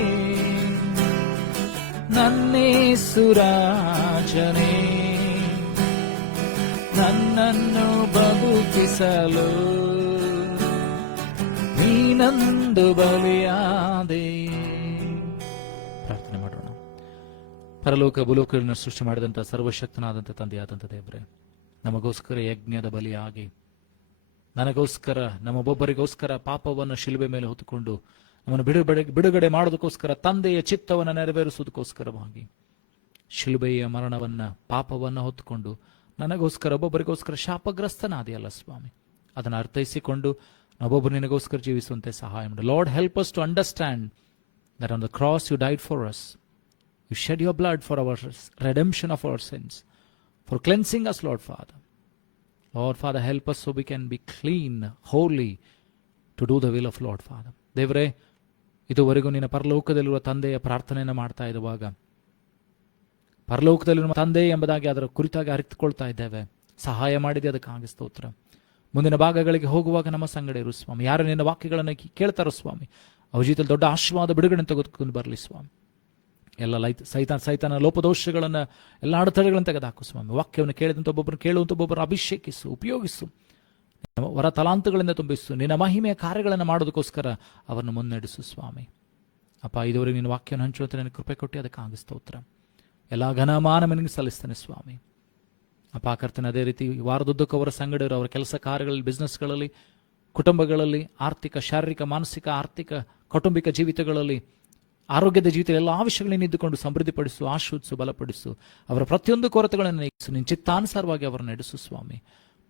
ನನ್ನೇಸುರಾಜನೇ, ನನ್ನನ್ನು ಬದುಕಿಸಲು ನೀನಂದು ಬಲಿಯಾದೆ. ಪ್ರಾರ್ಥನೆ ಮಾಡೋಣ. ಪರಲೋಕ ಭೂಲೋಕಗಳನ್ನು ಸೃಷ್ಟಿ ಮಾಡಿದಂಥ ಸರ್ವಶಕ್ತನಾದಂಥ ತಂದೆಯಾದಂಥ ದೇವರೇ, ನಮಗೋಸ್ಕರ ಯಜ್ಞದ ಬಲಿಯಾಗಿ, ನನಗೋಸ್ಕರ, ನಮ್ಮೊಬ್ಬೊಬ್ಬರಿಗೋಸ್ಕರ ಪಾಪವನ್ನು ಶಿಲುಬೆ ಮೇಲೆ ಹೊತ್ತುಕೊಂಡು ನಮ್ಮನ್ನು ಬಿಡುಗಡೆ ಮಾಡೋದಕ್ಕೋಸ್ಕರ, ತಂದೆಯ ಚಿತ್ತವನ್ನು ನೆರವೇರಿಸುವುದಕ್ಕೋಸ್ಕರವಾಗಿ ಶಿಲುಬೆಯ ಮರಣವನ್ನ, ಪಾಪವನ್ನು ಹೊತ್ತುಕೊಂಡು ನನಗೋಸ್ಕರ, ಒಬ್ಬೊಬ್ಬರಿಗೋಸ್ಕರ ಶಾಪಗ್ರಸ್ತನಾದಿಯಲ್ಲ ಸ್ವಾಮಿ. ಅದನ್ನು ಅರ್ಥೈಸಿಕೊಂಡು ನಾವೊಬ್ಬರು ನಿನಗೋಸ್ಕರ ಜೀವಿಸುವಂತೆ ಸಹಾಯ ಮಾಡಿ. Lord, help us to understand that on the cross you died for us. You shed your blood for our redemption of our sins, for cleansing us, Lord Father. Lord Father, help us so we can be clean, holy, to do the will of Lord Father. ದೇವರೇ, ಇದುವರೆಗೂ ನಿನ್ನ ಪರಲೋಕದಲ್ಲಿರುವ ತಂದೆಯ ಪ್ರಾರ್ಥನೆಯನ್ನು ಮಾಡ್ತಾ ಇರುವಾಗ, ಪರಲೋಕದಲ್ಲಿರುವ ತಂದೆ ಎಂಬುದಾಗಿ ಅದರ ಕುರಿತಾಗಿ ಅರಿತುಕೊಳ್ತಾ ಇದ್ದೇವೆ. ಸಹಾಯ ಮಾಡಿದೆ, ಅದಕ್ಕಾಗಿ ಸ್ತೋತ್ರ. ಮುಂದಿನ ಭಾಗಗಳಿಗೆ ಹೋಗುವಾಗ ನಮ್ಮ ಸಂಗಡ ಇರು ಸ್ವಾಮಿ. ಯಾರು ನಿನ್ನ ವಾಕ್ಯಗಳನ್ನು ಕೇಳ್ತಾರೋ ಸ್ವಾಮಿ, ಅವ್ರ ಜೀವಿತದಲ್ಲಿ ದೊಡ್ಡ ಆಶೀರ್ವಾದ, ಬಿಡುಗಡೆ ತೆಗೆದುಕೊಂಡು ಬರಲಿ ಸ್ವಾಮಿ. ಎಲ್ಲ ಸೈತಾನ ಲೋಪದೋಷಗಳನ್ನು, ಎಲ್ಲ ಅಡೆತಡೆಗಳನ್ನು ತೆಗೆದುಹಾಕು ಸ್ವಾಮಿ. ವಾಕ್ಯವನ್ನು ಕೇಳಿದಂಥ ಒಬ್ಬೊಬ್ಬರು ಕೇಳುವಂಥ ಒಬ್ಬೊಬ್ಬರು ಅಭಿಷೇಕಿಸು, ಉಪಯೋಗಿಸು, ವರ ತಲಾಂತಗಳಿಂದ ತುಂಬಿಸು. ನಿನ್ನ ಮಹಿಮೆಯ ಕಾರ್ಯಗಳನ್ನು ಮಾಡೋದಕ್ಕೋಸ್ಕರ ಅವರನ್ನು ಮುನ್ನಡೆಸು ಸ್ವಾಮಿ. ಅಪ್ಪ, ಇದುವರೆಗೆ ನಿನ್ನ ವಾಕ್ಯವನ್ನು ಹಂಚುವಂತೆ ನನಗೆ ಕೃಪೆ ಕೊಟ್ಟು ಅದಕ್ಕಾಗಿ ಸ್ತೋತ್ರ. ಎಲ್ಲ ಘನಮಾನ ನಿನಗೆ ಸಲ್ಲಿಸ್ತೇನೆ ಸ್ವಾಮಿ. ಅಪ್ಪ ಕರ್ತನೆ, ಅದೇ ರೀತಿ ವಾರದುದ್ದಕ್ಕೂ ಅವರ ಸಂಗಡರು ಅವರ ಕೆಲಸ ಕಾರ್ಯಗಳಲ್ಲಿ, ಬಿಸ್ನೆಸ್ಗಳಲ್ಲಿ, ಕುಟುಂಬಗಳಲ್ಲಿ, ಆರ್ಥಿಕ, ಶಾರೀರಿಕ, ಮಾನಸಿಕ, ಆರ್ಥಿಕ, ಕೌಟುಂಬಿಕ ಜೀವಿತಗಳಲ್ಲಿ, ಆರೋಗ್ಯದ ಜೀವಿತ ಎಲ್ಲ ವಿಷಯಗಳನ್ನು ಇದ್ದುಕೊಂಡು ಸಮೃದ್ಧಿಪಡಿಸು, ಆಶೀರ್ವದಿಸು, ಬಲಪಡಿಸು. ಅವರ ಪ್ರತಿಯೊಂದು ಕೊರತೆಗಳನ್ನು ನೀಗಿಸು. ನಿನ್ನ ಚಿತ್ತಾನುಸಾರವಾಗಿ ಅವರನ್ನು ನಡೆಸು ಸ್ವಾಮಿ.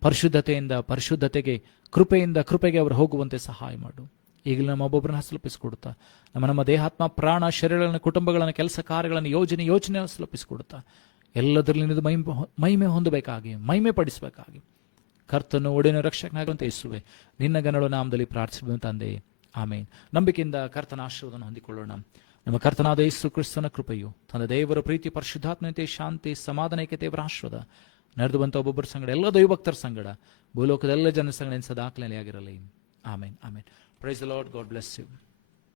ಪರಿಶುದ್ಧತೆಯಿಂದ ಪರಿಶುದ್ಧತೆಗೆ, ಕೃಪೆಯಿಂದ ಕೃಪೆಗೆ ಅವರು ಹೋಗುವಂತೆ ಸಹಾಯ ಮಾಡು. ಈಗಲೂ ನಮ್ಮ ಒಬ್ಬೊಬ್ಬರನ್ನ ಹಸಲಪಿಸಿಕೊಡುತ್ತಾ, ನಮ್ಮ ದೇಹಾತ್ಮ, ಪ್ರಾಣ, ಶರೀರಗಳನ್ನು, ಕುಟುಂಬಗಳನ್ನು, ಕೆಲಸ ಕಾರ್ಯಗಳನ್ನು, ಯೋಚನೆ ಹಸಲಪಿಸಿಕೊಡುತ್ತಾ, ಎಲ್ಲದರಲ್ಲಿ ನಿನ್ನದು ಮಹಿಮೆ ಹೊಂದಬೇಕಾಗಿ, ಮಹಿಮೆ ಪಡಿಸಬೇಕಾಗಿ ಕರ್ತನು ಒಡೆಯನು ರಕ್ಷಕನಾಗುವಂತೆ ಯೇಸುವೆ ನಿನ್ನ ಗಣಗಳು ನಾಮದಲ್ಲಿ ಪ್ರಾರ್ಥಿಸುವ ತಂದೆ, ಆಮೇನ್. ನಂಬಿಕೆಯಿಂದ ಕರ್ತನ ಆಶೀರ್ವಾದವನ್ನು ಹೊಂದಿಕೊಳ್ಳೋಣ. ನಮ್ಮ ಕರ್ತನಾದ ಯೇಸು ಕ್ರಿಸ್ತನ ಕೃಪೆಯು, ತಂದೆ ದೇವರ ಪ್ರೀತಿ, ಪರಿಶುದ್ಧಾತ್ಮತೆ, ಶಾಂತಿ, ಸಮಾಧಾನಕ್ಕೆ ದೇವರ ಆಶೀರ್ವಾದ ನಡೆದು ಬಂತ ಒಬ್ಬೊಬ್ಬರ ಸಂಗಡ, ಎಲ್ಲ ದೈವಭಕ್ತರ ಸಂಗಡ, ಭೂಲೋಕದ ಎಲ್ಲ ಜನ ಸಂಗಡ ಸದಾಕಲೇ ಆಗಿರಲಿ. Amen, amen. Praise the lord. God bless you.